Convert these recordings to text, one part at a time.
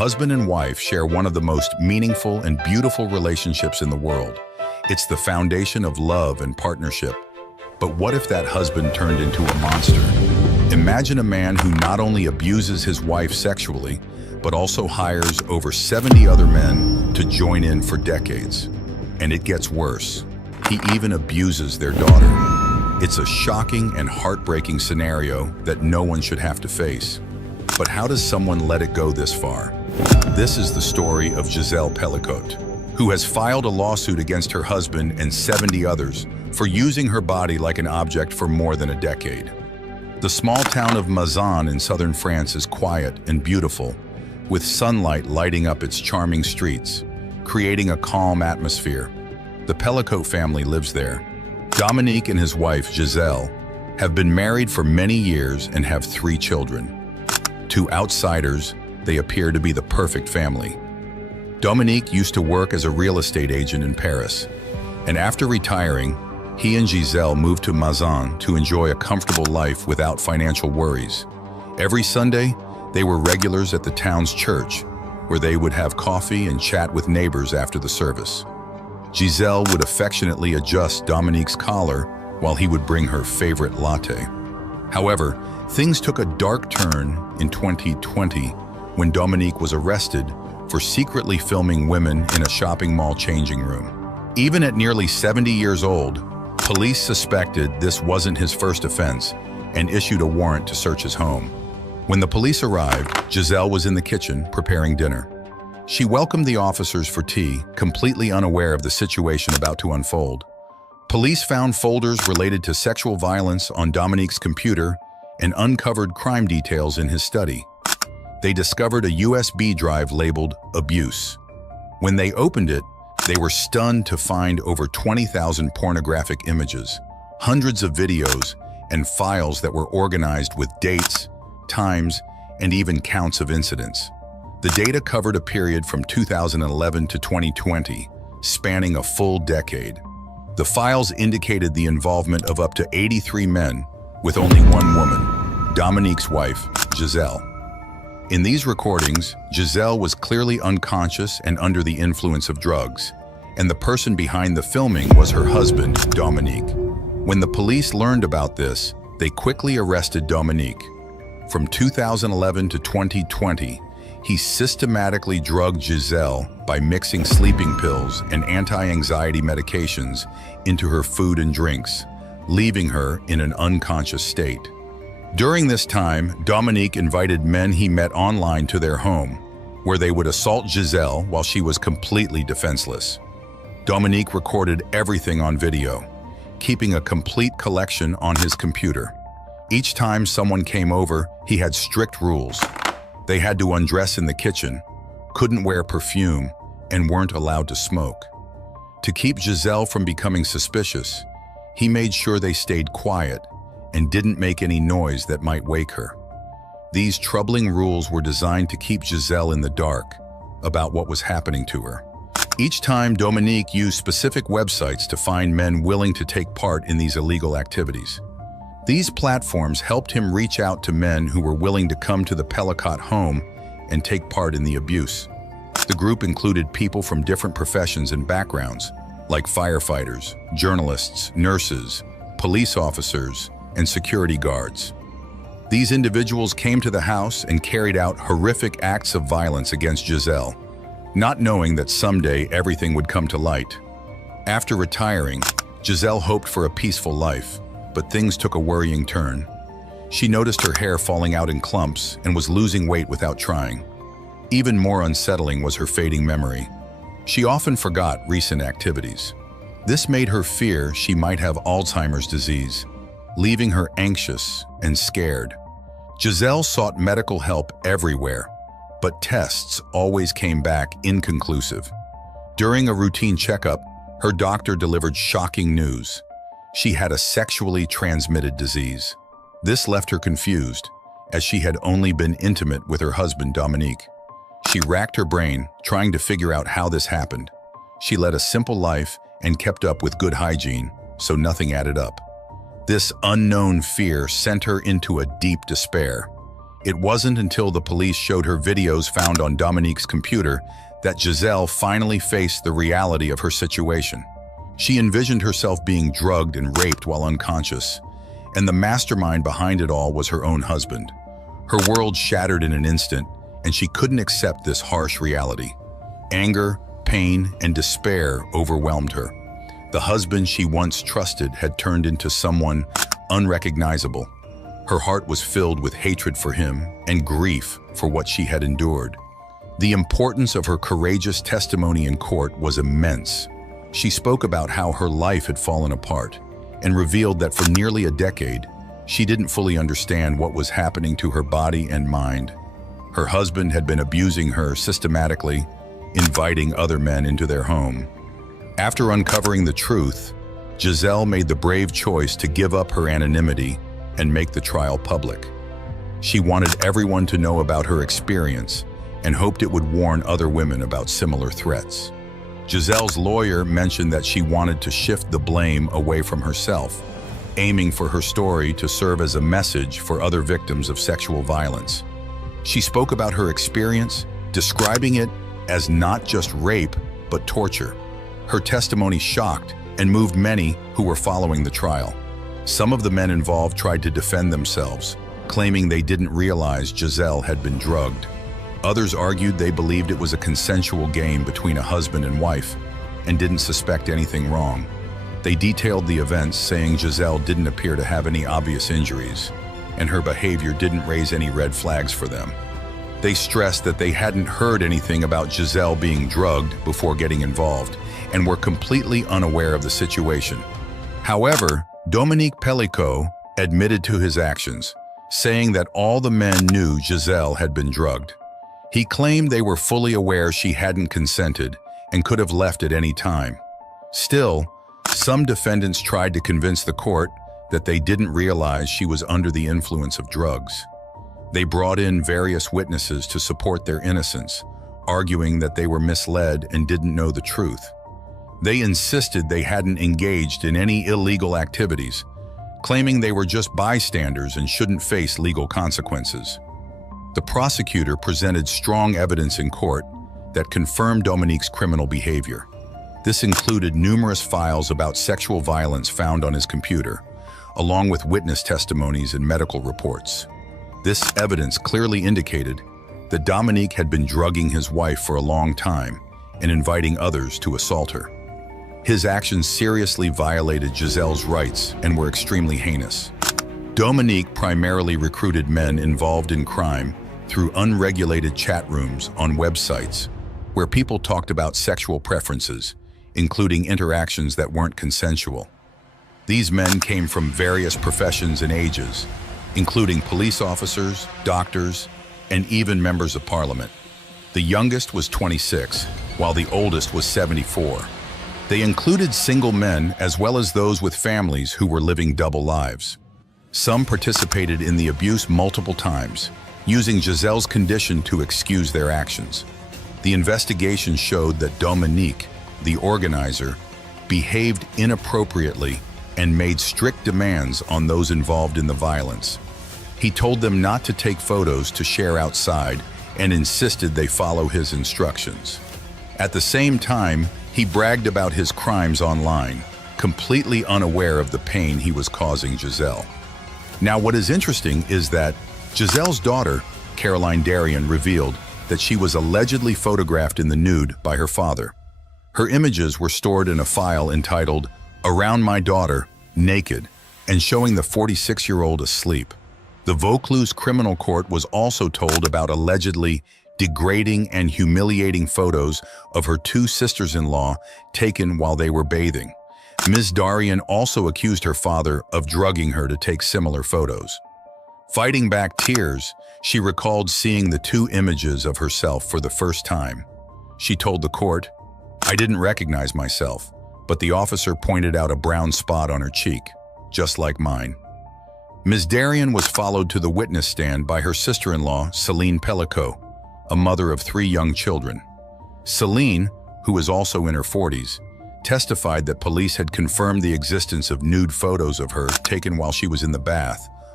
husband and wife share one of the most meaningful and beautiful relationships in the world. It's the foundation of love and partnership. But what if that husband turned into a monster? Imagine a man who not only abuses his wife sexually, but also hires over 70 other men to join in for decades. And it gets worse. He even abuses their daughter. It's a shocking and heartbreaking scenario that no one should have to face. But how does someone let it go this far? This is the story of Giselle Pélicot, who has filed a lawsuit against her husband and 70 others for using her body like an object for more than a decade. The small town of Mazan in southern France is quiet and beautiful, with sunlight lighting up its charming streets, creating a calm atmosphere. The Pélicot family lives there. Dominique and his wife, Giselle, have been married for many years and have 3 children. To outsiders, they appear to be the perfect family. Dominique used to work as a real estate agent in Paris, and after retiring, he and Giselle moved to Mazan to enjoy a comfortable life without financial worries. Every Sunday, they were regulars at the town's church, where they would have coffee and chat with neighbors after the service. Giselle would affectionately adjust Dominique's collar while he would bring her favorite latte. However, things took a dark turn in 2020 when Dominique was arrested for secretly filming women in a shopping mall changing room. Even at nearly 70 years old, police suspected this wasn't his first offense and issued a warrant to search his home. When the police arrived, Giselle was in the kitchen preparing dinner. She welcomed the officers for tea, completely unaware of the situation about to unfold. Police found folders related to sexual violence on Dominique's computer and uncovered crime details in his study. They discovered a USB drive labeled "Abuse." When they opened it, they were stunned to find over 20,000 pornographic images, hundreds of videos, and files that were organized with dates, times, and even counts of incidents. The data covered a period from 2011 to 2020, spanning a full decade. The files indicated the involvement of up to 83 men, with only one woman, Dominique's wife, Giselle. In these recordings, Giselle was clearly unconscious and under the influence of drugs, and the person behind the filming was her husband, Dominique. When the police learned about this, they quickly arrested Dominique. From 2011 to 2020, he systematically drugged Giselle by mixing sleeping pills and anti-anxiety medications into her food and drinks, leaving her in an unconscious state. During this time, Dominique invited men he met online to their home, where they would assault Giselle while she was completely defenseless. Dominique recorded everything on video, keeping a complete collection on his computer. Each time someone came over, he had strict rules. They had to undress in the kitchen, couldn't wear perfume, and weren't allowed to smoke. To keep Giselle from becoming suspicious, he made sure they stayed quiet and didn't make any noise that might wake her. These troubling rules were designed to keep Giselle in the dark about what was happening to her. Each time, Dominique used specific websites to find men willing to take part in these illegal activities. These platforms helped him reach out to men who were willing to come to the Pélicot home and take part in the abuse. The group included people from different professions and backgrounds, like firefighters, journalists, nurses, police officers, and security guards. These individuals came to the house and carried out horrific acts of violence against Giselle, not knowing that someday everything would come to light. After retiring, Giselle hoped for a peaceful life, but things took a worrying turn. She noticed her hair falling out in clumps and was losing weight without trying. Even more unsettling was her fading memory. She often forgot recent activities. This made her fear she might have Alzheimer's disease, leaving her anxious and scared. Giselle sought medical help everywhere, but tests always came back inconclusive. During a routine checkup, her doctor delivered shocking news. She had a sexually transmitted disease. This left her confused, as she had only been intimate with her husband, Dominique. She racked her brain, trying to figure out how this happened. She led a simple life and kept up with good hygiene, so nothing added up. This unknown fear sent her into a deep despair. It wasn't until the police showed her videos found on Dominique's computer that Giselle finally faced the reality of her situation. She envisioned herself being drugged and raped while unconscious, and the mastermind behind it all was her own husband. Her world shattered in an instant, and she couldn't accept this harsh reality. Anger, pain, and despair overwhelmed her. The husband she once trusted had turned into someone unrecognizable. Her heart was filled with hatred for him and grief for what she had endured. The importance of her courageous testimony in court was immense. She spoke about how her life had fallen apart and revealed that for nearly a decade, she didn't fully understand what was happening to her body and mind. Her husband had been abusing her systematically, inviting other men into their home. After uncovering the truth, Giselle made the brave choice to give up her anonymity and make the trial public. She wanted everyone to know about her experience and hoped it would warn other women about similar threats. Giselle's lawyer mentioned that she wanted to shift the blame away from herself, aiming for her story to serve as a message for other victims of sexual violence. She spoke about her experience, describing it as not just rape, but torture. Her testimony shocked and moved many who were following the trial. Some of the men involved tried to defend themselves, claiming they didn't realize Giselle had been drugged. Others argued they believed it was a consensual game between a husband and wife and didn't suspect anything wrong. They detailed the events, saying Giselle didn't appear to have any obvious injuries, and her behavior didn't raise any red flags for them. They stressed that they hadn't heard anything about Giselle being drugged before getting involved and were completely unaware of the situation. However, Dominique Pélicot admitted to his actions, saying that all the men knew Giselle had been drugged. He claimed they were fully aware she hadn't consented and could have left at any time. Still, some defendants tried to convince the court that they didn't realize she was under the influence of drugs. They brought in various witnesses to support their innocence, arguing that they were misled and didn't know the truth. They insisted they hadn't engaged in any illegal activities, claiming they were just bystanders and shouldn't face legal consequences. The prosecutor presented strong evidence in court that confirmed Dominique's criminal behavior. This included numerous files about sexual violence found on his computer, along with witness testimonies and medical reports. This evidence clearly indicated that Dominique had been drugging his wife for a long time and inviting others to assault her. His actions seriously violated Giselle's rights and were extremely heinous. Dominique primarily recruited men involved in crime through unregulated chat rooms on websites where people talked about sexual preferences, including interactions that weren't consensual. These men came from various professions and ages, including police officers, doctors, and even members of parliament. The youngest was 26, while the oldest was 74. They included single men as well as those with families who were living double lives. Some participated in the abuse multiple times, using Giselle's condition to excuse their actions. The investigation showed that Dominique, the organizer, behaved inappropriately and made strict demands on those involved in the violence. He told them not to take photos to share outside and insisted they follow his instructions. At the same time, he bragged about his crimes online, completely unaware of the pain he was causing Giselle. Now, what is interesting is that Giselle's daughter, Caroline Darien, revealed that she was allegedly photographed in the nude by her father. Her images were stored in a file entitled "Around My Daughter, Naked," and showing the 46-year-old asleep. The Vaucluse Criminal Court was also told about allegedly degrading and humiliating photos of her two sisters-in-law taken while they were bathing. Ms. Darien also accused her father of drugging her to take similar photos. Fighting back tears, she recalled seeing the two images of herself for the first time. She told the court, "I didn't recognize myself, but the officer pointed out a brown spot on her cheek, just like mine." Ms. Darien was followed to the witness stand by her sister-in-law, Celine Pélicot, a mother of 3 young children. Celine, who is also in her 40s, testified that police had confirmed the existence of nude photos of her taken while she was in the bath,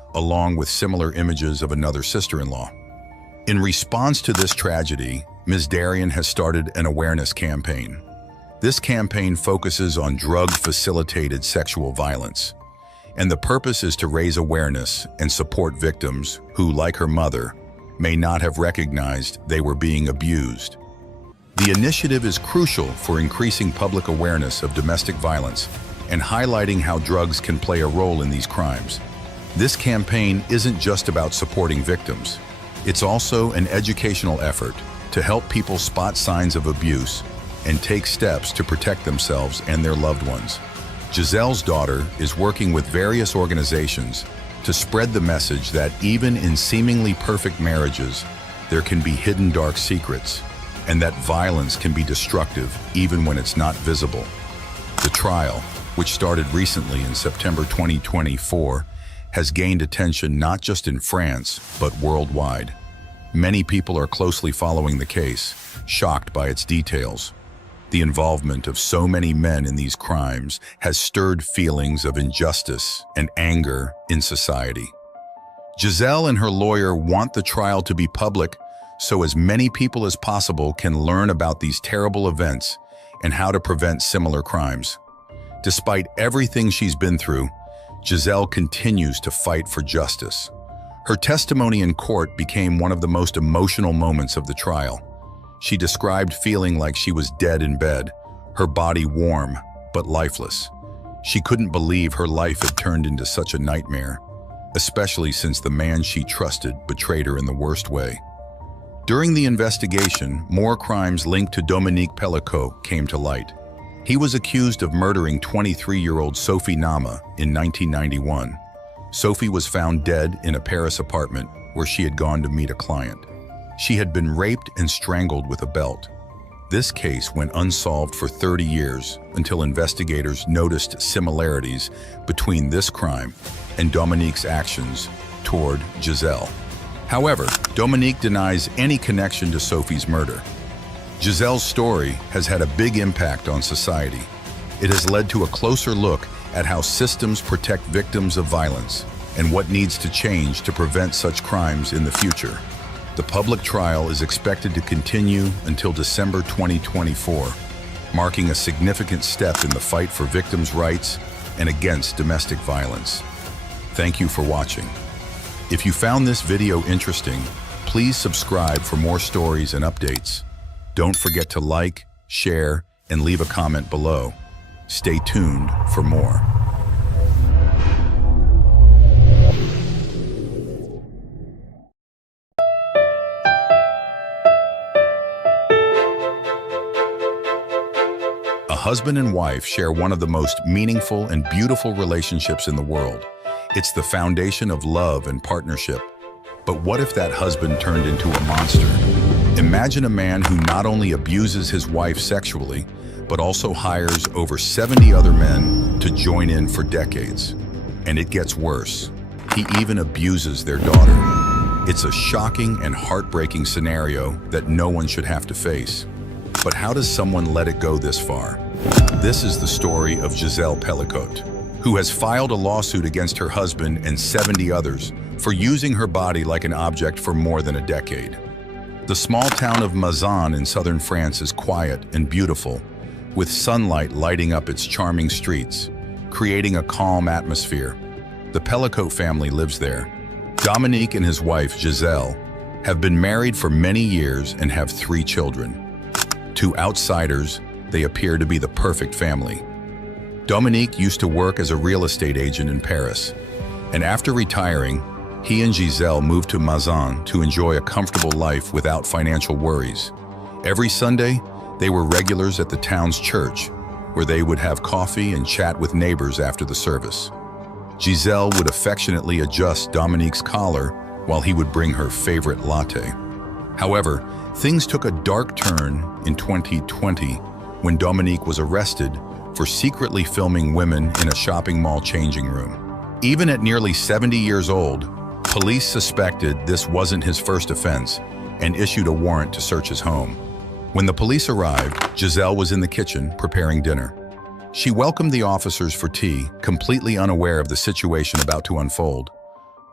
along with similar images of another sister-in-law. In response to this tragedy, Ms. Darian has started an awareness campaign. This campaign focuses on drug-facilitated sexual violence, and the purpose is to raise awareness and support victims who, like her mother, may not have recognized they were being abused. The initiative is crucial for increasing public awareness of domestic violence and highlighting how drugs can play a role in these crimes. This campaign isn't just about supporting victims. It's also an educational effort to help people spot signs of abuse and take steps to protect themselves and their loved ones. Giselle's daughter is working with various organizations to spread the message that even in seemingly perfect marriages, there can be hidden dark secrets, and that violence can be destructive even when it's not visible. The trial, which started recently in September 2024, has gained attention not just in France, but worldwide. Many people are closely following the case, shocked by its details. The involvement of so many men in these crimes has stirred feelings of injustice and anger in society. Giselle and her lawyer want the trial to be public so as many people as possible can learn about these terrible events and how to prevent similar crimes. Despite everything she's been through, Giselle continues to fight for justice. Her testimony in court became one of the most emotional moments of the trial. She described feeling like she was dead in bed, her body warm but lifeless. She couldn't believe her life had turned into such a nightmare, especially since the man she trusted betrayed her in the worst way. During the investigation, more crimes linked to Dominique Pélicot came to light. He was accused of murdering 23-year-old Sophie Nama in 1991. Sophie was found dead in a Paris apartment where she had gone to meet a client. She had been raped and strangled with a belt. This case went unsolved for 30 years until investigators noticed similarities between this crime and Dominique's actions toward Giselle. However, Dominique denies any connection to Sophie's murder. Giselle's story has had a big impact on society. It has led to a closer look at how systems protect victims of violence and what needs to change to prevent such crimes in the future. The public trial is expected to continue until December 2024, marking a significant step in the fight for victims' rights and against domestic violence. Thank you for watching. If you found this video interesting, please subscribe for more stories and updates. Don't forget to like, share, and leave a comment below. Stay tuned for more. A husband and wife share one of the most meaningful and beautiful relationships in the world. It's the foundation of love and partnership. But what if that husband turned into a monster? Imagine a man who not only abuses his wife sexually, but also hires over 70 other men to join in for decades. And it gets worse. He even abuses their daughter. It's a shocking and heartbreaking scenario that no one should have to face. But how does someone let it go this far? This is the story of Giselle Pélicot, who has filed a lawsuit against her husband and 70 others for using her body like an object for more than a decade. The small town of Mazan in southern France is quiet and beautiful, with sunlight lighting up its charming streets, creating a calm atmosphere. The Pélicot family lives there. Dominique and his wife, Giselle, have been married for many years and have 3 children. To outsiders, they appear to be the perfect family. Dominique used to work as a real estate agent in Paris, and after retiring, he and Giselle moved to Mazan to enjoy a comfortable life without financial worries. Every Sunday, they were regulars at the town's church, where they would have coffee and chat with neighbors after the service. Giselle would affectionately adjust Dominique's collar while he would bring her favorite latte. However, things took a dark turn in 2020 when Dominique was arrested for secretly filming women in a shopping mall changing room. Even at nearly 70 years old, police suspected this wasn't his first offense and issued a warrant to search his home. When the police arrived, Giselle was in the kitchen preparing dinner. She welcomed the officers for tea, completely unaware of the situation about to unfold.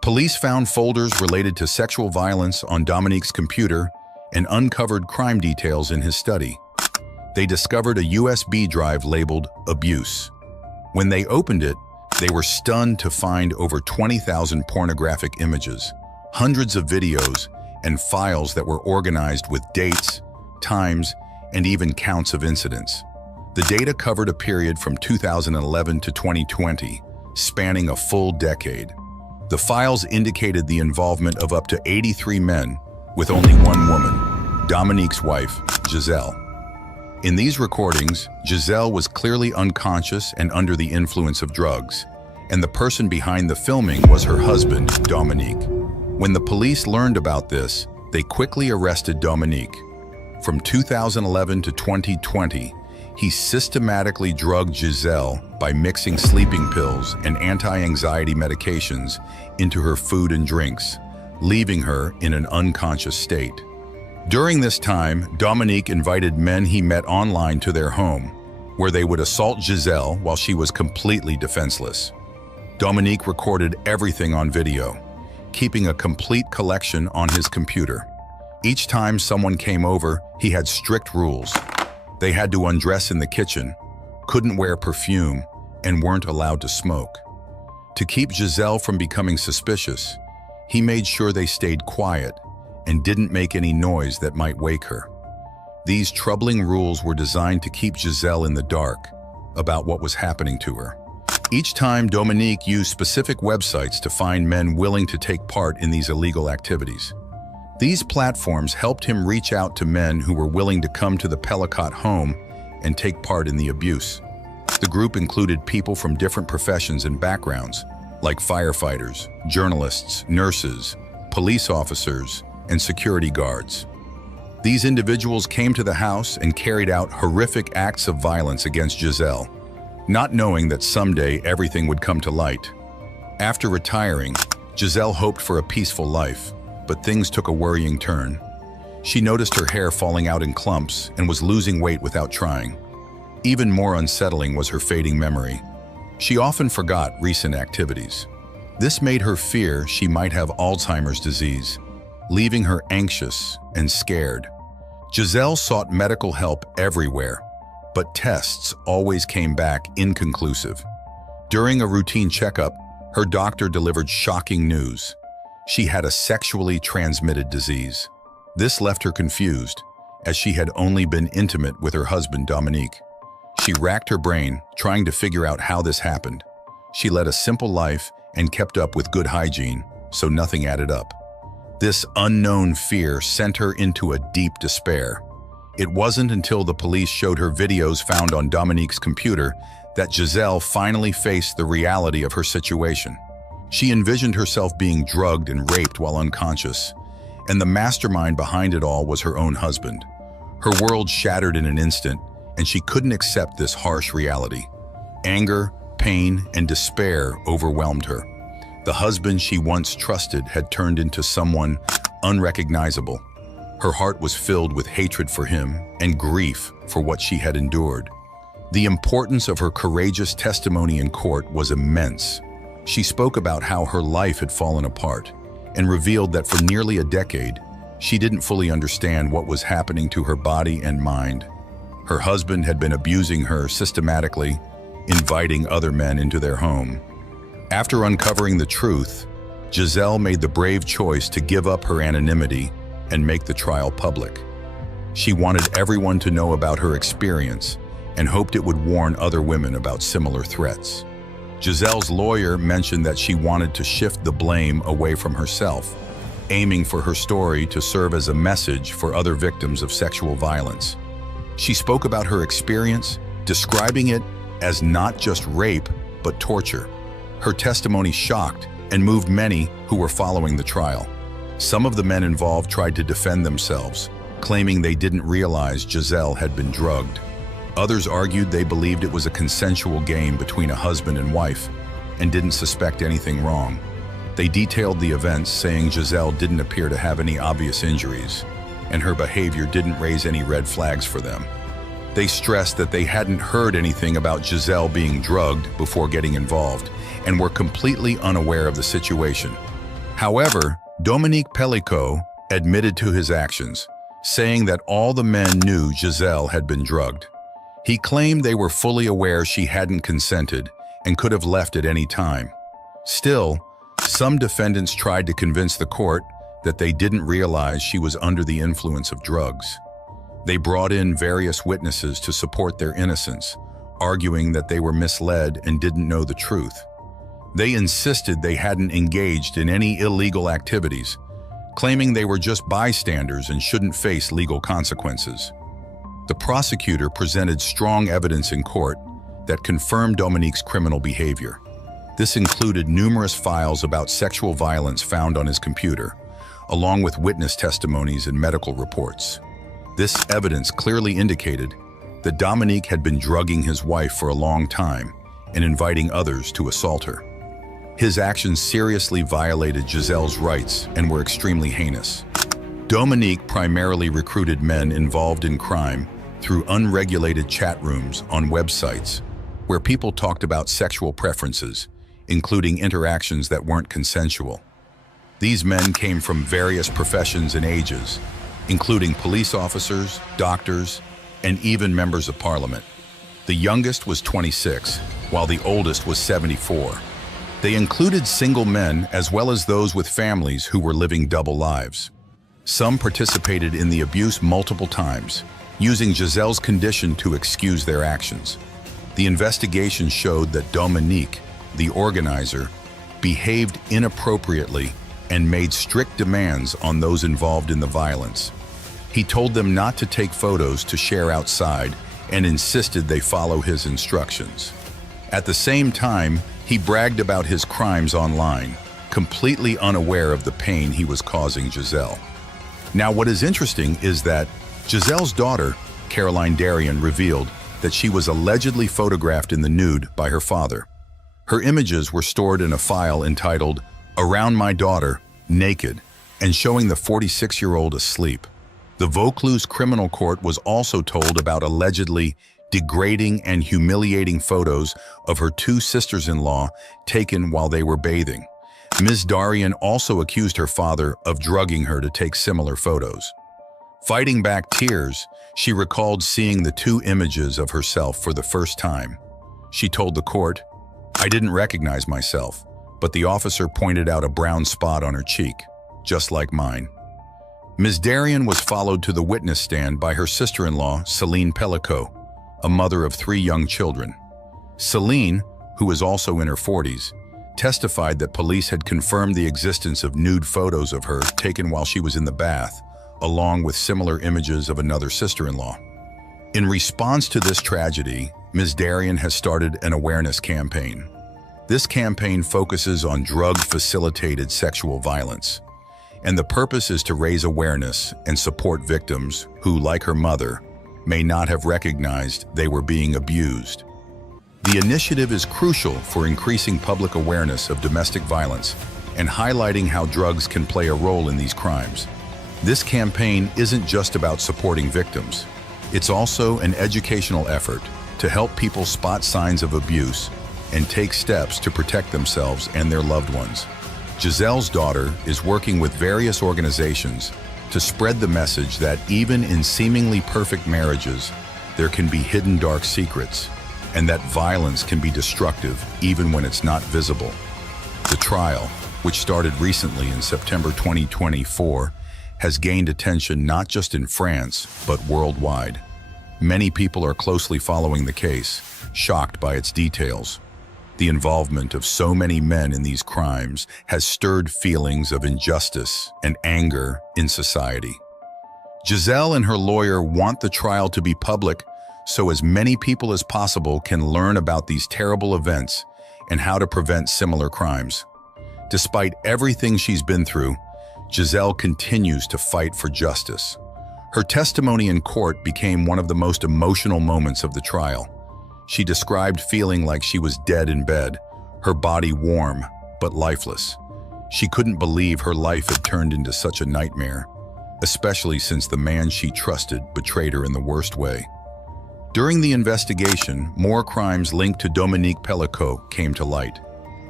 Police found folders related to sexual violence on Dominique's computer and uncovered crime details in his study. They discovered a USB drive labeled "Abuse." When they opened it, they were stunned to find over 20,000 pornographic images, hundreds of videos, and files that were organized with dates, times, and even counts of incidents. The data covered a period from 2011 to 2020, spanning a full decade. The files indicated the involvement of up to 83 men, with only one woman, Dominique's wife, Giselle. In these recordings, Giselle was clearly unconscious and under the influence of drugs, and the person behind the filming was her husband, Dominique. When the police learned about this, they quickly arrested Dominique. From 2011 to 2020, he systematically drugged Giselle by mixing sleeping pills and anti-anxiety medications into her food and drinks, leaving her in an unconscious state. During this time, Dominique invited men he met online to their home, where they would assault Giselle while she was completely defenseless. Dominique recorded everything on video, keeping a complete collection on his computer. Each time someone came over, he had strict rules. They had to undress in the kitchen, couldn't wear perfume, and weren't allowed to smoke. To keep Giselle from becoming suspicious, he made sure they stayed quiet and didn't make any noise that might wake her. These troubling rules were designed to keep Giselle in the dark about what was happening to her. Each time, Dominique used specific websites to find men willing to take part in these illegal activities. These platforms helped him reach out to men who were willing to come to the Pélicot home and take part in the abuse. The group included people from different professions and backgrounds, like firefighters, journalists, nurses, police officers, and security guards. These individuals came to the house and carried out horrific acts of violence against Giselle, not knowing that someday everything would come to light. After retiring, Giselle hoped for a peaceful life, but things took a worrying turn. She noticed her hair falling out in clumps and was losing weight without trying. Even more unsettling was her fading memory. She often forgot recent activities. This made her fear she might have Alzheimer's disease, leaving her anxious and scared. Giselle sought medical help everywhere, but tests always came back inconclusive. During a routine checkup, her doctor delivered shocking news. She had a sexually transmitted disease. This left her confused, as she had only been intimate with her husband, Dominique. She racked her brain, trying to figure out how this happened. She led a simple life and kept up with good hygiene, so nothing added up. This unknown fear sent her into a deep despair. It wasn't until the police showed her videos found on Dominique's computer that Giselle finally faced the reality of her situation. She envisioned herself being drugged and raped while unconscious, and the mastermind behind it all was her own husband. Her world shattered in an instant, and she couldn't accept this harsh reality. Anger, pain, and despair overwhelmed her. The husband she once trusted had turned into someone unrecognizable. Her heart was filled with hatred for him and grief for what she had endured. The importance of her courageous testimony in court was immense. She spoke about how her life had fallen apart and revealed that for nearly a decade, she didn't fully understand what was happening to her body and mind. Her husband had been abusing her systematically, inviting other men into their home. After uncovering the truth, Giselle made the brave choice to give up her anonymity and make the trial public. She wanted everyone to know about her experience and hoped it would warn other women about similar threats. Giselle's lawyer mentioned that she wanted to shift the blame away from herself, aiming for her story to serve as a message for other victims of sexual violence. She spoke about her experience, describing it as not just rape, but torture. Her testimony shocked and moved many who were following the trial. Some of the men involved tried to defend themselves, claiming they didn't realize Giselle had been drugged. Others argued they believed it was a consensual game between a husband and wife and didn't suspect anything wrong. They detailed the events, saying Giselle didn't appear to have any obvious injuries, and her behavior didn't raise any red flags for them. They stressed that they hadn't heard anything about Giselle being drugged before getting involved and were completely unaware of the situation. However, Dominique Pélicot admitted to his actions, saying that all the men knew Giselle had been drugged. He claimed they were fully aware she hadn't consented and could have left at any time. Still, some defendants tried to convince the court that they didn't realize she was under the influence of drugs. They brought in various witnesses to support their innocence, arguing that they were misled and didn't know the truth. They insisted they hadn't engaged in any illegal activities, claiming they were just bystanders and shouldn't face legal consequences. The prosecutor presented strong evidence in court that confirmed Dominique's criminal behavior. This included numerous files about sexual violence found on his computer, along with witness testimonies and medical reports. This evidence clearly indicated that Dominique had been drugging his wife for a long time and inviting others to assault her. His actions seriously violated Giselle's rights and were extremely heinous. Dominique primarily recruited men involved in crime through unregulated chat rooms on websites where people talked about sexual preferences, including interactions that weren't consensual. These men came from various professions and ages, including police officers, doctors, and even members of parliament. The youngest was 26, while the oldest was 74. They included single men as well as those with families who were living double lives. Some participated in the abuse multiple times, using Giselle's condition to excuse their actions. The investigation showed that Dominique, the organizer, behaved inappropriately and made strict demands on those involved in the violence. He told them not to take photos to share outside and insisted they follow his instructions. At the same time, he bragged about his crimes online, completely unaware of the pain he was causing Giselle. Now, what is interesting is that Giselle's daughter, Caroline Darien, revealed that she was allegedly photographed in the nude by her father. Her images were stored in a file entitled "Around My Daughter, Naked," and showing the 46-year-old asleep. The Vaucluse Criminal Court was also told about allegedly degrading and humiliating photos of her two sisters-in-law taken while they were bathing. Ms. Darien also accused her father of drugging her to take similar photos. Fighting back tears, she recalled seeing the two images of herself for the first time. She told the court, "I didn't recognize myself, but the officer pointed out a brown spot on her cheek, just like mine." Ms. Darien was followed to the witness stand by her sister-in-law, Celine Pélicot, a mother of 3 young children. Celine, who is also in her 40s, testified that police had confirmed the existence of nude photos of her taken while she was in the bath, along with similar images of another sister-in-law. In response to this tragedy, Ms. Darien has started an awareness campaign. This campaign focuses on drug-facilitated sexual violence, and the purpose is to raise awareness and support victims who, like her mother, may not have recognized they were being abused. The initiative is crucial for increasing public awareness of domestic violence and highlighting how drugs can play a role in these crimes. This campaign isn't just about supporting victims. It's also an educational effort to help people spot signs of abuse and take steps to protect themselves and their loved ones. Giselle's daughter is working with various organizations to spread the message that even in seemingly perfect marriages, there can be hidden dark secrets, and that violence can be destructive even when it's not visible. The trial, which started recently in September 2024, has gained attention not just in France, but worldwide. Many people are closely following the case, shocked by its details. The involvement of so many men in these crimes has stirred feelings of injustice and anger in society. Giselle and her lawyer want the trial to be public so as many people as possible can learn about these terrible events and how to prevent similar crimes. Despite everything she's been through, Giselle continues to fight for justice. Her testimony in court became one of the most emotional moments of the trial. She described feeling like she was dead in bed, her body warm but lifeless. She couldn't believe her life had turned into such a nightmare, especially since the man she trusted betrayed her in the worst way. During the investigation, more crimes linked to Dominique Pélicot came to light.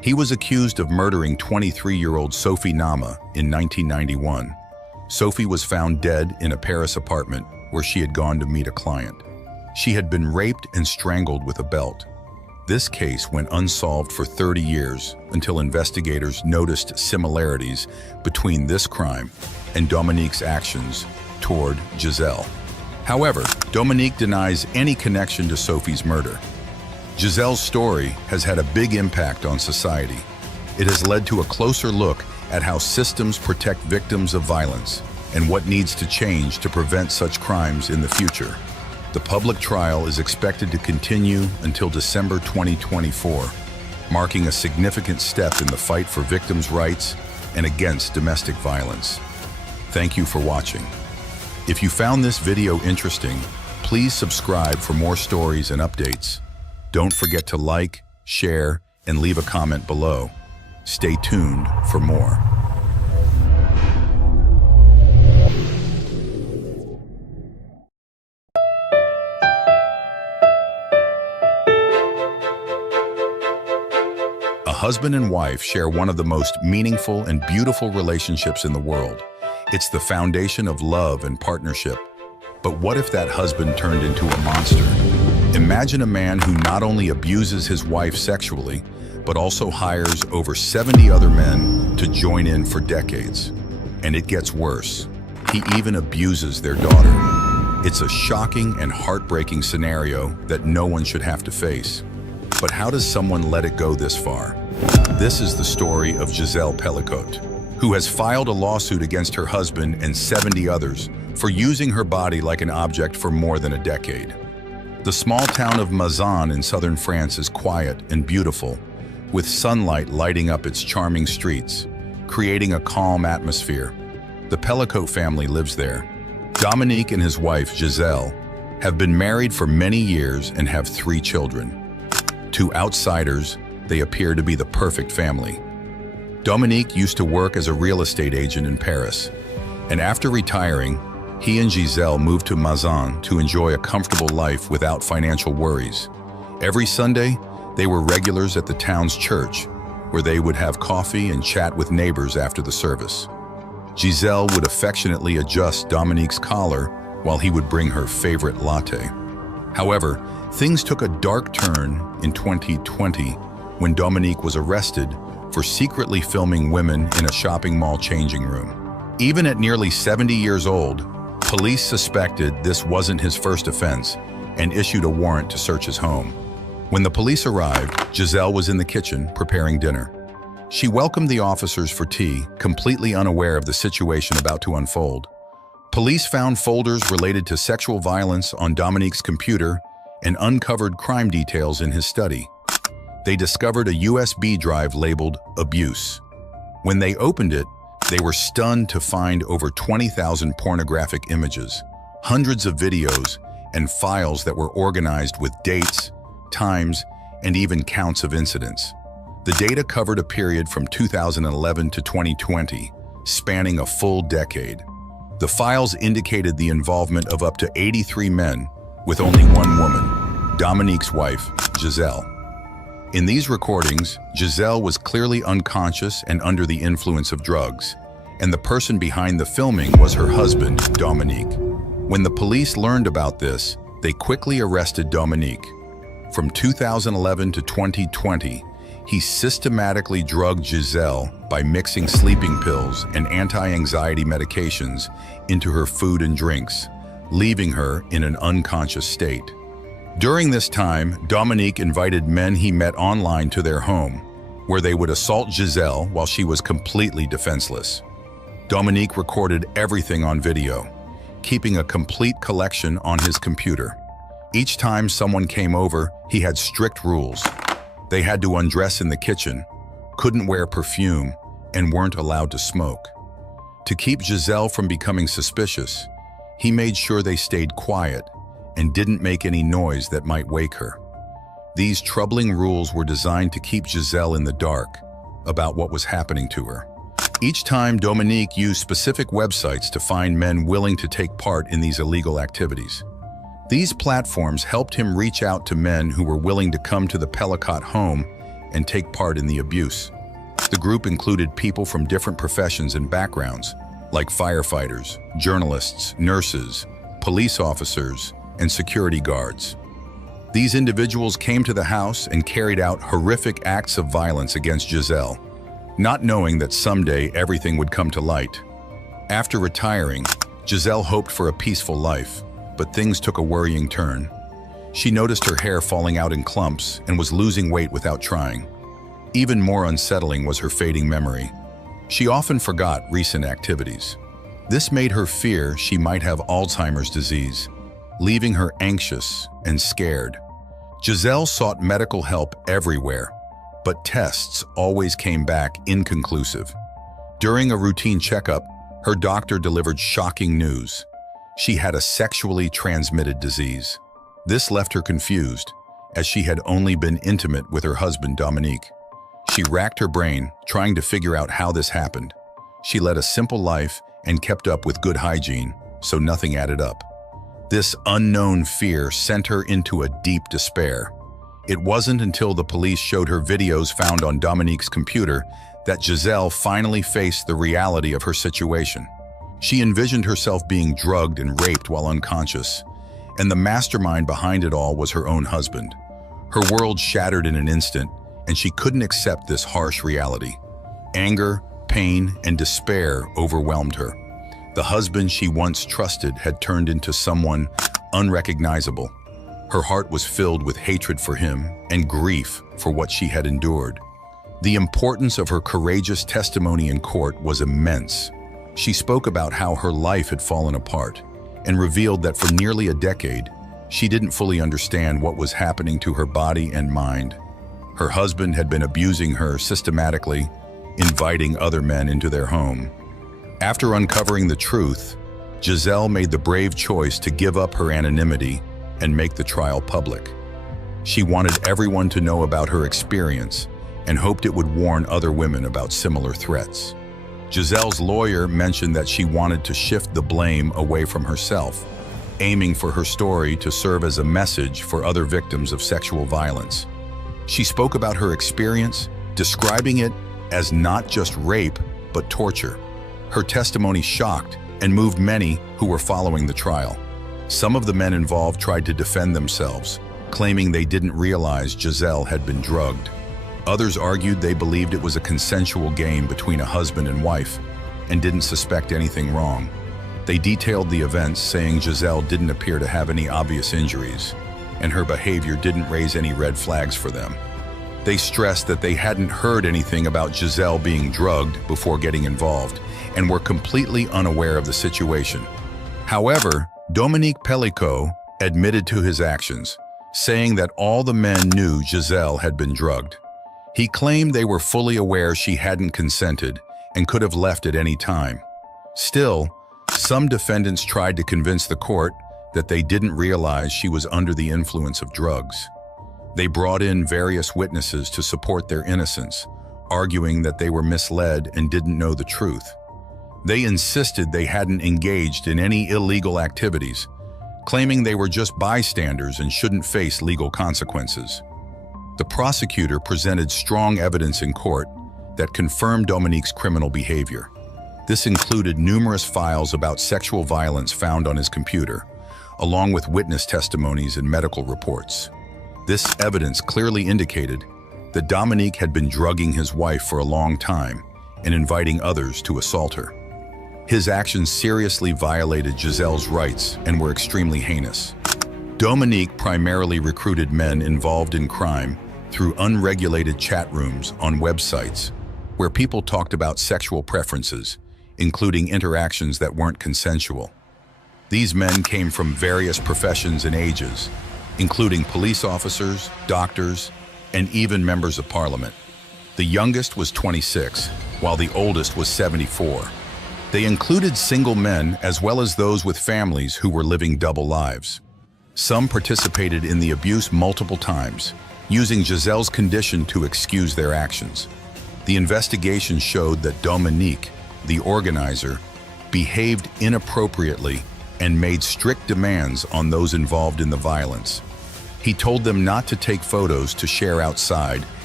He was accused of murdering 23-year-old Sophie Nama in 1991. Sophie was found dead in a Paris apartment where she had gone to meet a client. She had been raped and strangled with a belt. This case went unsolved for 30 years until investigators noticed similarities between this crime and Dominique's actions toward Giselle. However, Dominique denies any connection to Sophie's murder. Giselle's story has had a big impact on society. It has led to a closer look at how systems protect victims of violence and what needs to change to prevent such crimes in the future. The public trial is expected to continue until December 2024, marking a significant step in the fight for victims' rights and against domestic violence. Thank you for watching. If you found this video interesting, please subscribe for more stories and updates. Don't forget to like, share, and leave a comment below. Stay tuned for more. A husband and wife share one of the most meaningful and beautiful relationships in the world. It's the foundation of love and partnership. But what if that husband turned into a monster? Imagine a man who not only abuses his wife sexually, but also hires over 70 other men to join in for decades. And it gets worse. He even abuses their daughter. It's a shocking and heartbreaking scenario that no one should have to face. But how does someone let it go this far? This is the story of Giselle Pélicot, who has filed a lawsuit against her husband and 70 others for using her body like an object for more than a decade. The small town of Mazan in southern France is quiet and beautiful, with sunlight lighting up its charming streets, creating a calm atmosphere. The Pélicot family lives there. Dominique and his wife, Giselle, have been married for many years and have 3 children. To outsiders, they appear to be the perfect family. Dominique used to work as a real estate agent in Paris, and after retiring, he and Giselle moved to Mazan to enjoy a comfortable life without financial worries. Every Sunday, they were regulars at the town's church, where they would have coffee and chat with neighbors after the service. Giselle would affectionately adjust Dominique's collar while he would bring her favorite latte. However, things took a dark turn in 2020 when Dominique was arrested for secretly filming women in a shopping mall changing room. Even at nearly 70 years old, police suspected this wasn't his first offense and issued a warrant to search his home. When the police arrived, Giselle was in the kitchen preparing dinner. She welcomed the officers for tea, completely unaware of the situation about to unfold. Police found folders related to sexual violence on Dominique's computer and uncovered crime details in his study. They discovered a USB drive labeled "Abuse." When they opened it, they were stunned to find over 20,000 pornographic images, hundreds of videos, and files that were organized with dates, times, and even counts of incidents. The data covered a period from 2011 to 2020, spanning a full decade. The files indicated the involvement of up to 83 men, with only one woman, Dominique's wife, Giselle. In these recordings, Giselle was clearly unconscious and under the influence of drugs, and the person behind the filming was her husband, Dominique. When the police learned about this, they quickly arrested Dominique. From 2011 to 2020, he systematically drugged Giselle by mixing sleeping pills and anti-anxiety medications into her food and drinks, leaving her in an unconscious state. During this time, Dominique invited men he met online to their home, where they would assault Giselle while she was completely defenseless. Dominique recorded everything on video, keeping a complete collection on his computer. Each time someone came over, he had strict rules. They had to undress in the kitchen, couldn't wear perfume, and weren't allowed to smoke. To keep Giselle from becoming suspicious, he made sure they stayed quiet and didn't make any noise that might wake her. These troubling rules were designed to keep Giselle in the dark about what was happening to her. Each time, Dominique used specific websites to find men willing to take part in these illegal activities. These platforms helped him reach out to men who were willing to come to the Pélicot home and take part in the abuse. The group included people from different professions and backgrounds, like firefighters, journalists, nurses, police officers, and security guards. These individuals came to the house and carried out horrific acts of violence against Giselle, not knowing that someday everything would come to light. After retiring, Giselle hoped for a peaceful life, but things took a worrying turn. She noticed her hair falling out in clumps and was losing weight without trying. Even more unsettling was her fading memory. She often forgot recent activities. This made her fear she might have Alzheimer's disease, leaving her anxious and scared. Giselle sought medical help everywhere, but tests always came back inconclusive. During a routine checkup, her doctor delivered shocking news. She had a sexually transmitted disease. This left her confused, as she had only been intimate with her husband, Dominique. She racked her brain, trying to figure out how this happened. She led a simple life and kept up with good hygiene, so nothing added up. This unknown fear sent her into a deep despair. It wasn't until the police showed her videos found on Dominique's computer that Giselle finally faced the reality of her situation. She envisioned herself being drugged and raped while unconscious, and the mastermind behind it all was her own husband. Her world shattered in an instant, and she couldn't accept this harsh reality. Anger, pain, and despair overwhelmed her. The husband she once trusted had turned into someone unrecognizable. Her heart was filled with hatred for him and grief for what she had endured. The importance of her courageous testimony in court was immense. She spoke about how her life had fallen apart and revealed that for nearly a decade, she didn't fully understand what was happening to her body and mind. Her husband had been abusing her systematically, inviting other men into their home. After uncovering the truth, Giselle made the brave choice to give up her anonymity and make the trial public. She wanted everyone to know about her experience and hoped it would warn other women about similar threats. Giselle's lawyer mentioned that she wanted to shift the blame away from herself, aiming for her story to serve as a message for other victims of sexual violence. She spoke about her experience, describing it as not just rape, but torture. Her testimony shocked and moved many who were following the trial. Some of the men involved tried to defend themselves, claiming they didn't realize Giselle had been drugged. Others argued they believed it was a consensual game between a husband and wife and didn't suspect anything wrong. They detailed the events, saying Giselle didn't appear to have any obvious injuries, and her behavior didn't raise any red flags for them. They stressed that they hadn't heard anything about Giselle being drugged before getting involved and were completely unaware of the situation. However, Dominique Pélicot admitted to his actions, saying that all the men knew Giselle had been drugged. He claimed they were fully aware she hadn't consented and could have left at any time. Still, some defendants tried to convince the court that they didn't realize she was under the influence of drugs. They brought in various witnesses to support their innocence, arguing that they were misled and didn't know the truth. They insisted they hadn't engaged in any illegal activities, claiming they were just bystanders and shouldn't face legal consequences. The prosecutor presented strong evidence in court that confirmed Dominique's criminal behavior. This included numerous files about sexual violence found on his computer, along with witness testimonies and medical reports. This evidence clearly indicated that Dominique had been drugging his wife for a long time and inviting others to assault her. His actions seriously violated Giselle's rights and were extremely heinous. Dominique primarily recruited men involved in crime through unregulated chat rooms on websites where people talked about sexual preferences, including interactions that weren't consensual. These men came from various professions and ages, including police officers, doctors, and even members of parliament. The youngest was 26, while the oldest was 74. They included single men as well as those with families who were living double lives. Some participated in the abuse multiple times, using Giselle's condition to excuse their actions. The investigation showed that Dominique, the organizer, behaved inappropriately and made strict demands on those involved in the violence. He told them not to take photos to share outside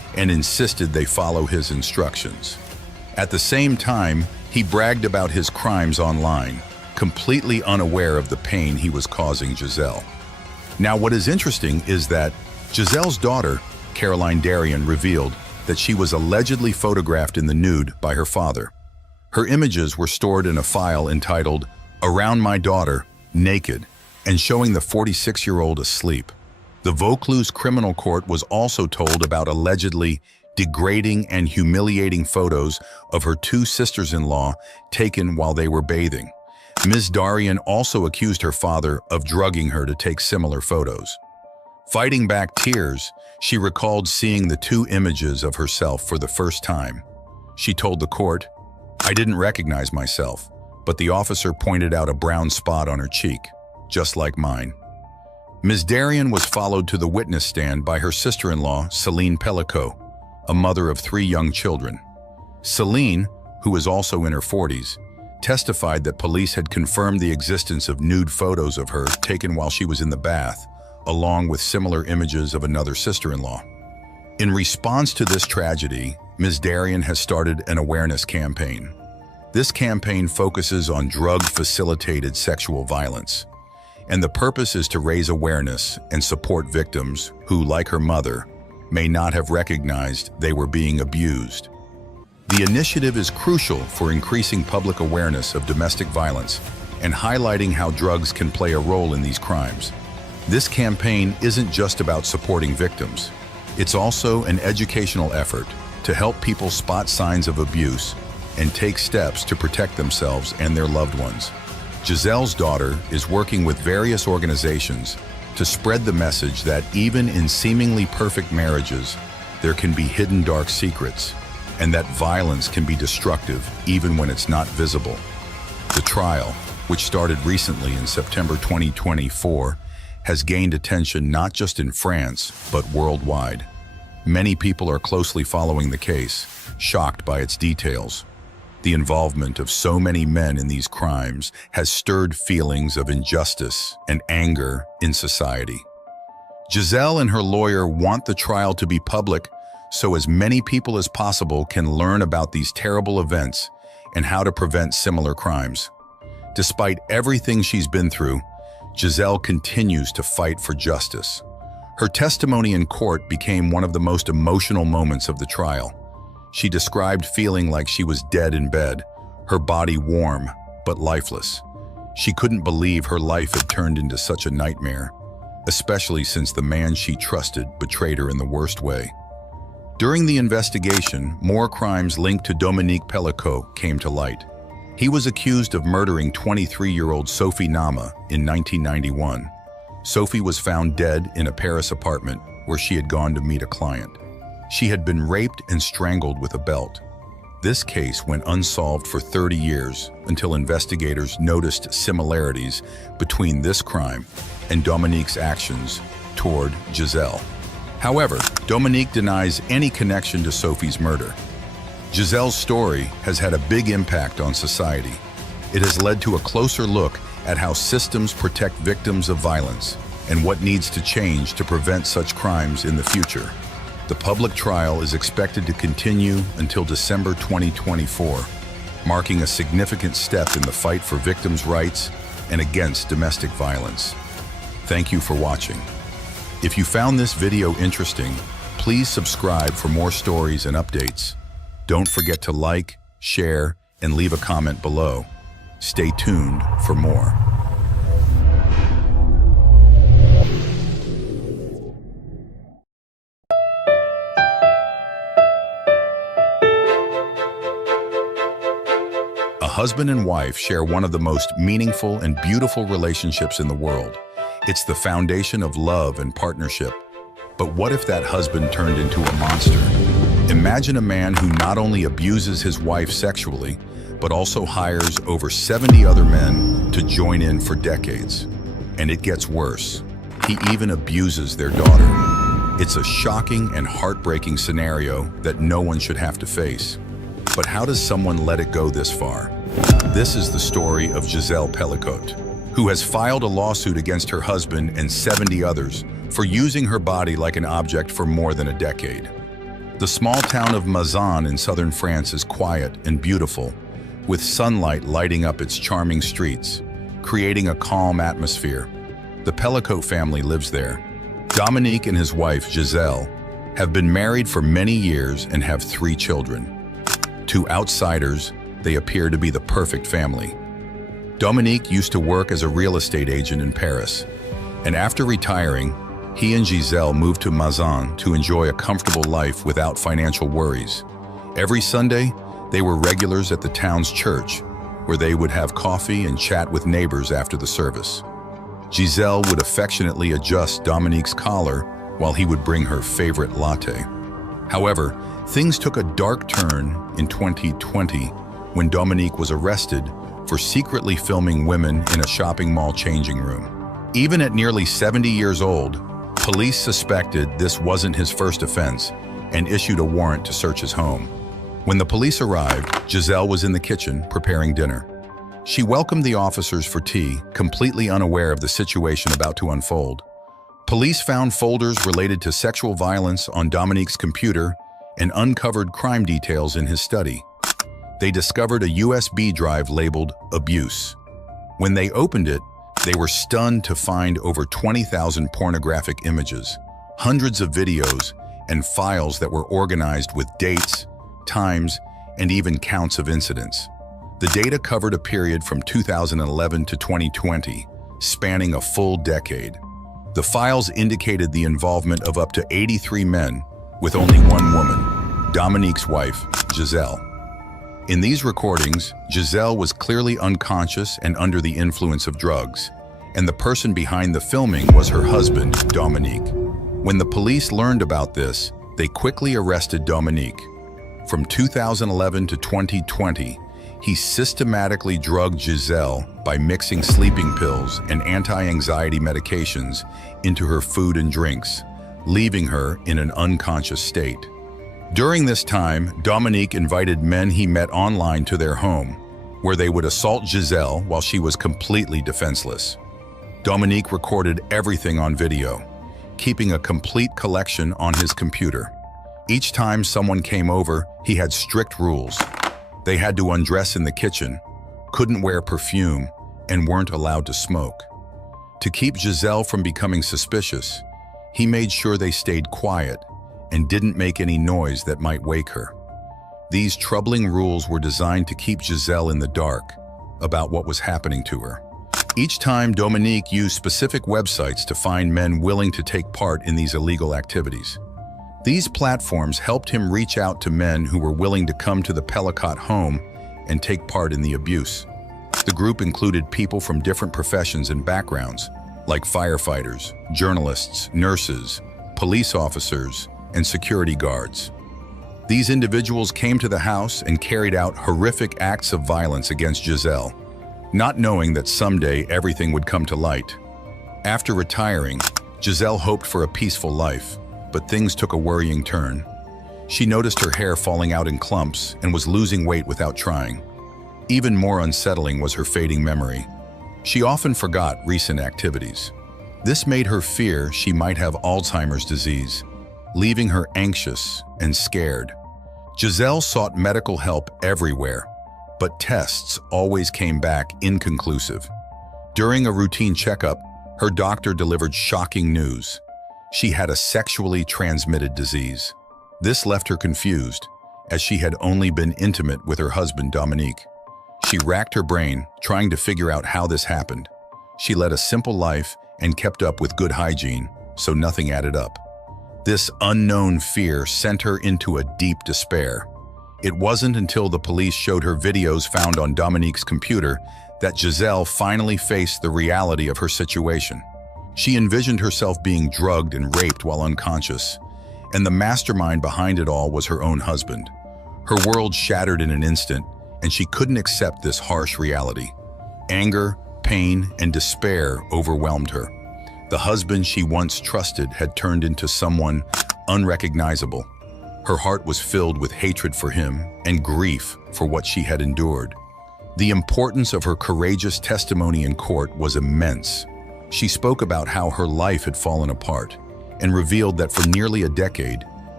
and insisted they follow his instructions. At the same time, he bragged about his crimes online, completely unaware of the pain he was causing Giselle. Now, what is interesting is that Giselle's daughter, Caroline Darrian, revealed that she was allegedly photographed in the nude by her father. Her images were stored in a file entitled "Around My Daughter, Naked," and showing the 46-year-old asleep. The Vaucluse criminal court was also told about allegedly degrading and humiliating photos of her two sisters-in-law taken while they were bathing. Ms. Darrian also accused her father of drugging her to take similar photos. Fighting back tears, she recalled seeing the two images of herself for the first time. She told the court, "I didn't recognize myself, but the officer pointed out a brown spot on her cheek, just like mine." Ms. Darrian was followed to the witness stand by her sister-in-law, Celine Pélicot, a mother of 3 young children. Celine, who is also in her 40s, testified that police had confirmed the existence of nude photos of her taken while she was in the bath, along with similar images of another sister-in-law. In response to this tragedy, Ms. Darrian has started an awareness campaign. This campaign focuses on drug-facilitated sexual violence, and the purpose is to raise awareness and support victims who, like her mother, may not have recognized they were being abused. The initiative is crucial for increasing public awareness of domestic violence and highlighting how drugs can play a role in these crimes. This campaign isn't just about supporting victims. It's also an educational effort to help people spot signs of abuse and take steps to protect themselves and their loved ones. Giselle's daughter is working with various organizations to spread the message that even in seemingly perfect marriages, there can be hidden dark secrets, and that violence can be destructive even when it's not visible. The trial, which started recently in September 2024, has gained attention not just in France, but worldwide. Many people are closely following the case, shocked by its details. The involvement of so many men in these crimes has stirred feelings of injustice and anger in society. Giselle and her lawyer want the trial to be public so as many people as possible can learn about these terrible events and how to prevent similar crimes. Despite everything she's been through, Giselle continues to fight for justice. Her testimony in court became one of the most emotional moments of the trial. She described feeling like she was dead in bed, her body warm but lifeless. She couldn't believe her life had turned into such a nightmare, especially since the man she trusted betrayed her in the worst way. During the investigation, more crimes linked to Dominique Pélicot came to light. He was accused of murdering 23-year-old Sophie Nama in 1991. Sophie was found dead in a Paris apartment where she had gone to meet a client. She had been raped and strangled with a belt. This case went unsolved for 30 years until investigators noticed similarities between this crime and Dominique's actions toward Giselle. However, Dominique denies any connection to Sophie's murder. Giselle's story has had a big impact on society. It has led to a closer look at how systems protect victims of violence and what needs to change to prevent such crimes in the future. The public trial is expected to continue until December 2024, marking a significant step in the fight for victims' rights and against domestic violence. Thank you for watching. If you found this video interesting, please subscribe for more stories and updates. Don't forget to like, share, and leave a comment below. Stay tuned for more. A husband and wife share one of the most meaningful and beautiful relationships in the world. It's the foundation of love and partnership. But what if that husband turned into a monster? Imagine a man who not only abuses his wife sexually, but also hires over 70 other men to join in for decades. And it gets worse. He even abuses their daughter. It's a shocking and heartbreaking scenario that no one should have to face. But how does someone let it go this far? This is the story of Giselle Pélicot, who has filed a lawsuit against her husband and 70 others for using her body like an object for more than a decade. The small town of Mazan in southern France is quiet and beautiful, with sunlight lighting up its charming streets, creating a calm atmosphere. The Pélicot family lives there. Dominique and his wife, Giselle, have been married for many years and have 3 children. To outsiders, they appear to be the perfect family. Dominique used to work as a real estate agent in Paris, and after retiring, he and Giselle moved to Mazan to enjoy a comfortable life without financial worries. Every Sunday, they were regulars at the town's church, where they would have coffee and chat with neighbors after the service. Giselle would affectionately adjust Dominique's collar while he would bring her favorite latte. However, things took a dark turn in 2020 when Dominique was arrested for secretly filming women in a shopping mall changing room. Even at nearly 70 years old, police suspected this wasn't his first offense and issued a warrant to search his home. When the police arrived, Giselle was in the kitchen preparing dinner. She welcomed the officers for tea, completely unaware of the situation about to unfold. Police found folders related to sexual violence on Dominique's computer and uncovered crime details in his study. They discovered a USB drive labeled "Abuse." When they opened it, they were stunned to find over 20,000 pornographic images, hundreds of videos, and files that were organized with dates, times, and even counts of incidents. The data covered a period from 2011 to 2020, spanning a full decade. The files indicated the involvement of up to 83 men, with only one woman, Dominique's wife, Giselle. In these recordings, Giselle was clearly unconscious and under the influence of drugs, and the person behind the filming was her husband, Dominique. When the police learned about this, they quickly arrested Dominique. From 2011 to 2020, he systematically drugged Giselle by mixing sleeping pills and anti-anxiety medications into her food and drinks, leaving her in an unconscious state. During this time, Dominique invited men he met online to their home, where they would assault Giselle while she was completely defenseless. Dominique recorded everything on video, keeping a complete collection on his computer. Each time someone came over, he had strict rules. They had to undress in the kitchen, couldn't wear perfume, and weren't allowed to smoke. To keep Giselle from becoming suspicious, he made sure they stayed quiet and didn't make any noise that might wake her. These troubling rules were designed to keep Giselle in the dark about what was happening to her. Each time, Dominique used specific websites to find men willing to take part in these illegal activities. These platforms helped him reach out to men who were willing to come to the Pélicot home and take part in the abuse. The group included people from different professions and backgrounds, like firefighters, journalists, nurses, police officers, and security guards. These individuals came to the house and carried out horrific acts of violence against Giselle, not knowing that someday everything would come to light. After retiring, Giselle hoped for a peaceful life, but things took a worrying turn. She noticed her hair falling out in clumps and was losing weight without trying. Even more unsettling was her fading memory. She often forgot recent activities. This made her fear she might have Alzheimer's disease, leaving her anxious and scared. Giselle sought medical help everywhere, but tests always came back inconclusive. During a routine checkup, her doctor delivered shocking news. She had a sexually transmitted disease. This left her confused, as she had only been intimate with her husband, Dominique. She racked her brain, trying to figure out how this happened. She led a simple life and kept up with good hygiene, so nothing added up. This unknown fear sent her into a deep despair. It wasn't until the police showed her videos found on Dominique's computer that Giselle finally faced the reality of her situation. She envisioned herself being drugged and raped while unconscious, and the mastermind behind it all was her own husband. Her world shattered in an instant, and she couldn't accept this harsh reality. Anger, pain, and despair overwhelmed her. The husband she once trusted had turned into someone unrecognizable. Her heart was filled with hatred for him and grief for what she had endured. The importance of her courageous testimony in court was immense. She spoke about how her life had fallen apart and revealed that for nearly a decade,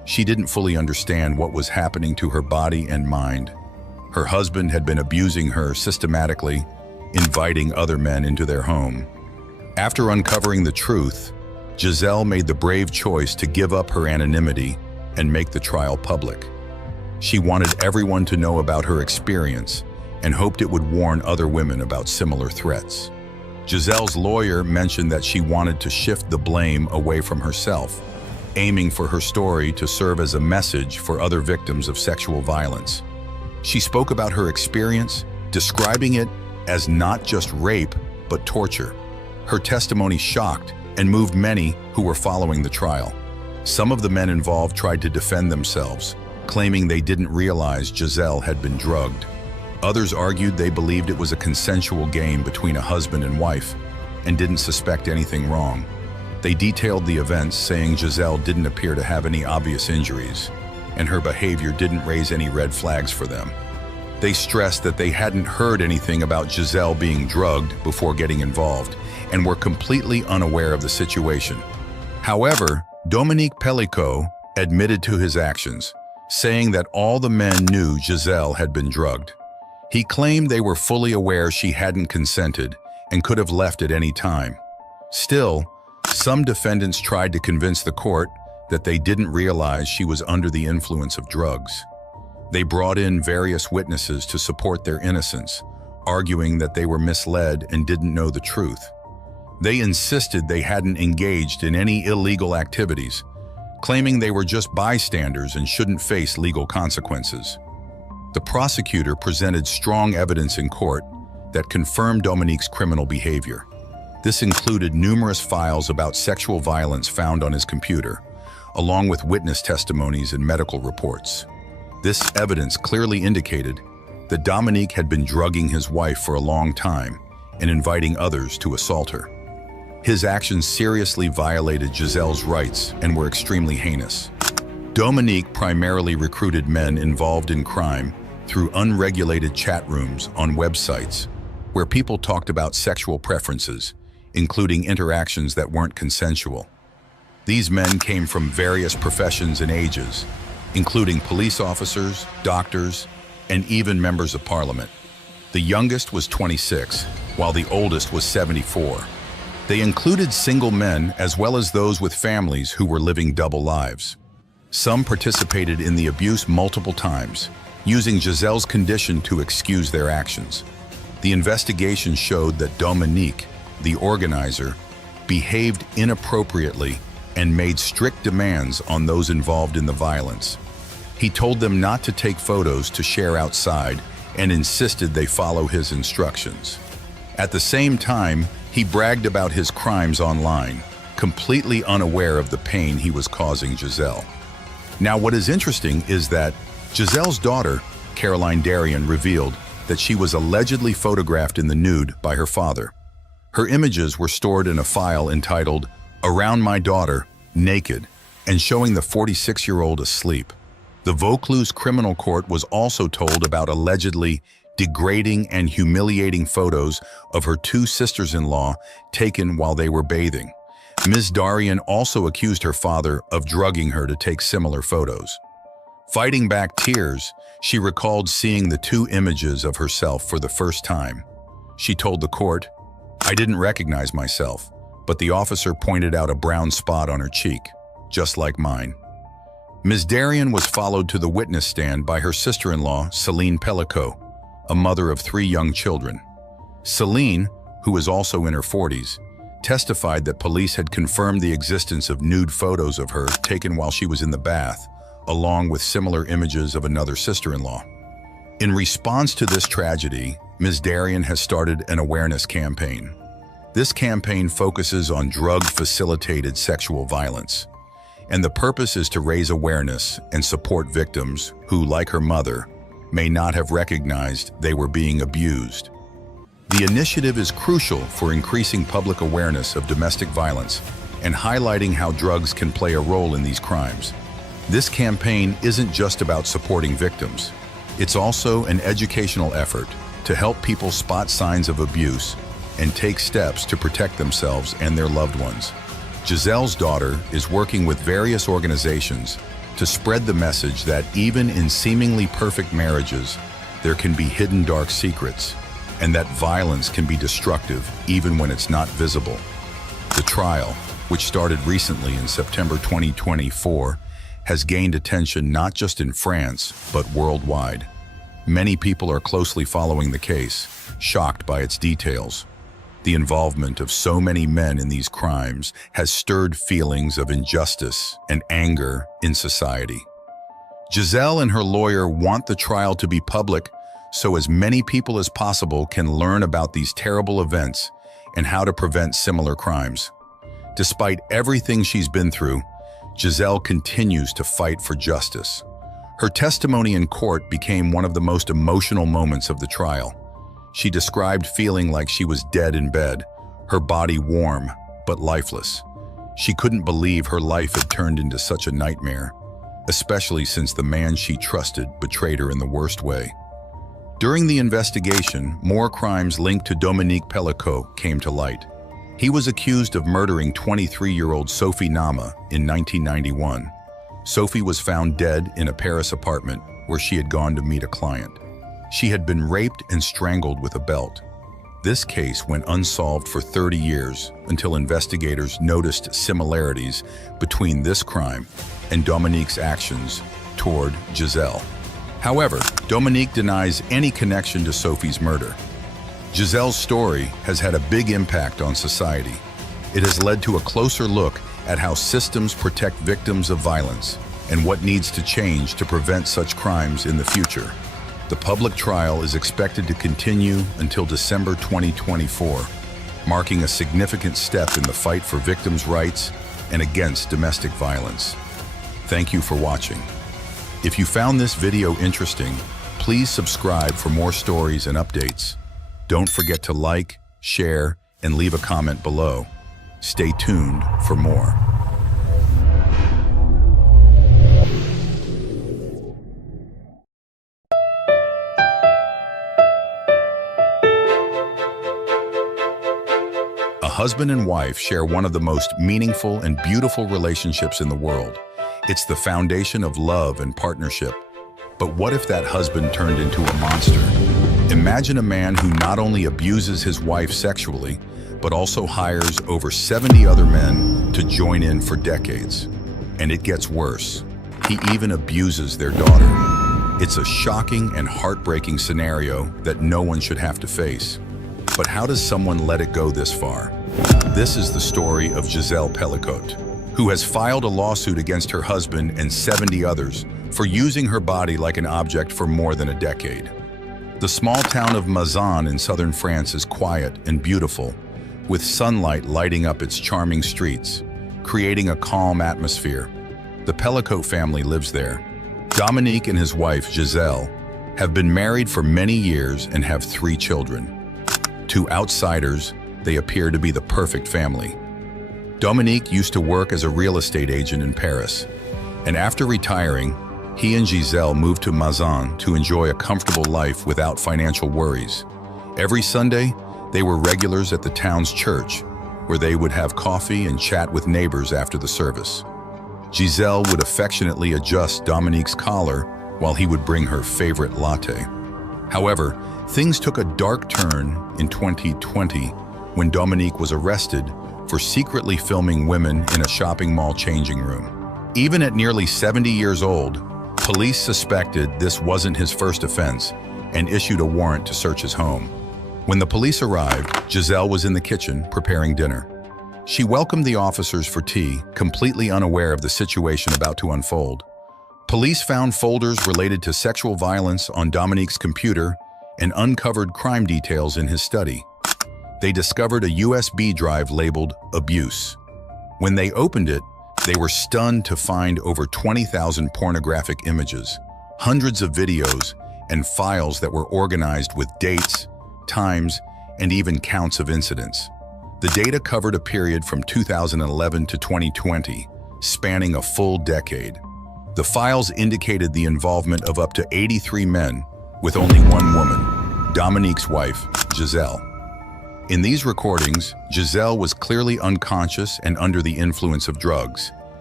she didn't fully understand what was happening to her body and mind. Her husband had been abusing her systematically, inviting other men into their home. After uncovering the truth, Giselle made the brave choice to give up her anonymity and make the trial public. She wanted everyone to know about her experience and hoped it would warn other women about similar threats. Giselle's lawyer mentioned that she wanted to shift the blame away from herself, aiming for her story to serve as a message for other victims of sexual violence. She spoke about her experience, describing it as not just rape, but torture. Her testimony shocked and moved many who were following the trial. Some of the men involved tried to defend themselves, claiming they didn't realize Giselle had been drugged. Others argued they believed it was a consensual game between a husband and wife and didn't suspect anything wrong. They detailed the events, saying Giselle didn't appear to have any obvious injuries, and her behavior didn't raise any red flags for them. They stressed that they hadn't heard anything about Giselle being drugged before getting involved and were completely unaware of the situation. However, Dominique Pélicot admitted to his actions, saying that all the men knew Giselle had been drugged. He claimed they were fully aware she hadn't consented and could have left at any time. Still, some defendants tried to convince the court that they didn't realize she was under the influence of drugs. They brought in various witnesses to support their innocence, arguing that they were misled and didn't know the truth. They insisted they hadn't engaged in any illegal activities, claiming they were just bystanders and shouldn't face legal consequences. The prosecutor presented strong evidence in court that confirmed Dominique's criminal behavior. This included numerous files about sexual violence found on his computer, along with witness testimonies and medical reports. This evidence clearly indicated that Dominique had been drugging his wife for a long time and inviting others to assault her. His actions seriously violated Giselle's rights and were extremely heinous. Dominique primarily recruited men involved in crime through unregulated chat rooms on websites where people talked about sexual preferences, including interactions that weren't consensual. These men came from various professions and ages, including police officers, doctors, and even members of parliament. The youngest was 26, while the oldest was 74. They included single men as well as those with families who were living double lives. Some participated in the abuse multiple times, using Giselle's condition to excuse their actions. The investigation showed that Dominique, the organizer, behaved inappropriately and made strict demands on those involved in the violence. He told them not to take photos to share outside and insisted they follow his instructions. At the same time, he bragged about his crimes online, completely unaware of the pain he was causing Giselle. Now, what is interesting is that Giselle's daughter, Caroline Darien, revealed that she was allegedly photographed in the nude by her father. Her images were stored in a file entitled "Around My Daughter, Naked," and showing the 46-year-old asleep. The Vaucluse Criminal Court was also told about allegedly degrading and humiliating photos of her two sisters-in-law taken while they were bathing. Ms. Darien also accused her father of drugging her to take similar photos. Fighting back tears, she recalled seeing the two images of herself for the first time. She told the court, "I didn't recognize myself, but the officer pointed out a brown spot on her cheek, just like mine." Ms. Darien was followed to the witness stand by her sister-in-law, Celine Pélicot, a mother of 3 young children. Celine, who is also in her 40s, testified that police had confirmed the existence of nude photos of her taken while she was in the bath, along with similar images of another sister-in-law. In response to this tragedy, Ms. Darien has started an awareness campaign. This campaign focuses on drug-facilitated sexual violence, and the purpose is to raise awareness and support victims who, like her mother, may not have recognized they were being abused. The initiative is crucial for increasing public awareness of domestic violence and highlighting how drugs can play a role in these crimes. This campaign isn't just about supporting victims. It's also an educational effort to help people spot signs of abuse and take steps to protect themselves and their loved ones. Giselle's daughter is working with various organizations to spread the message that even in seemingly perfect marriages, there can be hidden dark secrets, and that violence can be destructive even when it's not visible. The trial, which started recently in September 2024, has gained attention not just in France, but worldwide. Many people are closely following the case, shocked by its details. The involvement of so many men in these crimes has stirred feelings of injustice and anger in society. Giselle and her lawyer want the trial to be public so as many people as possible can learn about these terrible events and how to prevent similar crimes. Despite everything she's been through, Giselle continues to fight for justice. Her testimony in court became one of the most emotional moments of the trial. She described feeling like she was dead in bed, her body warm but lifeless. She couldn't believe her life had turned into such a nightmare, especially since the man she trusted betrayed her in the worst way. During the investigation, more crimes linked to Dominique Pélicot came to light. He was accused of murdering 23-year-old Sophie Nama in 1991. Sophie was found dead in a Paris apartment where she had gone to meet a client. She had been raped and strangled with a belt. This case went unsolved for 30 years until investigators noticed similarities between this crime and Dominique's actions toward Giselle. However, Dominique denies any connection to Sophie's murder. Giselle's story has had a big impact on society. It has led to a closer look at how systems protect victims of violence and what needs to change to prevent such crimes in the future. The public trial is expected to continue until December 2024, marking a significant step in the fight for victims' rights and against domestic violence. Thank you for watching. If you found this video interesting, please subscribe for more stories and updates. Don't forget to like, share, and leave a comment below. Stay tuned for more. A husband and wife share one of the most meaningful and beautiful relationships in the world. It's the foundation of love and partnership. But what if that husband turned into a monster? Imagine a man who not only abuses his wife sexually, but also hires over 70 other men to join in for decades. And it gets worse. He even abuses their daughter. It's a shocking and heartbreaking scenario that no one should have to face. But how does someone let it go this far? This is the story of Giselle Pélicot, who has filed a lawsuit against her husband and 70 others for using her body like an object for more than a decade. The small town of Mazan in southern France is quiet and beautiful, with sunlight lighting up its charming streets, creating a calm atmosphere. The Pélicot family lives there. Dominique and his wife, Giselle, have been married for many years and have 3 children. To outsiders, they appear to be the perfect family. Dominique used to work as a real estate agent in Paris, and after retiring, he and Giselle moved to Mazan to enjoy a comfortable life without financial worries. Every Sunday, they were regulars at the town's church, where they would have coffee and chat with neighbors after the service. Giselle would affectionately adjust Dominique's collar while he would bring her favorite latte. However, things took a dark turn in 2020 when Dominique was arrested for secretly filming women in a shopping mall changing room. Even at nearly 70 years old, police suspected this wasn't his first offense and issued a warrant to search his home. When the police arrived, Giselle was in the kitchen preparing dinner. She welcomed the officers for tea, completely unaware of the situation about to unfold. Police found folders related to sexual violence on Dominique's computer and uncovered crime details in his study. They discovered a USB drive labeled "Abuse." When they opened it, they were stunned to find over 20,000 pornographic images, hundreds of videos, and files that were organized with dates, times, and even counts of incidents. The data covered a period from 2011 to 2020, spanning a full decade. The files indicated the involvement of up to 83 men, with only one woman, Dominique's wife, Giselle. In these recordings, Giselle was clearly unconscious and under the influence of drugs,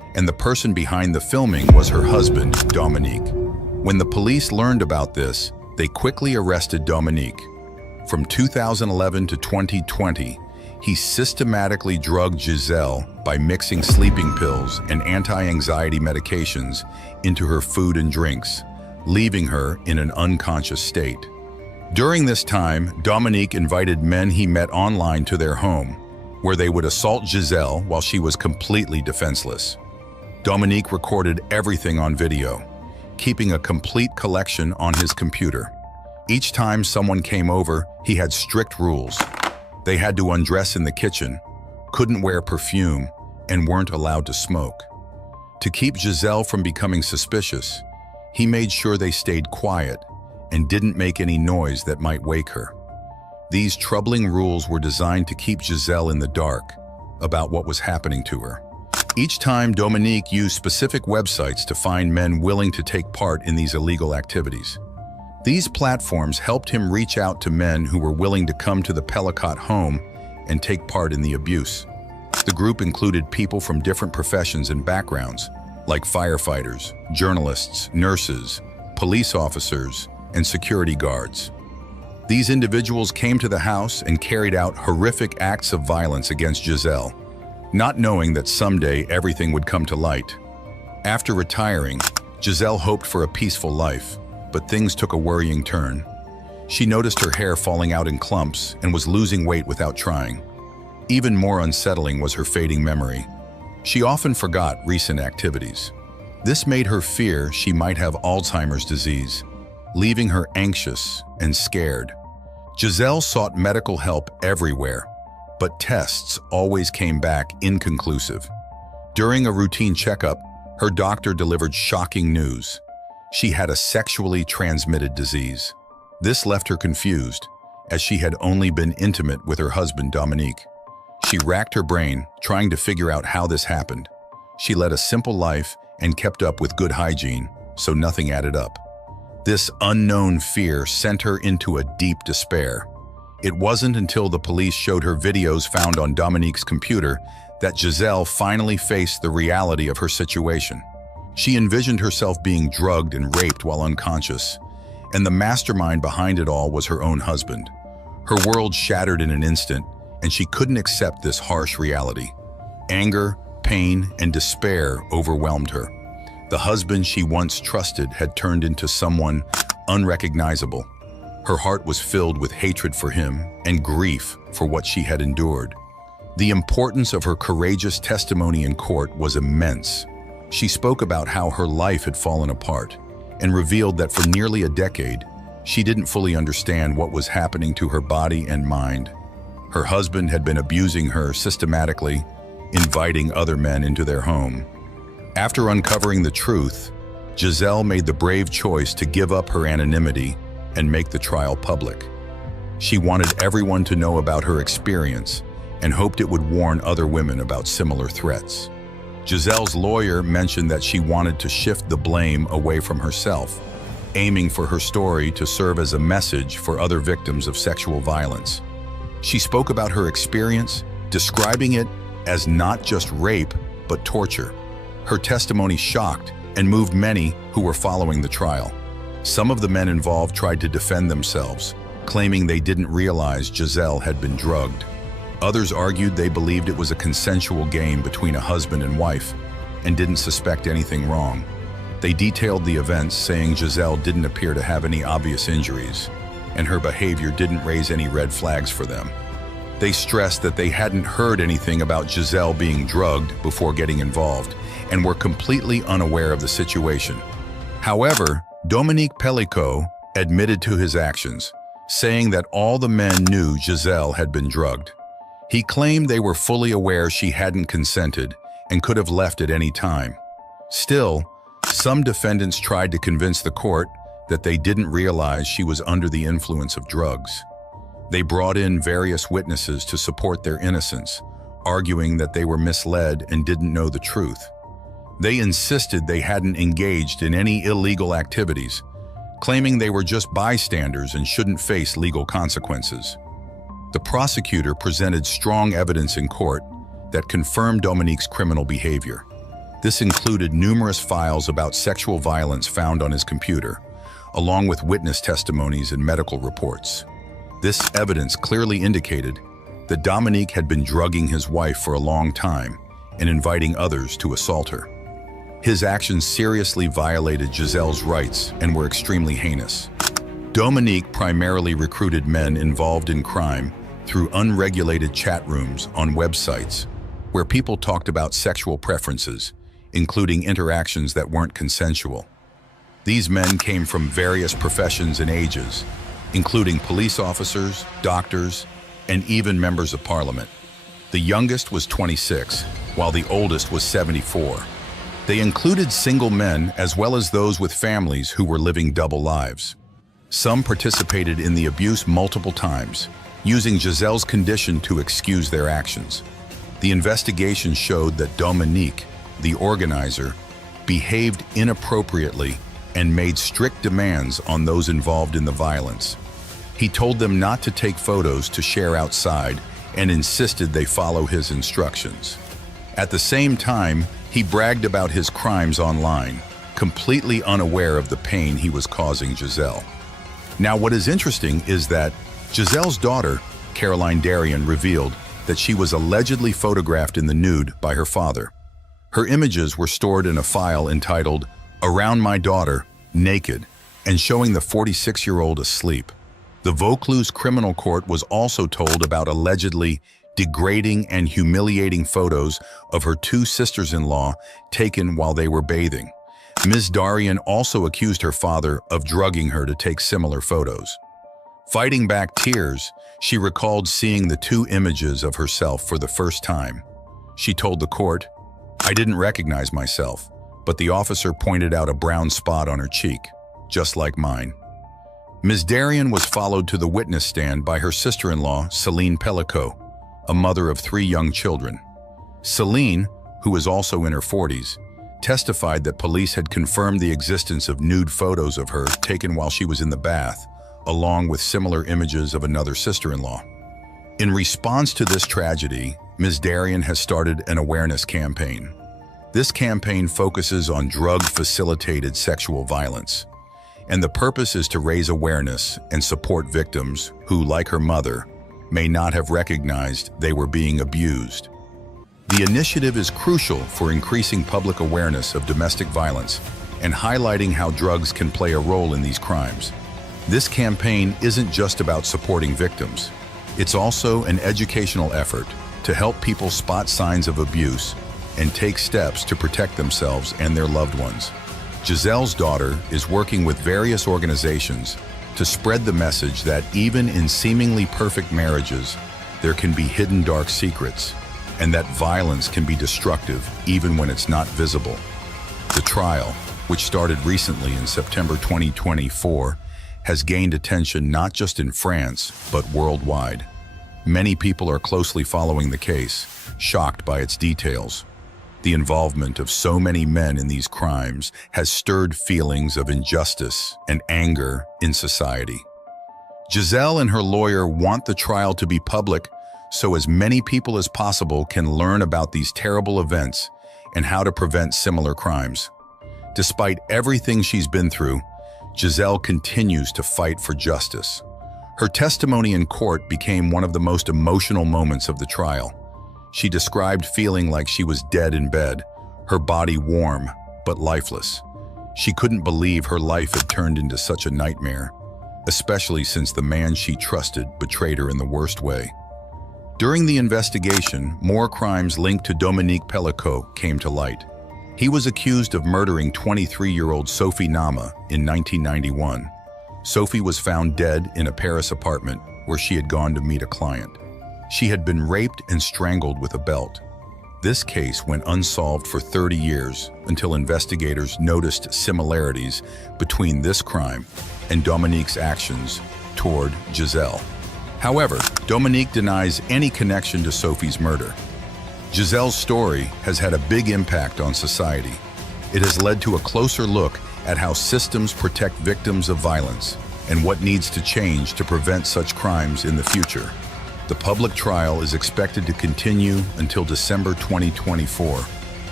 and the person behind the filming was her husband, Dominique. When the police learned about this, they quickly arrested Dominique. From 2011 to 2020, he systematically drugged Giselle by mixing sleeping pills and anti-anxiety medications into her food and drinks, leaving her in an unconscious state. During this time, Dominique invited men he met online to their home, where they would assault Giselle while she was completely defenseless. Dominique recorded everything on video, keeping a complete collection on his computer. Each time someone came over, he had strict rules. They had to undress in the kitchen, couldn't wear perfume, and weren't allowed to smoke. To keep Giselle from becoming suspicious, he made sure they stayed quiet and didn't make any noise that might wake her. These troubling rules were designed to keep Giselle in the dark about what was happening to her. Each time, Dominique used specific websites to find men willing to take part in these illegal activities. These platforms helped him reach out to men who were willing to come to the Pélicot home and take part in the abuse. The group included people from different professions and backgrounds, like firefighters, journalists, nurses, police officers, and security guards. These individuals came to the house and carried out horrific acts of violence against Giselle, not knowing that someday everything would come to light. After retiring, Giselle hoped for a peaceful life, but things took a worrying turn. She noticed her hair falling out in clumps and was losing weight without trying. Even more unsettling was her fading memory. She often forgot recent activities. This made her fear she might have Alzheimer's disease, leaving her anxious and scared. Giselle sought medical help everywhere, but tests always came back inconclusive. During a routine checkup, her doctor delivered shocking news. She had a sexually transmitted disease. This left her confused, as she had only been intimate with her husband, Dominique. She racked her brain, trying to figure out how this happened. She led a simple life and kept up with good hygiene, so nothing added up. This unknown fear sent her into a deep despair. It wasn't until the police showed her videos found on Dominique's computer that Giselle finally faced the reality of her situation. She envisioned herself being drugged and raped while unconscious, and the mastermind behind it all was her own husband. Her world shattered in an instant, and she couldn't accept this harsh reality. Anger, pain, and despair overwhelmed her. The husband she once trusted had turned into someone unrecognizable. Her heart was filled with hatred for him and grief for what she had endured. The importance of her courageous testimony in court was immense. She spoke about how her life had fallen apart and revealed that for nearly a decade, she didn't fully understand what was happening to her body and mind. Her husband had been abusing her systematically, inviting other men into their home. After uncovering the truth, Giselle made the brave choice to give up her anonymity and make the trial public. She wanted everyone to know about her experience and hoped it would warn other women about similar threats. Giselle's lawyer mentioned that she wanted to shift the blame away from herself, aiming for her story to serve as a message for other victims of sexual violence. She spoke about her experience, describing it as not just rape, but torture. Her testimony shocked and moved many who were following the trial. Some of the men involved tried to defend themselves, claiming they didn't realize Giselle had been drugged. Others argued they believed it was a consensual game between a husband and wife and didn't suspect anything wrong. They detailed the events, saying Giselle didn't appear to have any obvious injuries, and her behavior didn't raise any red flags for them. They stressed that they hadn't heard anything about Giselle being drugged before getting involved and were completely unaware of the situation. However, Dominique Pélicot admitted to his actions, saying that all the men knew Giselle had been drugged. He claimed they were fully aware she hadn't consented and could have left at any time. Still, some defendants tried to convince the court that they didn't realize she was under the influence of drugs. They brought in various witnesses to support their innocence, arguing that they were misled and didn't know the truth. They insisted they hadn't engaged in any illegal activities, claiming they were just bystanders and shouldn't face legal consequences. The prosecutor presented strong evidence in court that confirmed Dominique's criminal behavior. This included numerous files about sexual violence found on his computer, along with witness testimonies and medical reports. This evidence clearly indicated that Dominique had been drugging his wife for a long time and inviting others to assault her. His actions seriously violated Giselle's rights and were extremely heinous. Dominique primarily recruited men involved in crime through unregulated chat rooms on websites where people talked about sexual preferences, including interactions that weren't consensual. These men came from various professions and ages, including police officers, doctors, and even members of parliament. The youngest was 26, while the oldest was 74. They included single men as well as those with families who were living double lives. Some participated in the abuse multiple times, using Giselle's condition to excuse their actions. The investigation showed that Dominique, the organizer, behaved inappropriately and made strict demands on those involved in the violence. He told them not to take photos to share outside and insisted they follow his instructions. At the same time, he bragged about his crimes online, completely unaware of the pain he was causing Giselle. Now, what is interesting is that Giselle's daughter, Caroline Darien, revealed that she was allegedly photographed in the nude by her father. Her images were stored in a file entitled "Around My Daughter, Naked," and showing the 46-year-old asleep. The Vaucluse Criminal Court was also told about allegedly degrading and humiliating photos of her two sisters-in-law taken while they were bathing. Ms. Darien also accused her father of drugging her to take similar photos. Fighting back tears, she recalled seeing the two images of herself for the first time. She told the court, "I didn't recognize myself, but the officer pointed out a brown spot on her cheek, just like mine." Ms. Darien was followed to the witness stand by her sister-in-law, Celine Pélicot, a mother of 3 young children. Celine, who is also in her 40s, testified that police had confirmed the existence of nude photos of her taken while she was in the bath, along with similar images of another sister-in-law. In response to this tragedy, Ms. Darien has started an awareness campaign. This campaign focuses on drug-facilitated sexual violence, and the purpose is to raise awareness and support victims who, like her mother, may not have recognized they were being abused. The initiative is crucial for increasing public awareness of domestic violence and highlighting how drugs can play a role in these crimes. This campaign isn't just about supporting victims. It's also an educational effort to help people spot signs of abuse and take steps to protect themselves and their loved ones. Giselle's daughter is working with various organizations to spread the message that even in seemingly perfect marriages, there can be hidden dark secrets, and that violence can be destructive even when it's not visible. The trial, which started recently in September 2024, has gained attention not just in France, but worldwide. Many people are closely following the case, shocked by its details. The involvement of so many men in these crimes has stirred feelings of injustice and anger in society. Giselle and her lawyer want the trial to be public so as many people as possible can learn about these terrible events and how to prevent similar crimes. Despite everything she's been through, Giselle continues to fight for justice. Her testimony in court became one of the most emotional moments of the trial. She described feeling like she was dead in bed, her body warm but lifeless. She couldn't believe her life had turned into such a nightmare, especially since the man she trusted betrayed her in the worst way. During the investigation, more crimes linked to Dominique Pélicot came to light. He was accused of murdering 23-year-old Sophie Nama in 1991. Sophie was found dead in a Paris apartment where she had gone to meet a client. She had been raped and strangled with a belt. This case went unsolved for 30 years until investigators noticed similarities between this crime and Dominique's actions toward Giselle. However, Dominique denies any connection to Sophie's murder. Giselle's story has had a big impact on society. It has led to a closer look at how systems protect victims of violence and what needs to change to prevent such crimes in the future. The public trial is expected to continue until December 2024,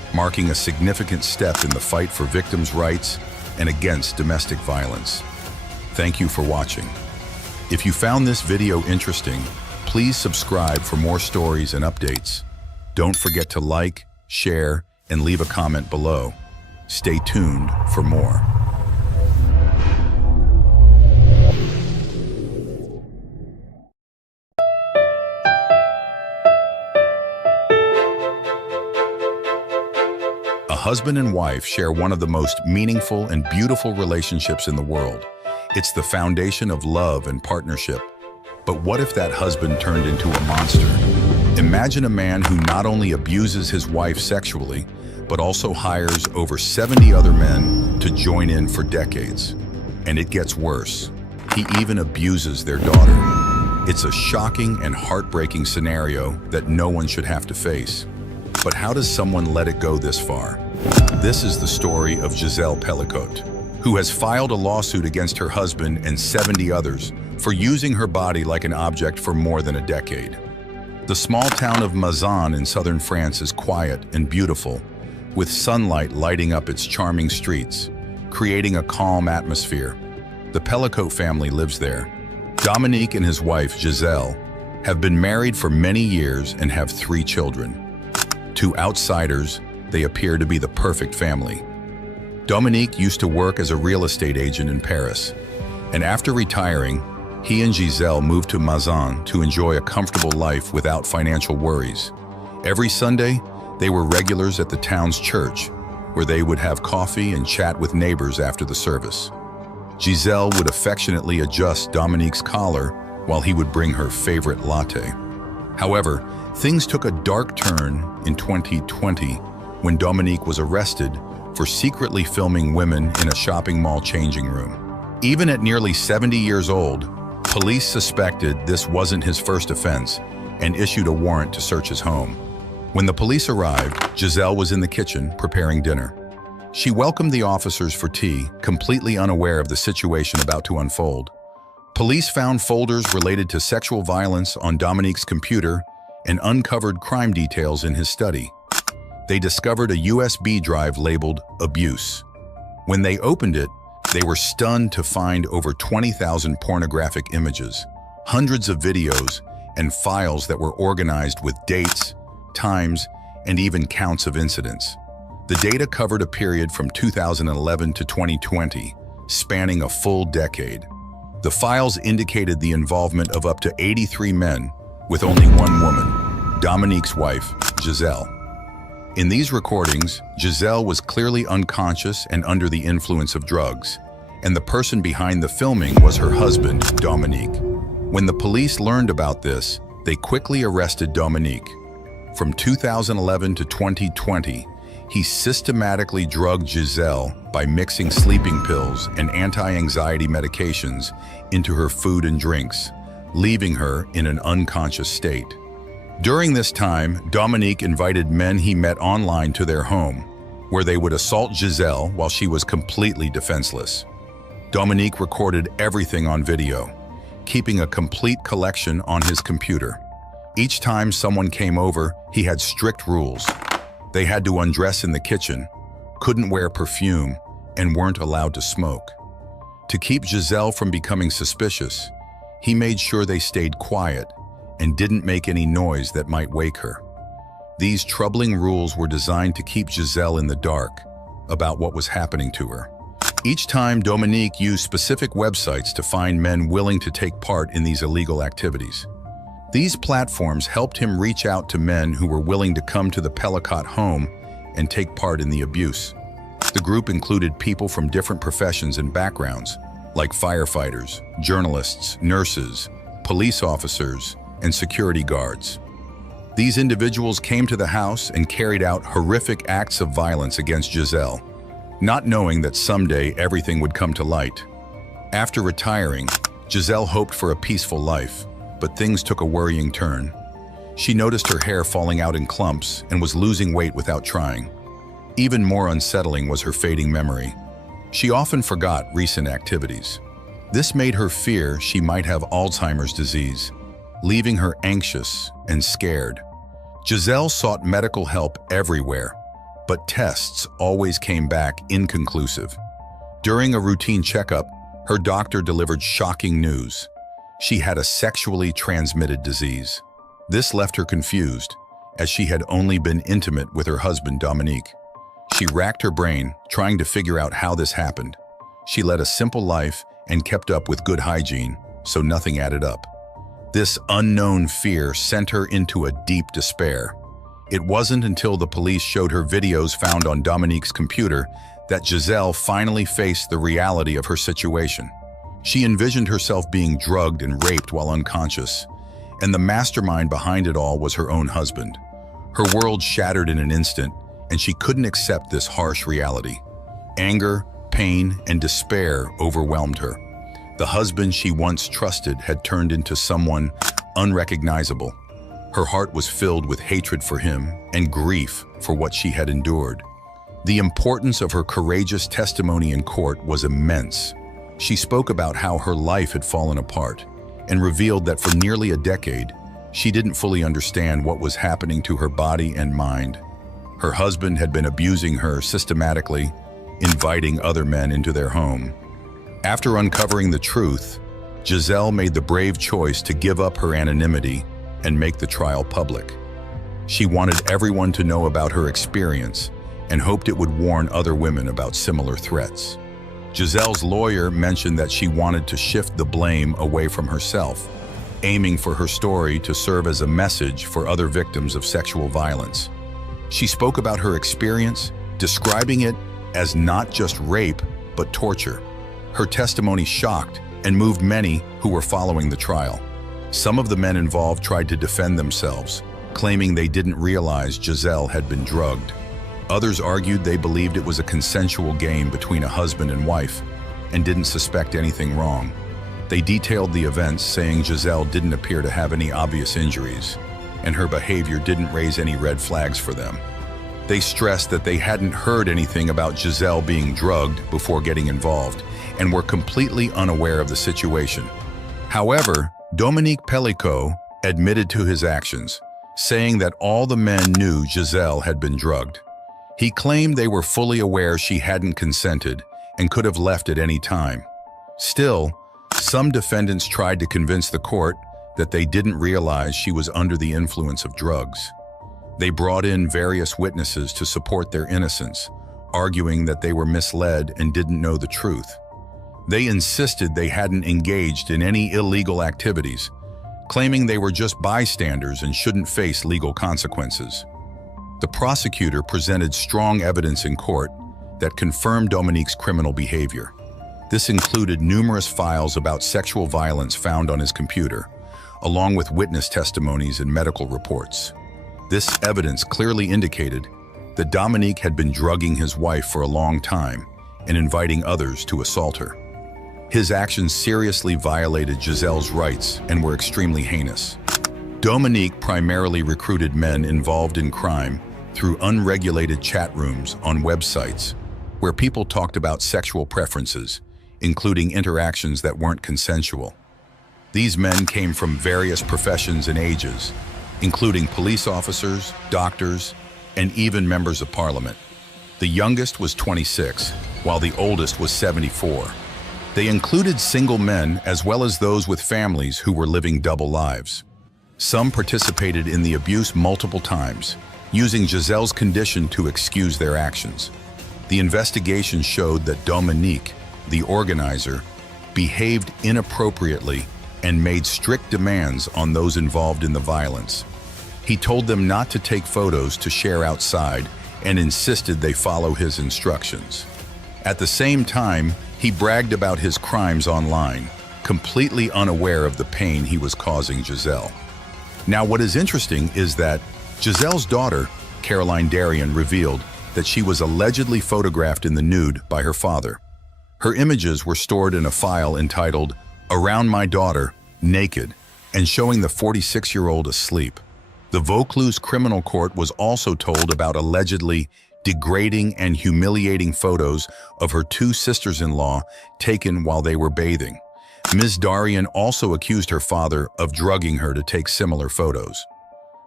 marking a significant step in the fight for victims' rights and against domestic violence. Thank you for watching. If you found this video interesting, please subscribe for more stories and updates. Don't forget to like, share, and leave a comment below. Stay tuned for more. A husband and wife share one of the most meaningful and beautiful relationships in the world. It's the foundation of love and partnership. But what if that husband turned into a monster? Imagine a man who not only abuses his wife sexually, but also hires over 70 other men to join in for decades. And it gets worse. He even abuses their daughter. It's a shocking and heartbreaking scenario that no one should have to face. But how does someone let it go this far? This is the story of Giselle Pélicot, who has filed a lawsuit against her husband and 70 others for using her body like an object for more than a decade. The small town of Mazan in southern France is quiet and beautiful, with sunlight lighting up its charming streets, creating a calm atmosphere. The Pélicot family lives there. Dominique and his wife, Giselle, have been married for many years and have 3 children. To outsiders, they appear to be the perfect family. Dominique used to work as a real estate agent in Paris, and after retiring, he and Giselle moved to Mazan to enjoy a comfortable life without financial worries. Every Sunday, they were regulars at the town's church, where they would have coffee and chat with neighbors after the service. Giselle would affectionately adjust Dominique's collar while he would bring her favorite latte. However, things took a dark turn in 2020 when Dominique was arrested for secretly filming women in a shopping mall changing room. Even at nearly 70 years old, police suspected this wasn't his first offense and issued a warrant to search his home. When the police arrived, Giselle was in the kitchen preparing dinner. She welcomed the officers for tea, completely unaware of the situation about to unfold. Police found folders related to sexual violence on Dominique's computer and uncovered crime details in his study. They discovered a USB drive labeled "Abuse." When they opened it, they were stunned to find over 20,000 pornographic images, hundreds of videos, and files that were organized with dates, times, and even counts of incidents. The data covered a period from 2011 to 2020, spanning a full decade. The files indicated the involvement of up to 83 men, with only one woman, Dominique's wife, Giselle. In these recordings, Giselle was clearly unconscious and under the influence of drugs, and the person behind the filming was her husband, Dominique. When the police learned about this, they quickly arrested Dominique. From 2011 to 2020, he systematically drugged Giselle by mixing sleeping pills and anti-anxiety medications into her food and drinks, leaving her in an unconscious state. During this time, Dominique invited men he met online to their home, where they would assault Giselle while she was completely defenseless. Dominique recorded everything on video, keeping a complete collection on his computer. Each time someone came over, he had strict rules. They had to undress in the kitchen, couldn't wear perfume, and weren't allowed to smoke. To keep Giselle from becoming suspicious, he made sure they stayed quiet and didn't make any noise that might wake her. These troubling rules were designed to keep Giselle in the dark about what was happening to her. Each time, Dominique used specific websites to find men willing to take part in these illegal activities. These platforms helped him reach out to men who were willing to come to the Pélicot home and take part in the abuse. The group included people from different professions and backgrounds, like firefighters, journalists, nurses, police officers, and security guards. These individuals came to the house and carried out horrific acts of violence against Giselle, not knowing that someday everything would come to light. After retiring, Giselle hoped for a peaceful life, but things took a worrying turn. She noticed her hair falling out in clumps and was losing weight without trying. Even more unsettling was her fading memory. She often forgot recent activities. This made her fear she might have Alzheimer's disease, leaving her anxious and scared. Giselle sought medical help everywhere, but tests always came back inconclusive. During a routine checkup, her doctor delivered shocking news. She had a sexually transmitted disease. This left her confused, as she had only been intimate with her husband, Dominique. She racked her brain, trying to figure out how this happened. She led a simple life and kept up with good hygiene, so nothing added up. This unknown fear sent her into a deep despair. It wasn't until the police showed her videos found on Dominique's computer that Giselle finally faced the reality of her situation. She envisioned herself being drugged and raped while unconscious, and the mastermind behind it all was her own husband. Her world shattered in an instant, and she couldn't accept this harsh reality. Anger, pain, and despair overwhelmed her. The husband she once trusted had turned into someone unrecognizable. Her heart was filled with hatred for him and grief for what she had endured. The importance of her courageous testimony in court was immense. She spoke about how her life had fallen apart and revealed that for nearly a decade, she didn't fully understand what was happening to her body and mind. Her husband had been abusing her systematically, inviting other men into their home. After uncovering the truth, Giselle made the brave choice to give up her anonymity and make the trial public. She wanted everyone to know about her experience and hoped it would warn other women about similar threats. Giselle's lawyer mentioned that she wanted to shift the blame away from herself, aiming for her story to serve as a message for other victims of sexual violence. She spoke about her experience, describing it as not just rape, but torture. Her testimony shocked and moved many who were following the trial. Some of the men involved tried to defend themselves, claiming they didn't realize Giselle had been drugged. Others argued they believed it was a consensual game between a husband and wife and didn't suspect anything wrong. They detailed the events, saying Giselle didn't appear to have any obvious injuries, and her behavior didn't raise any red flags for them. They stressed that they hadn't heard anything about Giselle being drugged before getting involved and were completely unaware of the situation. However, Dominique Pélicot admitted to his actions, saying that all the men knew Giselle had been drugged. He claimed they were fully aware she hadn't consented and could have left at any time. Still, some defendants tried to convince the court that they didn't realize she was under the influence of drugs. They brought in various witnesses to support their innocence, arguing that they were misled and didn't know the truth. They insisted they hadn't engaged in any illegal activities, claiming they were just bystanders and shouldn't face legal consequences. The prosecutor presented strong evidence in court that confirmed Dominique's criminal behavior. This included numerous files about sexual violence found on his computer, along with witness testimonies and medical reports. This evidence clearly indicated that Dominique had been drugging his wife for a long time and inviting others to assault her. His actions seriously violated Giselle's rights and were extremely heinous. Dominique primarily recruited men involved in crime through unregulated chat rooms on websites where people talked about sexual preferences, including interactions that weren't consensual. These men came from various professions and ages, including police officers, doctors, and even members of parliament. The youngest was 26, while the oldest was 74. They included single men as well as those with families who were living double lives. Some participated in the abuse multiple times, using Giselle's condition to excuse their actions. The investigation showed that Dominique, the organizer, behaved inappropriately and made strict demands on those involved in the violence. He told them not to take photos to share outside and insisted they follow his instructions. At the same time, he bragged about his crimes online, completely unaware of the pain he was causing Giselle. Now, what is interesting is that Giselle's daughter, Caroline Darien, revealed that she was allegedly photographed in the nude by her father. Her images were stored in a file entitled "Around My Daughter, Naked," and showing the 46-year-old asleep. The Vaucluse Criminal Court was also told about allegedly degrading and humiliating photos of her two sisters-in-law taken while they were bathing. Ms. Darien also accused her father of drugging her to take similar photos.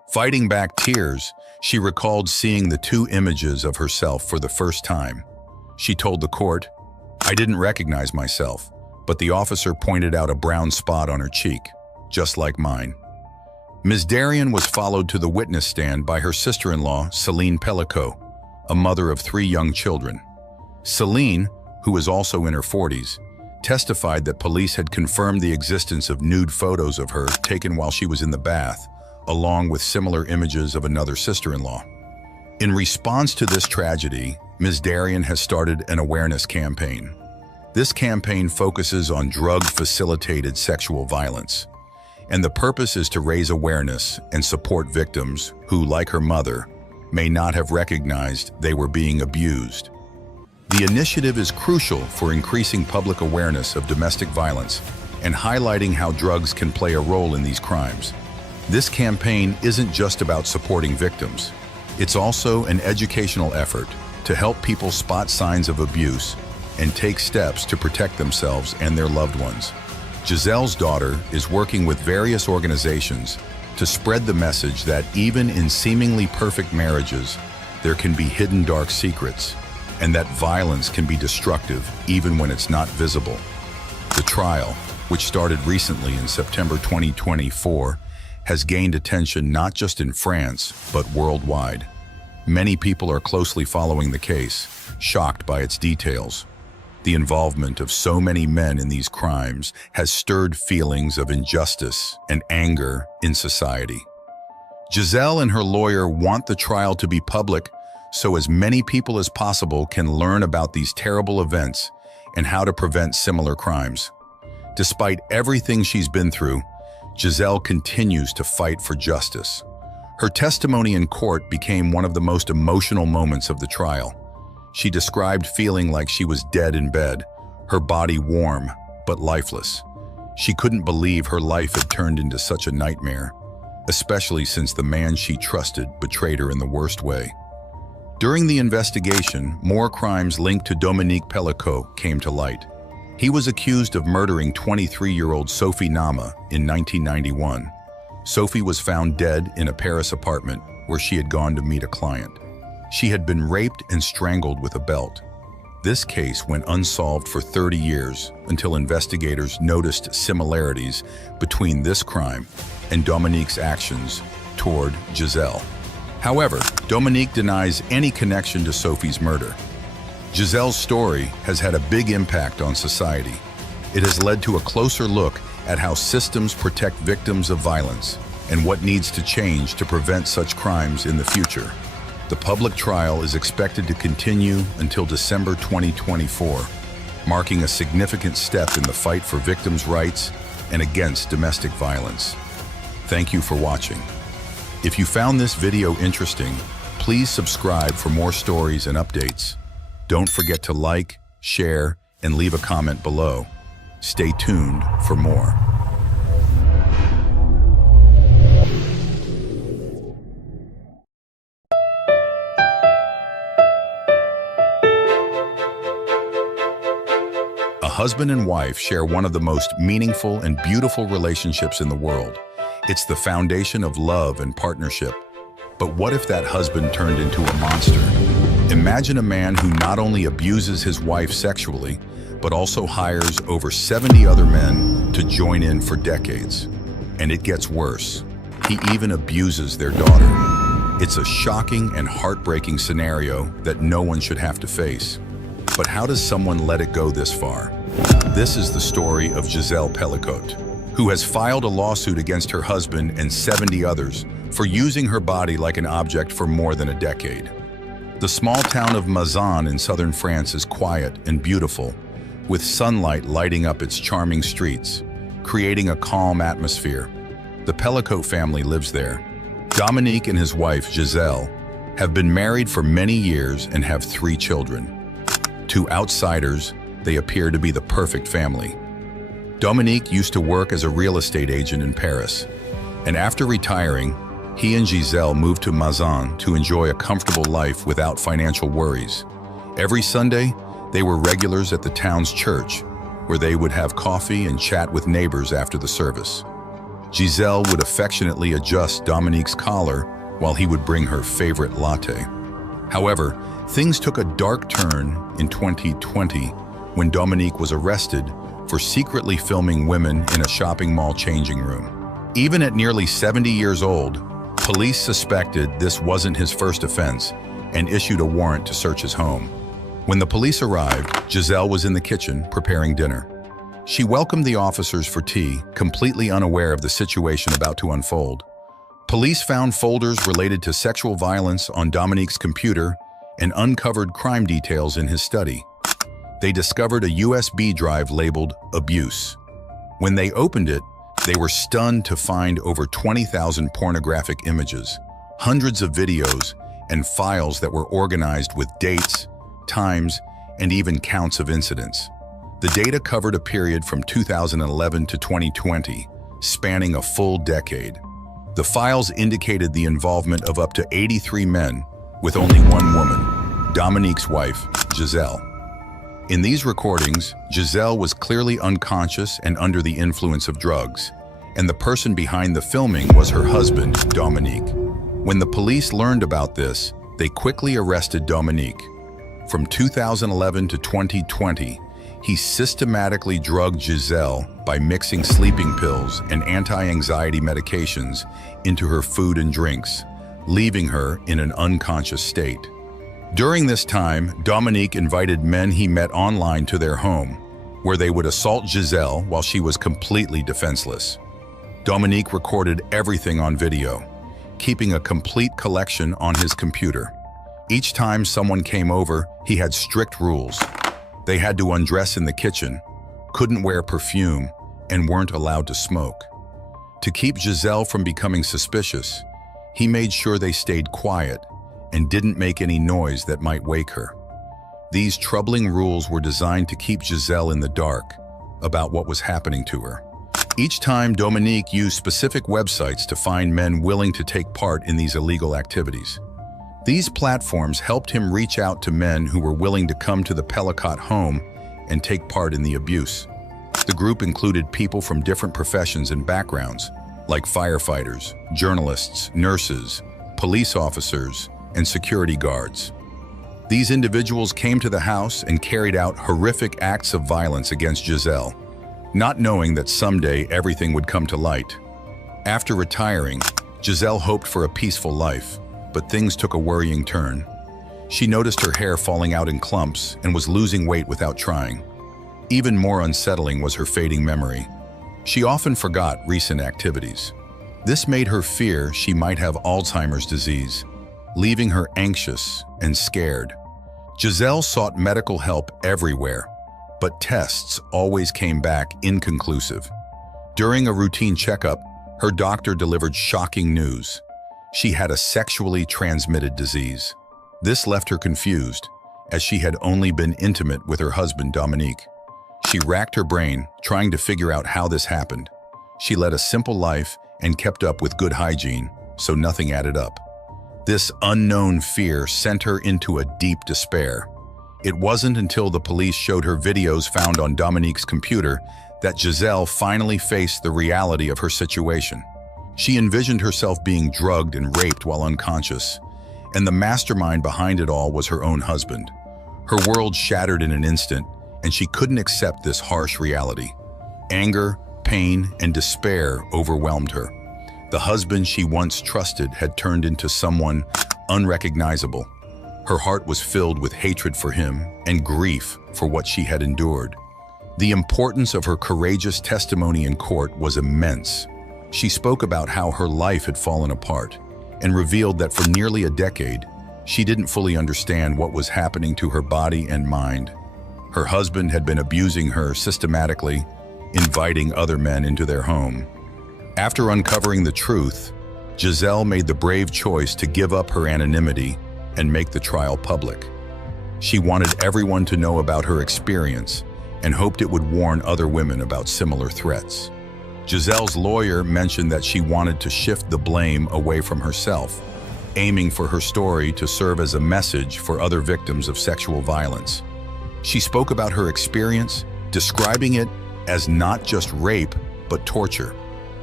Fighting back tears, she recalled seeing the two images of herself for the first time. She told the court, "I didn't recognize myself, but the officer pointed out a brown spot on her cheek, just like mine." Ms. Darian was followed to the witness stand by her sister-in-law, Celine Pélicot, a mother of 3 young children. Celine, who is also in her 40s, testified that police had confirmed the existence of nude photos of her taken while she was in the bath, along with similar images of another sister-in-law. In response to this tragedy, Ms. Darian has started an awareness campaign. This campaign focuses on drug-facilitated sexual violence, and the purpose is to raise awareness and support victims who, like her mother, may not have recognized they were being abused. The initiative is crucial for increasing public awareness of domestic violence and highlighting how drugs can play a role in these crimes. This campaign isn't just about supporting victims. It's also an educational effort to help people spot signs of abuse and take steps to protect themselves and their loved ones. Giselle's daughter is working with various organizations to spread the message that even in seemingly perfect marriages, there can be hidden dark secrets, and that violence can be destructive even when it's not visible. The trial, which started recently in September 2024, has gained attention not just in France, but worldwide. Many people are closely following the case, shocked by its details. The involvement of so many men in these crimes has stirred feelings of injustice and anger in society. Giselle and her lawyer want the trial to be public so as many people as possible can learn about these terrible events and how to prevent similar crimes. Despite everything she's been through, Giselle continues to fight for justice. Her testimony in court became one of the most emotional moments of the trial. She described feeling like she was dead in bed, her body warm but lifeless. She couldn't believe her life had turned into such a nightmare, especially since the man she trusted betrayed her in the worst way. During the investigation, more crimes linked to Dominique Pélicot came to light. He was accused of murdering 23-year-old Sophie Nama in 1991. Sophie was found dead in a Paris apartment where she had gone to meet a client. She had been raped and strangled with a belt. This case went unsolved for 30 years until investigators noticed similarities between this crime and Dominique's actions toward Giselle. However, Dominique denies any connection to Sophie's murder. Giselle's story has had a big impact on society. It has led to a closer look at how systems protect victims of violence and what needs to change to prevent such crimes in the future. The public trial is expected to continue until December 2024, marking a significant step in the fight for victims' rights and against domestic violence. Thank you for watching. If you found this video interesting, please subscribe for more stories and updates. Don't forget to like, share, and leave a comment below. Stay tuned for more. A husband and wife share one of the most meaningful and beautiful relationships in the world. It's the foundation of love and partnership. But what if that husband turned into a monster? Imagine a man who not only abuses his wife sexually, but also hires over 70 other men to join in for decades. And it gets worse. He even abuses their daughter. It's a shocking and heartbreaking scenario that no one should have to face. But how does someone let it go this far? This is the story of Giselle Pélicot, who has filed a lawsuit against her husband and 70 others for using her body like an object for more than a decade. The small town of Mazan in southern France is quiet and beautiful, with sunlight lighting up its charming streets, creating a calm atmosphere. The Pélicot family lives there. Dominique and his wife, Giselle, have been married for many years and have 3 children. To outsiders, they appear to be the perfect family. Dominique used to work as a real estate agent in Paris, and after retiring, he and Giselle moved to Mazan to enjoy a comfortable life without financial worries. Every Sunday, they were regulars at the town's church, where they would have coffee and chat with neighbors after the service. Giselle would affectionately adjust Dominique's collar while he would bring her favorite latte. However, things took a dark turn in 2020 when Dominique was arrested for secretly filming women in a shopping mall changing room. Even at nearly 70 years old, police suspected this wasn't his first offense and issued a warrant to search his home. When the police arrived, Giselle was in the kitchen preparing dinner. She welcomed the officers for tea, completely unaware of the situation about to unfold. Police found folders related to sexual violence on Dominique's computer and uncovered crime details in his study. They discovered a USB drive labeled "Abuse." When they opened it, they were stunned to find over 20,000 pornographic images, hundreds of videos, and files that were organized with dates, times, and even counts of incidents. The data covered a period from 2011 to 2020, spanning a full decade. The files indicated the involvement of up to 83 men, with only one woman, Dominique's wife, Giselle. In these recordings, Giselle was clearly unconscious and under the influence of drugs, and the person behind the filming was her husband, Dominique. When the police learned about this, they quickly arrested Dominique. From 2011 to 2020, he systematically drugged Giselle by mixing sleeping pills and anti-anxiety medications into her food and drinks, leaving her in an unconscious state. During this time, Dominique invited men he met online to their home, where they would assault Giselle while she was completely defenseless. Dominique recorded everything on video, keeping a complete collection on his computer. Each time someone came over, he had strict rules. They had to undress in the kitchen, couldn't wear perfume, and weren't allowed to smoke. To keep Giselle from becoming suspicious, he made sure they stayed quiet and didn't make any noise that might wake her. These troubling rules were designed to keep Giselle in the dark about what was happening to her. Each time, Dominique used specific websites to find men willing to take part in these illegal activities. These platforms helped him reach out to men who were willing to come to the Pélicot home and take part in the abuse. The group included people from different professions and backgrounds, like firefighters, journalists, nurses, police officers, and security guards. These individuals came to the house and carried out horrific acts of violence against Giselle, not knowing that someday everything would come to light. After retiring, Giselle hoped for a peaceful life, but things took a worrying turn. She noticed her hair falling out in clumps and was losing weight without trying. Even more unsettling was her fading memory. She often forgot recent activities. This made her fear she might have Alzheimer's disease, leaving her anxious and scared. Giselle sought medical help everywhere, but tests always came back inconclusive. During a routine checkup, her doctor delivered shocking news. She had a sexually transmitted disease. This left her confused, as she had only been intimate with her husband, Dominique. She racked her brain, trying to figure out how this happened. She led a simple life and kept up with good hygiene, so nothing added up. This unknown fear sent her into a deep despair. It wasn't until the police showed her videos found on Dominique's computer that Giselle finally faced the reality of her situation. She envisioned herself being drugged and raped while unconscious, and the mastermind behind it all was her own husband. Her world shattered in an instant, and she couldn't accept this harsh reality. Anger, pain, and despair overwhelmed her. The husband she once trusted had turned into someone unrecognizable. Her heart was filled with hatred for him and grief for what she had endured. The importance of her courageous testimony in court was immense. She spoke about how her life had fallen apart and revealed that for nearly a decade, she didn't fully understand what was happening to her body and mind. Her husband had been abusing her systematically, inviting other men into their home. After uncovering the truth, Giselle made the brave choice to give up her anonymity and make the trial public. She wanted everyone to know about her experience and hoped it would warn other women about similar threats. Giselle's lawyer mentioned that she wanted to shift the blame away from herself, aiming for her story to serve as a message for other victims of sexual violence. She spoke about her experience, describing it as not just rape, but torture.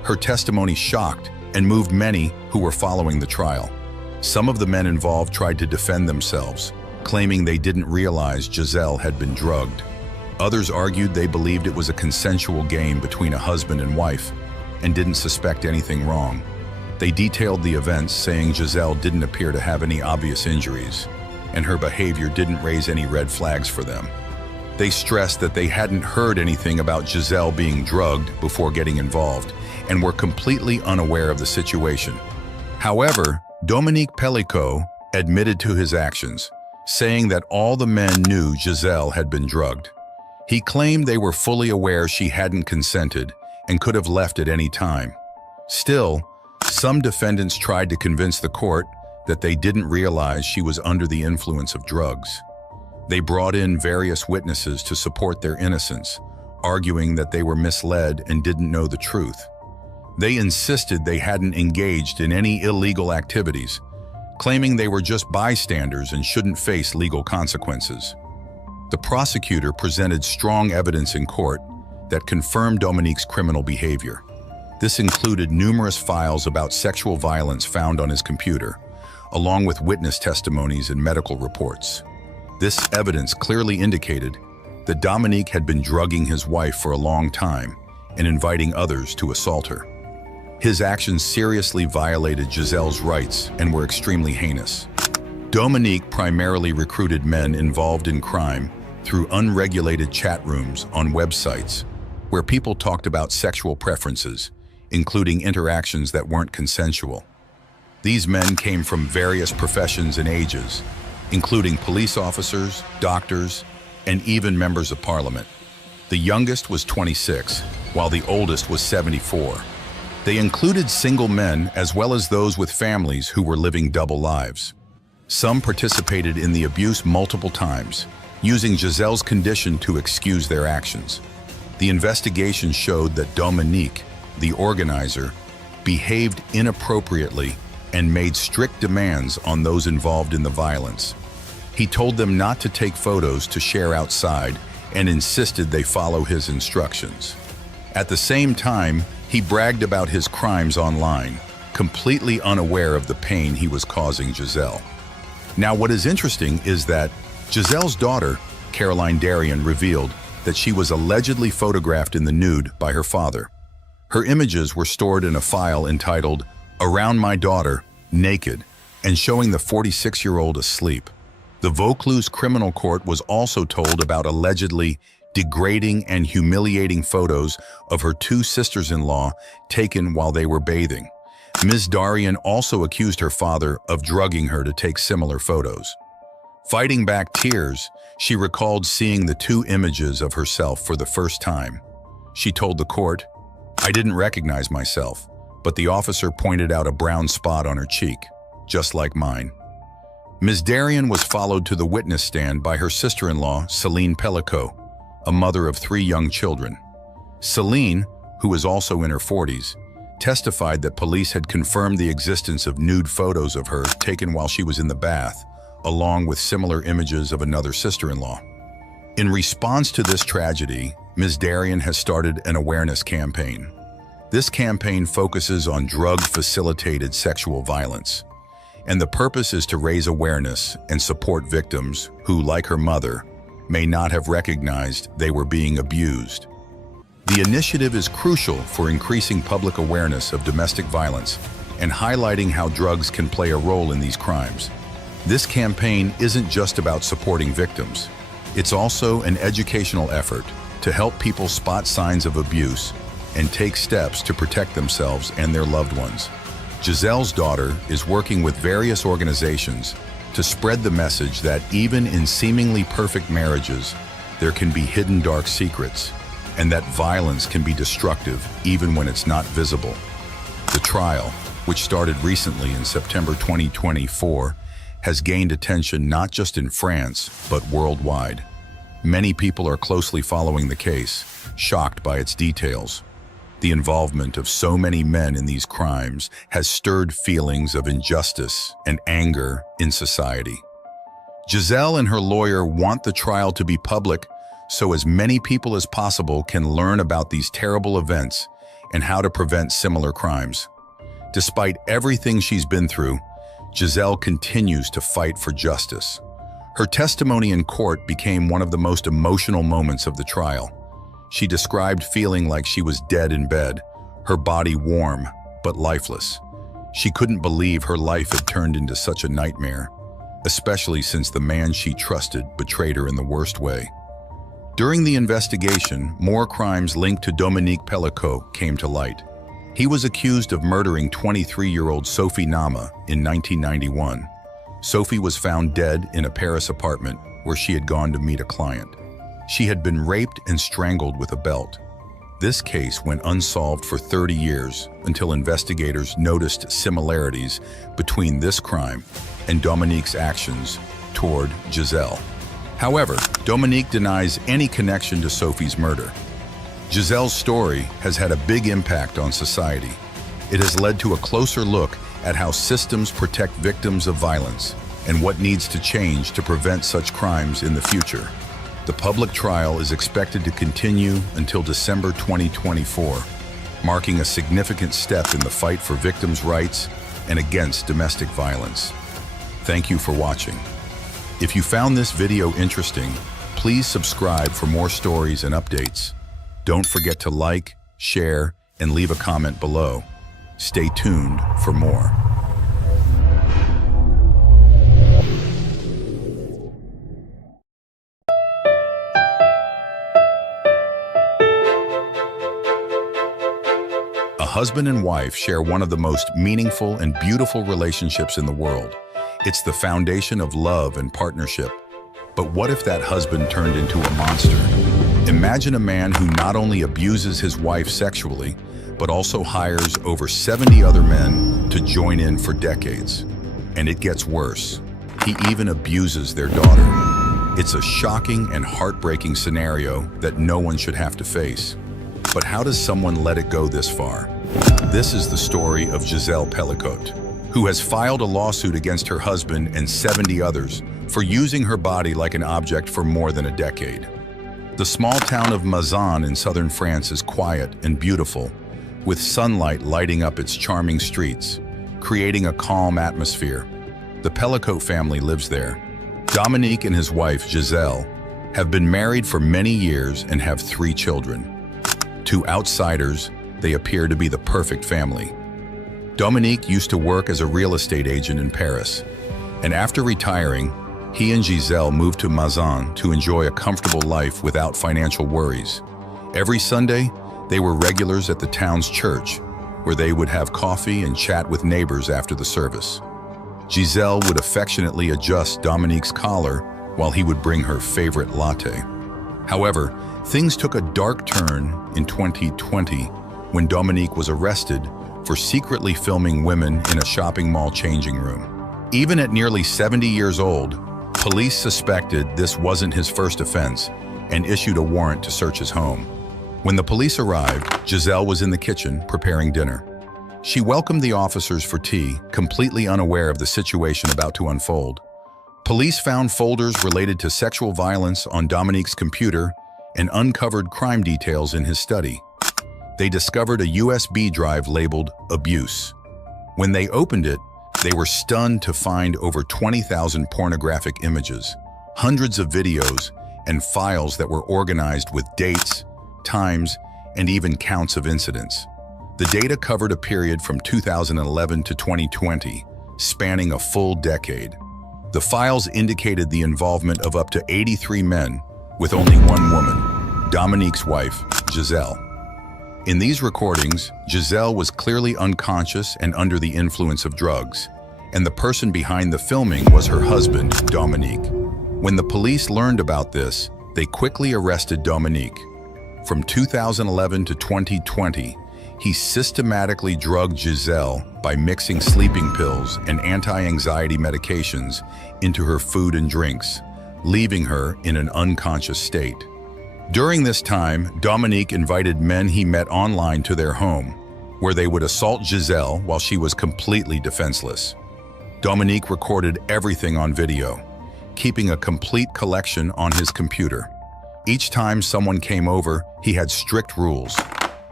Her testimony shocked and moved many who were following the trial. Some of the men involved tried to defend themselves, claiming they didn't realize Giselle had been drugged. Others argued they believed it was a consensual game between a husband and wife and didn't suspect anything wrong. They detailed the events, saying Giselle didn't appear to have any obvious injuries, and her behavior didn't raise any red flags for them. They stressed that they hadn't heard anything about Giselle being drugged before getting involved and were completely unaware of the situation. However, Dominique Pélicot admitted to his actions, saying that all the men knew Giselle had been drugged. He claimed they were fully aware she hadn't consented and could have left at any time. Still, some defendants tried to convince the court that they didn't realize she was under the influence of drugs. They brought in various witnesses to support their innocence, arguing that they were misled and didn't know the truth. They insisted they hadn't engaged in any illegal activities, claiming they were just bystanders and shouldn't face legal consequences. The prosecutor presented strong evidence in court that confirmed Dominique's criminal behavior. This included numerous files about sexual violence found on his computer, along with witness testimonies and medical reports. This evidence clearly indicated that Dominique had been drugging his wife for a long time and inviting others to assault her. His actions seriously violated Giselle's rights and were extremely heinous. Dominique primarily recruited men involved in crime through unregulated chat rooms on websites where people talked about sexual preferences, including interactions that weren't consensual. These men came from various professions and ages, including police officers, doctors, and even members of parliament. The youngest was 26, while the oldest was 74. They included single men as well as those with families who were living double lives. Some participated in the abuse multiple times, using Giselle's condition to excuse their actions. The investigation showed that Dominique, the organizer, behaved inappropriately and made strict demands on those involved in the violence. He told them not to take photos to share outside and insisted they follow his instructions. At the same time, he bragged about his crimes online, completely unaware of the pain he was causing Giselle. Now, what is interesting is that Giselle's daughter, Caroline Darien, revealed that she was allegedly photographed in the nude by her father. Her images were stored in a file entitled "Around My Daughter, Naked," and showing the 46-year-old asleep. The Vaucluse Criminal Court was also told about allegedly degrading and humiliating photos of her two sisters-in-law taken while they were bathing. Ms. Darien also accused her father of drugging her to take similar photos. Fighting back tears, she recalled seeing the two images of herself for the first time. She told the court, "I didn't recognize myself, but the officer pointed out a brown spot on her cheek, just like mine." Ms. Darien was followed to the witness stand by her sister-in-law, Celine Pélicot, a mother of 3 young children. Celine, who is also in her 40s, testified that police had confirmed the existence of nude photos of her taken while she was in the bath, along with similar images of another sister-in-law. In response to this tragedy, Ms. Darien has started an awareness campaign. This campaign focuses on drug-facilitated sexual violence, and the purpose is to raise awareness and support victims who, like her mother, may not have recognized they were being abused. The initiative is crucial for increasing public awareness of domestic violence and highlighting how drugs can play a role in these crimes. This campaign isn't just about supporting victims. It's also an educational effort to help people spot signs of abuse and take steps to protect themselves and their loved ones. Giselle's daughter is working with various organizations to spread the message that even in seemingly perfect marriages, there can be hidden dark secrets, and that violence can be destructive even when it's not visible. The trial, which started recently in September 2024, has gained attention not just in France, but worldwide. Many people are closely following the case, shocked by its details. The involvement of so many men in these crimes has stirred feelings of injustice and anger in society. Giselle and her lawyer want the trial to be public so as many people as possible can learn about these terrible events and how to prevent similar crimes. Despite everything she's been through, Giselle continues to fight for justice. Her testimony in court became one of the most emotional moments of the trial. She described feeling like she was dead in bed, her body warm but lifeless. She couldn't believe her life had turned into such a nightmare, especially since the man she trusted betrayed her in the worst way. During the investigation, more crimes linked to Dominique Pélicot came to light. He was accused of murdering 23-year-old Sophie Nama in 1991. Sophie was found dead in a Paris apartment where she had gone to meet a client. She had been raped and strangled with a belt. This case went unsolved for 30 years until investigators noticed similarities between this crime and Dominique's actions toward Giselle. However, Dominique denies any connection to Sophie's murder. Giselle's story has had a big impact on society. It has led to a closer look at how systems protect victims of violence and what needs to change to prevent such crimes in the future. The public trial is expected to continue until December 2024, marking a significant step in the fight for victims' rights and against domestic violence. Thank you for watching. If you found this video interesting, please subscribe for more stories and updates. Don't forget to like, share, and leave a comment below. Stay tuned for more. A husband and wife share one of the most meaningful and beautiful relationships in the world. It's the foundation of love and partnership. But what if that husband turned into a monster? Imagine a man who not only abuses his wife sexually, but also hires over 70 other men to join in for decades. And it gets worse. He even abuses their daughter. It's a shocking and heartbreaking scenario that no one should have to face. But how does someone let it go this far? This is the story of Giselle Pélicot, who has filed a lawsuit against her husband and 70 others for using her body like an object for more than a decade. The small town of Mazan in southern France is quiet and beautiful, with sunlight lighting up its charming streets, creating a calm atmosphere. The Pélicot family lives there. Dominique and his wife, Giselle, have been married for many years and have 3 children. To outsiders, they appear to be the perfect family. Dominique used to work as a real estate agent in Paris, and after retiring, he and Giselle moved to Mazan to enjoy a comfortable life without financial worries. Every Sunday, they were regulars at the town's church, where they would have coffee and chat with neighbors after the service. Giselle would affectionately adjust Dominique's collar while he would bring her favorite latte. However, things took a dark turn in 2020 when Dominique was arrested for secretly filming women in a shopping mall changing room. Even at nearly 70 years old, police suspected this wasn't his first offense and issued a warrant to search his home. When the police arrived, Giselle was in the kitchen preparing dinner. She welcomed the officers for tea, completely unaware of the situation about to unfold. Police found folders related to sexual violence on Dominique's computer and uncovered crime details in his study. They discovered a USB drive labeled "Abuse." When they opened it, they were stunned to find over 20,000 pornographic images, hundreds of videos, and files that were organized with dates, times, and even counts of incidents. The data covered a period from 2011 to 2020, spanning a full decade. The files indicated the involvement of up to 83 men, with only one woman, Dominique's wife, Giselle. In these recordings, Giselle was clearly unconscious and under the influence of drugs, and the person behind the filming was her husband, Dominique. When the police learned about this, they quickly arrested Dominique. From 2011 to 2020, he systematically drugged Giselle by mixing sleeping pills and anti-anxiety medications into her food and drinks, leaving her in an unconscious state. During this time, Dominique invited men he met online to their home, where they would assault Giselle while she was completely defenseless. Dominique recorded everything on video, keeping a complete collection on his computer. Each time someone came over, he had strict rules.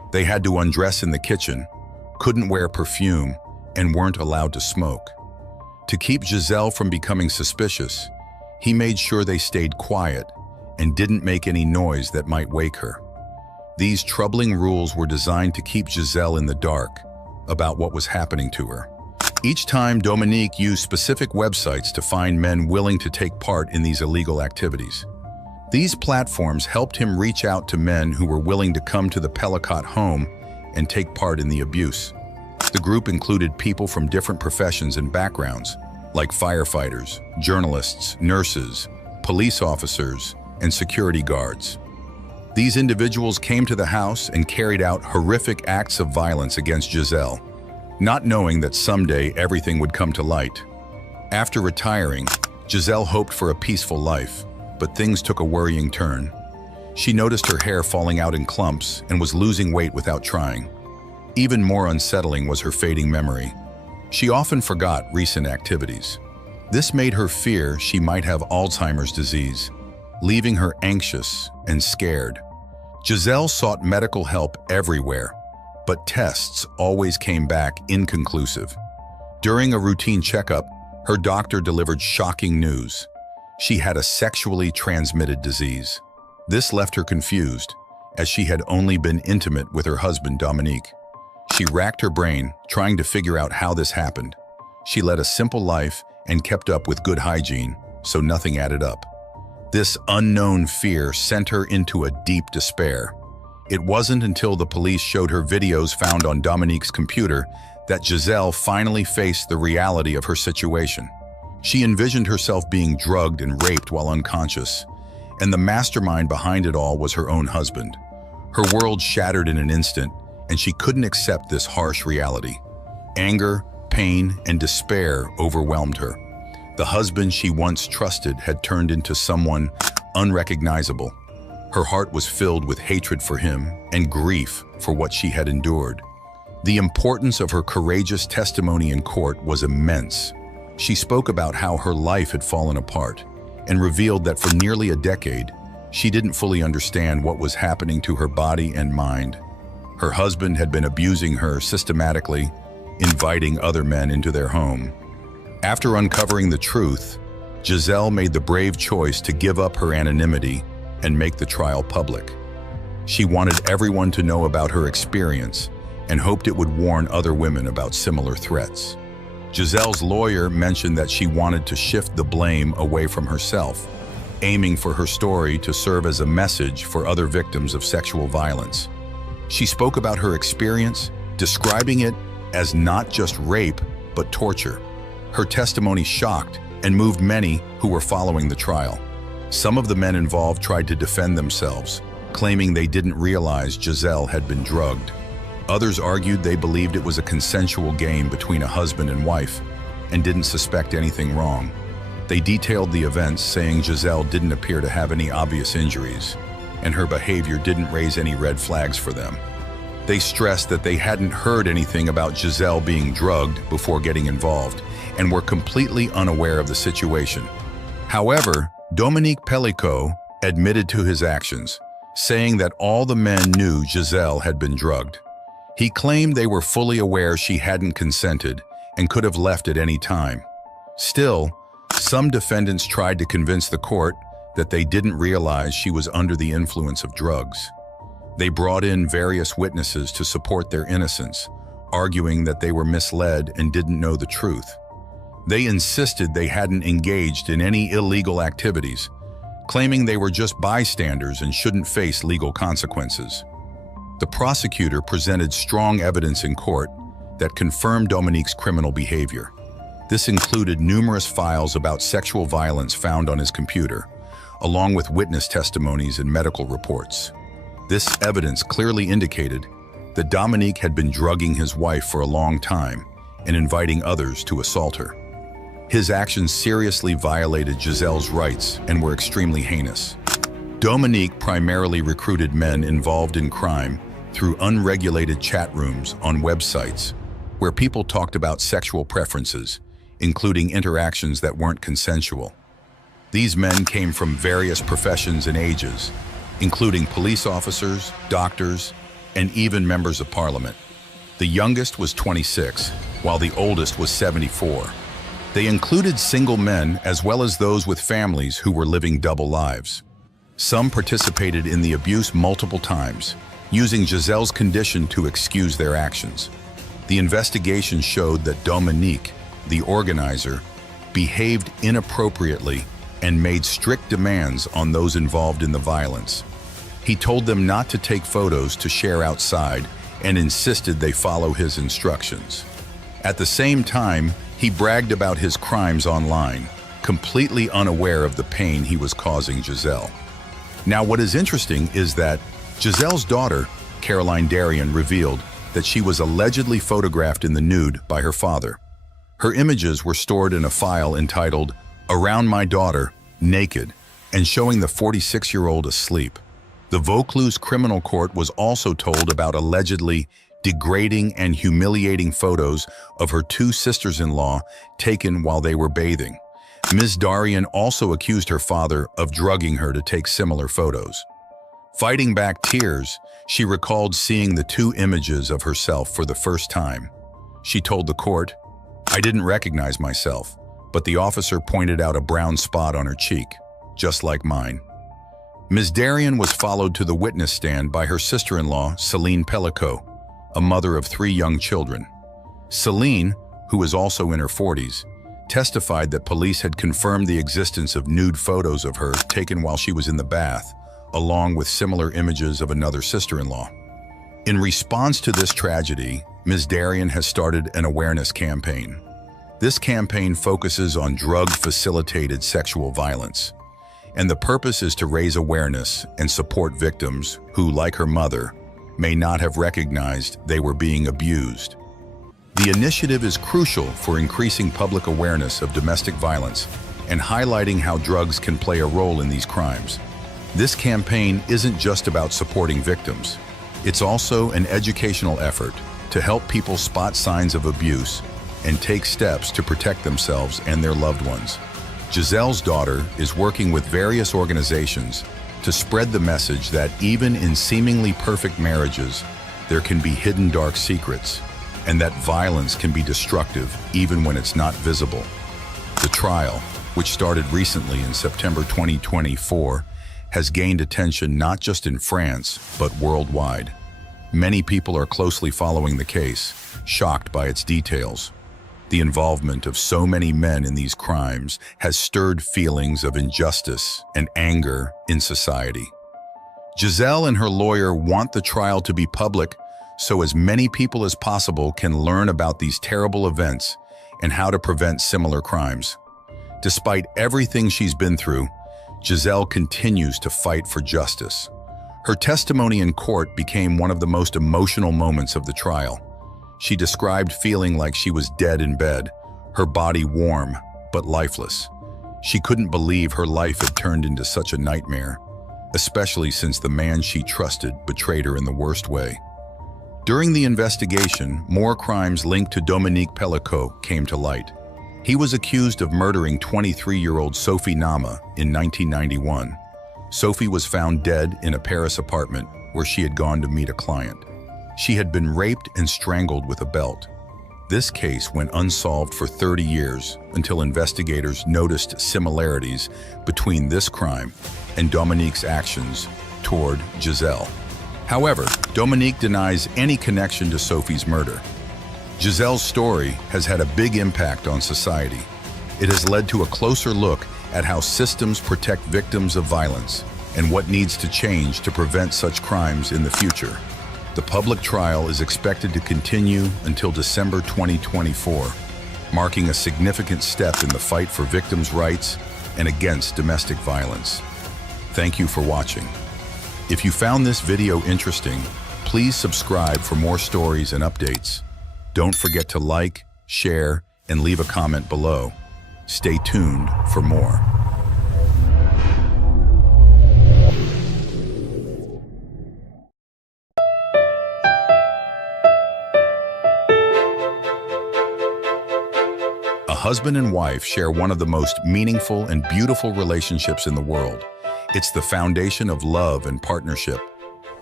They had to undress in the kitchen, couldn't wear perfume, and weren't allowed to smoke. To keep Giselle from becoming suspicious, he made sure they stayed quiet and didn't make any noise that might wake her. These troubling rules were designed to keep Giselle in the dark about what was happening to her. Each time, Dominique used specific websites to find men willing to take part in these illegal activities. These platforms helped him reach out to men who were willing to come to the Pélicot home and take part in the abuse. The group included people from different professions and backgrounds, like firefighters, journalists, nurses, police officers, and security guards. These individuals came to the house and carried out horrific acts of violence against Giselle, not knowing that someday everything would come to light. After retiring, Giselle hoped for a peaceful life, but things took a worrying turn. She noticed her hair falling out in clumps and was losing weight without trying. Even more unsettling was her fading memory. She often forgot recent activities. This made her fear she might have Alzheimer's disease, leaving her anxious and scared. Giselle sought medical help everywhere, but tests always came back inconclusive. During a routine checkup, her doctor delivered shocking news. She had a sexually transmitted disease. This left her confused, as she had only been intimate with her husband, Dominique. She racked her brain, trying to figure out how this happened. She led a simple life and kept up with good hygiene, so nothing added up. This unknown fear sent her into a deep despair. It wasn't until the police showed her videos found on Dominique's computer that Giselle finally faced the reality of her situation. She envisioned herself being drugged and raped while unconscious, and the mastermind behind it all was her own husband. Her world shattered in an instant, and she couldn't accept this harsh reality. Anger, pain, and despair overwhelmed her. The husband she once trusted had turned into someone unrecognizable. Her heart was filled with hatred for him and grief for what she had endured. The importance of her courageous testimony in court was immense. She spoke about how her life had fallen apart and revealed that for nearly a decade, she didn't fully understand what was happening to her body and mind. Her husband had been abusing her systematically, inviting other men into their home. After uncovering the truth, Giselle made the brave choice to give up her anonymity and make the trial public. She wanted everyone to know about her experience and hoped it would warn other women about similar threats. Giselle's lawyer mentioned that she wanted to shift the blame away from herself, aiming for her story to serve as a message for other victims of sexual violence. She spoke about her experience, describing it as not just rape, but torture. Her testimony shocked and moved many who were following the trial. Some of the men involved tried to defend themselves, claiming they didn't realize Giselle had been drugged. Others argued they believed it was a consensual game between a husband and wife and didn't suspect anything wrong. They detailed the events, saying Giselle didn't appear to have any obvious injuries, and her behavior didn't raise any red flags for them. They stressed that they hadn't heard anything about Giselle being drugged before getting involved and were completely unaware of the situation. However, Dominique Pélicot admitted to his actions, saying that all the men knew Giselle had been drugged. He claimed they were fully aware she hadn't consented and could have left at any time. Still, some defendants tried to convince the court that they didn't realize she was under the influence of drugs. They brought in various witnesses to support their innocence, arguing that they were misled and didn't know the truth. They insisted they hadn't engaged in any illegal activities, claiming they were just bystanders and shouldn't face legal consequences. The prosecutor presented strong evidence in court that confirmed Dominique's criminal behavior. This included numerous files about sexual violence found on his computer, along with witness testimonies and medical reports. This evidence clearly indicated that Dominique had been drugging his wife for a long time and inviting others to assault her. His actions seriously violated Giselle's rights and were extremely heinous. Dominique primarily recruited men involved in crime through unregulated chat rooms on websites where people talked about sexual preferences, including interactions that weren't consensual. These men came from various professions and ages, including police officers, doctors, and even members of parliament. The youngest was 26, while the oldest was 74. They included single men as well as those with families who were living double lives. Some participated in the abuse multiple times, using Giselle's condition to excuse their actions. The investigation showed that Dominique, the organizer, behaved inappropriately and made strict demands on those involved in the violence. He told them not to take photos to share outside and insisted they follow his instructions. At the same time, he bragged about his crimes online, completely unaware of the pain he was causing Giselle. Now, what is interesting is that Giselle's daughter, Caroline Darrian, revealed that she was allegedly photographed in the nude by her father. Her images were stored in a file entitled "Around My Daughter, Naked," and showing the 46-year-old asleep. The Vaucluse Criminal Court was also told about allegedly degrading and humiliating photos of her two sisters-in-law taken while they were bathing. Ms. Darrian also accused her father of drugging her to take similar photos. Fighting back tears, she recalled seeing the two images of herself for the first time. She told the court, "I didn't recognize myself, but the officer pointed out a brown spot on her cheek, just like mine." Ms. Darrian was followed to the witness stand by her sister-in-law, Celine Pélicot, a mother of 3 young children. Celine, who is also in her 40s, testified that police had confirmed the existence of nude photos of her taken while she was in the bath, along with similar images of another sister-in-law. In response to this tragedy, Ms. Darrian has started an awareness campaign. This campaign focuses on drug-facilitated sexual violence, and the purpose is to raise awareness and support victims who, like her mother, may not have recognized they were being abused. The initiative is crucial for increasing public awareness of domestic violence and highlighting how drugs can play a role in these crimes. This campaign isn't just about supporting victims. It's also an educational effort to help people spot signs of abuse and take steps to protect themselves and their loved ones. Giselle's daughter is working with various organizations to spread the message that even in seemingly perfect marriages, there can be hidden dark secrets, and that violence can be destructive even when it's not visible. The trial, which started recently in September 2024, has gained attention not just in France, but worldwide. Many people are closely following the case, shocked by its details. The involvement of so many men in these crimes has stirred feelings of injustice and anger in society. Giselle and her lawyer want the trial to be public so as many people as possible can learn about these terrible events and how to prevent similar crimes. Despite everything she's been through, Giselle continues to fight for justice. Her testimony in court became one of the most emotional moments of the trial. She described feeling like she was dead in bed, her body warm but lifeless. She couldn't believe her life had turned into such a nightmare, especially since the man she trusted betrayed her in the worst way. During the investigation, more crimes linked to Dominique Pélicot came to light. He was accused of murdering 23-year-old Sophie Nama in 1991. Sophie was found dead in a Paris apartment where she had gone to meet a client. She had been raped and strangled with a belt. This case went unsolved for 30 years until investigators noticed similarities between this crime and Dominique's actions toward Giselle. However, Dominique denies any connection to Sophie's murder. Giselle's story has had a big impact on society. It has led to a closer look at how systems protect victims of violence and what needs to change to prevent such crimes in the future. The public trial is expected to continue until December 2024, marking a significant step in the fight for victims' rights and against domestic violence. Thank you for watching. If you found this video interesting, please subscribe for more stories and updates. Don't forget to like, share, and leave a comment below. Stay tuned for more. A husband and wife share one of the most meaningful and beautiful relationships in the world. It's the foundation of love and partnership.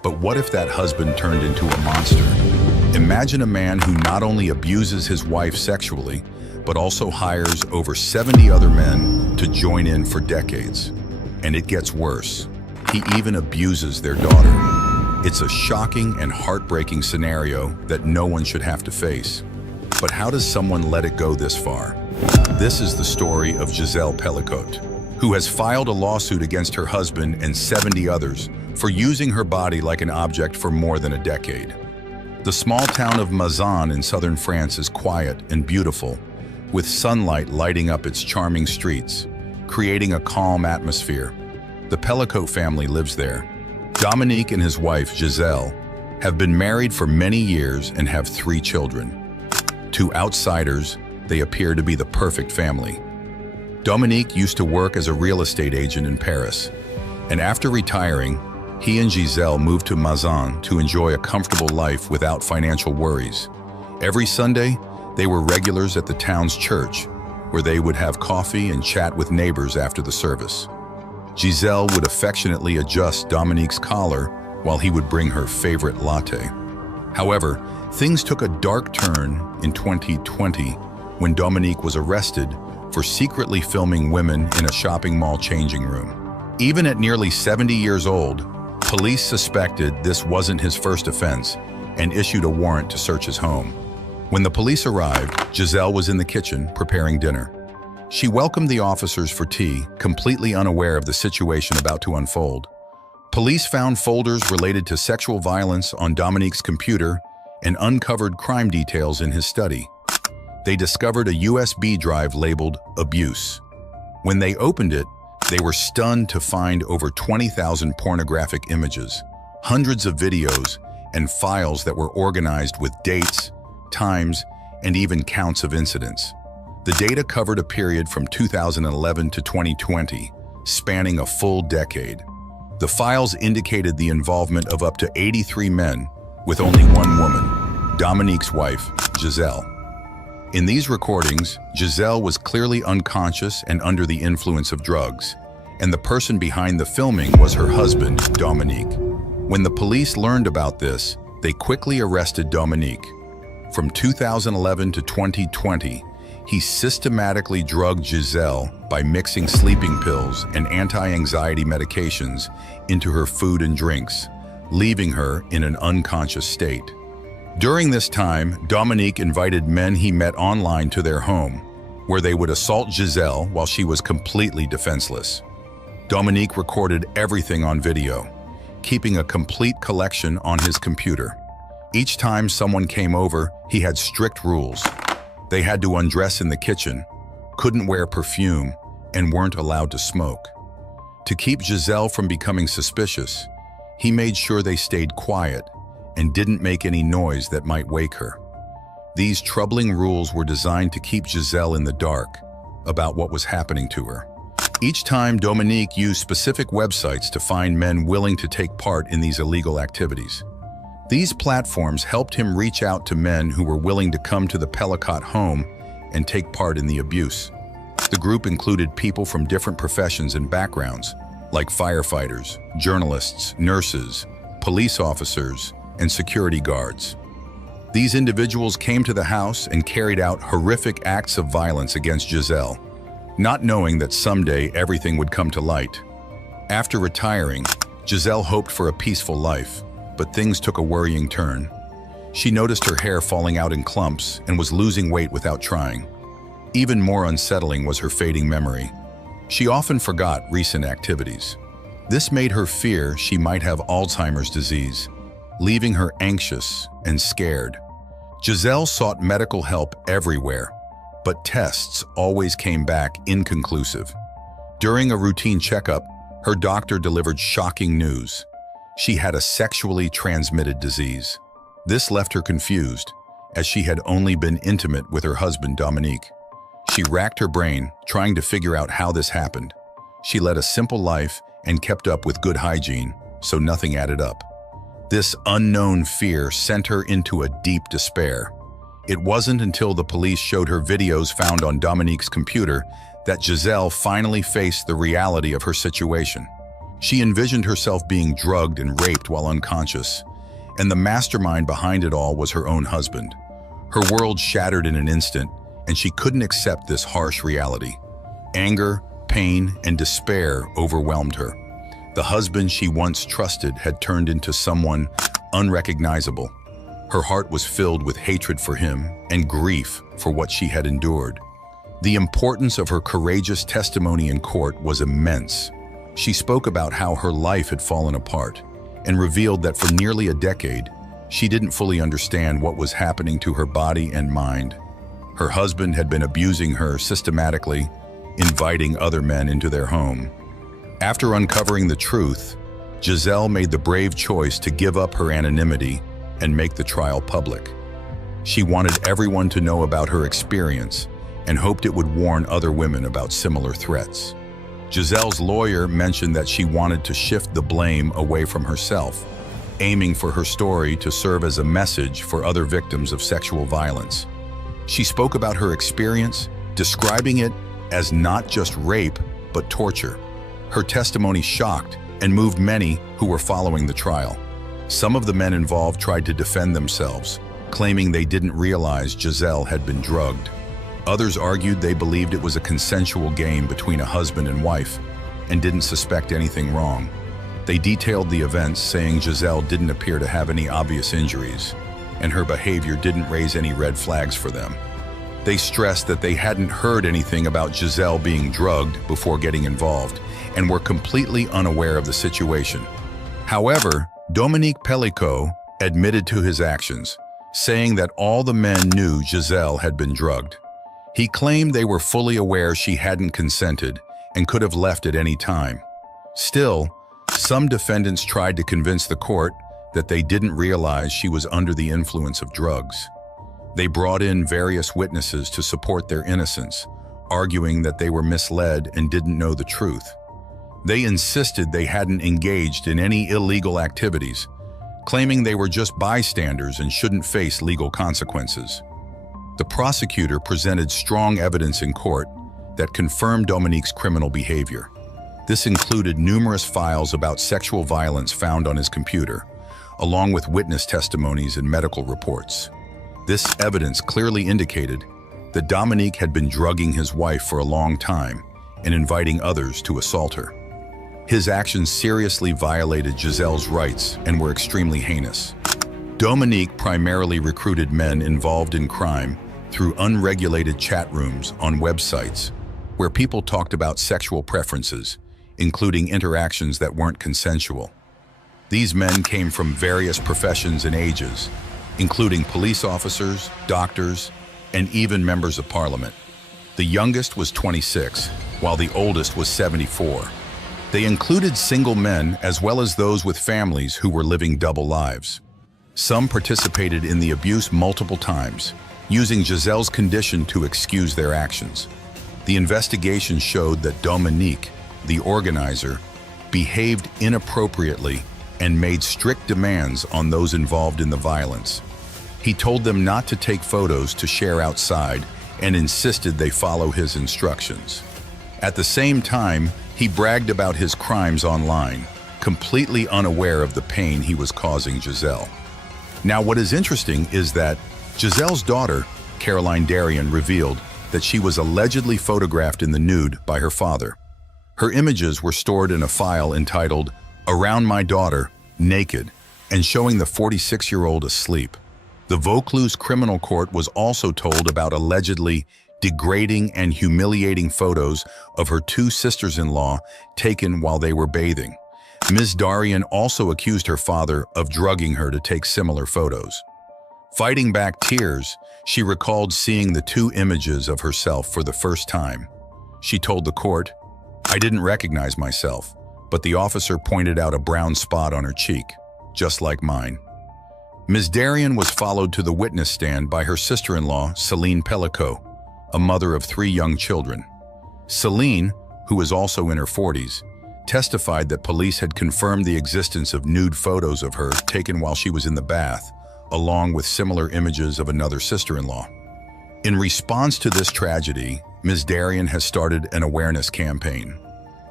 But what if that husband turned into a monster? Imagine a man who not only abuses his wife sexually, but also hires over 70 other men to join in for decades. And it gets worse. He even abuses their daughter. It's a shocking and heartbreaking scenario that no one should have to face. But how does someone let it go this far? This is the story of Giselle Pélicot, who has filed a lawsuit against her husband and 70 others for using her body like an object for more than a decade. The small town of Mazan in southern France is quiet and beautiful, with sunlight lighting up its charming streets, creating a calm atmosphere. The Pélicot family lives there. Dominique and his wife, Giselle, have been married for many years and have 3 children. To outsiders, they appear to be the perfect family. Dominique used to work as a real estate agent in Paris, and after retiring, he and Giselle moved to Mazan to enjoy a comfortable life without financial worries. Every Sunday, they were regulars at the town's church, where they would have coffee and chat with neighbors after the service. Giselle would affectionately adjust Dominique's collar while he would bring her favorite latte. However, things took a dark turn in 2020 when Dominique was arrested for secretly filming women in a shopping mall changing room. Even at nearly 70 years old, police suspected this wasn't his first offense and issued a warrant to search his home. When the police arrived, Giselle was in the kitchen preparing dinner. She welcomed the officers for tea, completely unaware of the situation about to unfold. Police found folders related to sexual violence on Dominique's computer and uncovered crime details in his study. They discovered a USB drive labeled "Abuse." When they opened it, they were stunned to find over 20,000 pornographic images, hundreds of videos, and files that were organized with dates, times, and even counts of incidents. The data covered a period from 2011 to 2020, spanning a full decade. The files indicated the involvement of up to 83 men, with only one woman, Dominique's wife, Giselle. In these recordings, Giselle was clearly unconscious and under the influence of drugs, and the person behind the filming was her husband, Dominique. When the police learned about this, they quickly arrested Dominique. From 2011 to 2020, he systematically drugged Giselle by mixing sleeping pills and anti-anxiety medications into her food and drinks, leaving her in an unconscious state. During this time, Dominique invited men he met online to their home, where they would assault Giselle while she was completely defenseless. Dominique recorded everything on video, keeping a complete collection on his computer. Each time someone came over, he had strict rules. They had to undress in the kitchen, couldn't wear perfume, and weren't allowed to smoke. To keep Giselle from becoming suspicious, he made sure they stayed quiet and didn't make any noise that might wake her. These troubling rules were designed to keep Giselle in the dark about what was happening to her. Each time, Dominique used specific websites to find men willing to take part in these illegal activities. These platforms helped him reach out to men who were willing to come to the Pélicot home and take part in the abuse. The group included people from different professions and backgrounds, like firefighters, journalists, nurses, police officers, and security guards. These individuals came to the house and carried out horrific acts of violence against Giselle, not knowing that someday everything would come to light. After retiring, Giselle hoped for a peaceful life, but things took a worrying turn. She noticed her hair falling out in clumps and was losing weight without trying. Even more unsettling was her fading memory. She often forgot recent activities. This made her fear she might have Alzheimer's disease, leaving her anxious and scared. Giselle sought medical help everywhere, but tests always came back inconclusive. During a routine checkup, her doctor delivered shocking news. She had a sexually transmitted disease. This left her confused, as she had only been intimate with her husband, Dominique. She racked her brain, trying to figure out how this happened. She led a simple life and kept up with good hygiene, so nothing added up. This unknown fear sent her into a deep despair. It wasn't until the police showed her videos found on Dominique's computer that Giselle finally faced the reality of her situation. She envisioned herself being drugged and raped while unconscious, and the mastermind behind it all was her own husband. Her world shattered in an instant, and she couldn't accept this harsh reality. Anger, pain, and despair overwhelmed her. The husband she once trusted had turned into someone unrecognizable. Her heart was filled with hatred for him and grief for what she had endured. The importance of her courageous testimony in court was immense. She spoke about how her life had fallen apart and revealed that for nearly a decade, she didn't fully understand what was happening to her body and mind. Her husband had been abusing her systematically, inviting other men into their home. After uncovering the truth, Giselle made the brave choice to give up her anonymity and make the trial public. She wanted everyone to know about her experience and hoped it would warn other women about similar threats. Giselle's lawyer mentioned that she wanted to shift the blame away from herself, aiming for her story to serve as a message for other victims of sexual violence. She spoke about her experience, describing it as not just rape, but torture. Her testimony shocked and moved many who were following the trial. Some of the men involved tried to defend themselves, claiming they didn't realize Giselle had been drugged. Others argued they believed it was a consensual game between a husband and wife and didn't suspect anything wrong. They detailed the events, saying Giselle didn't appear to have any obvious injuries, and her behavior didn't raise any red flags for them. They stressed that they hadn't heard anything about Giselle being drugged before getting involved and were completely unaware of the situation. However, Dominique Pélicot admitted to his actions, saying that all the men knew Giselle had been drugged. He claimed they were fully aware she hadn't consented and could have left at any time. Still, some defendants tried to convince the court that they didn't realize she was under the influence of drugs. They brought in various witnesses to support their innocence, arguing that they were misled and didn't know the truth. They insisted they hadn't engaged in any illegal activities, claiming they were just bystanders and shouldn't face legal consequences. The prosecutor presented strong evidence in court that confirmed Dominique's criminal behavior. This included numerous files about sexual violence found on his computer, along with witness testimonies and medical reports. This evidence clearly indicated that Dominique had been drugging his wife for a long time and inviting others to assault her. His actions seriously violated Giselle's rights and were extremely heinous. Dominique primarily recruited men involved in crime through unregulated chat rooms on websites where people talked about sexual preferences, including interactions that weren't consensual. These men came from various professions and ages, including police officers, doctors, and even members of parliament. The youngest was 26, while the oldest was 74. They included single men as well as those with families who were living double lives. Some participated in the abuse multiple times, using Giselle's condition to excuse their actions. The investigation showed that Dominique, the organizer, behaved inappropriately and made strict demands on those involved in the violence. He told them not to take photos to share outside and insisted they follow his instructions. At the same time, he bragged about his crimes online, completely unaware of the pain he was causing Giselle. Now, what is interesting is that Giselle's daughter, Caroline Darien, revealed that she was allegedly photographed in the nude by her father. Her images were stored in a file entitled "Around My Daughter, Naked," and showing the 46-year-old asleep. The Vaucluse Criminal Court was also told about allegedly degrading and humiliating photos of her two sisters-in-law taken while they were bathing. Ms. Darien also accused her father of drugging her to take similar photos. Fighting back tears, she recalled seeing the two images of herself for the first time. She told the court, "I didn't recognize myself, but the officer pointed out a brown spot on her cheek, just like mine." Ms. Darien was followed to the witness stand by her sister-in-law, Celine Pélicot, a mother of 3 young children. Celine, who is also in her 40s, testified that police had confirmed the existence of nude photos of her taken while she was in the bath, along with similar images of another sister-in-law. In response to this tragedy, Ms. Darien has started an awareness campaign.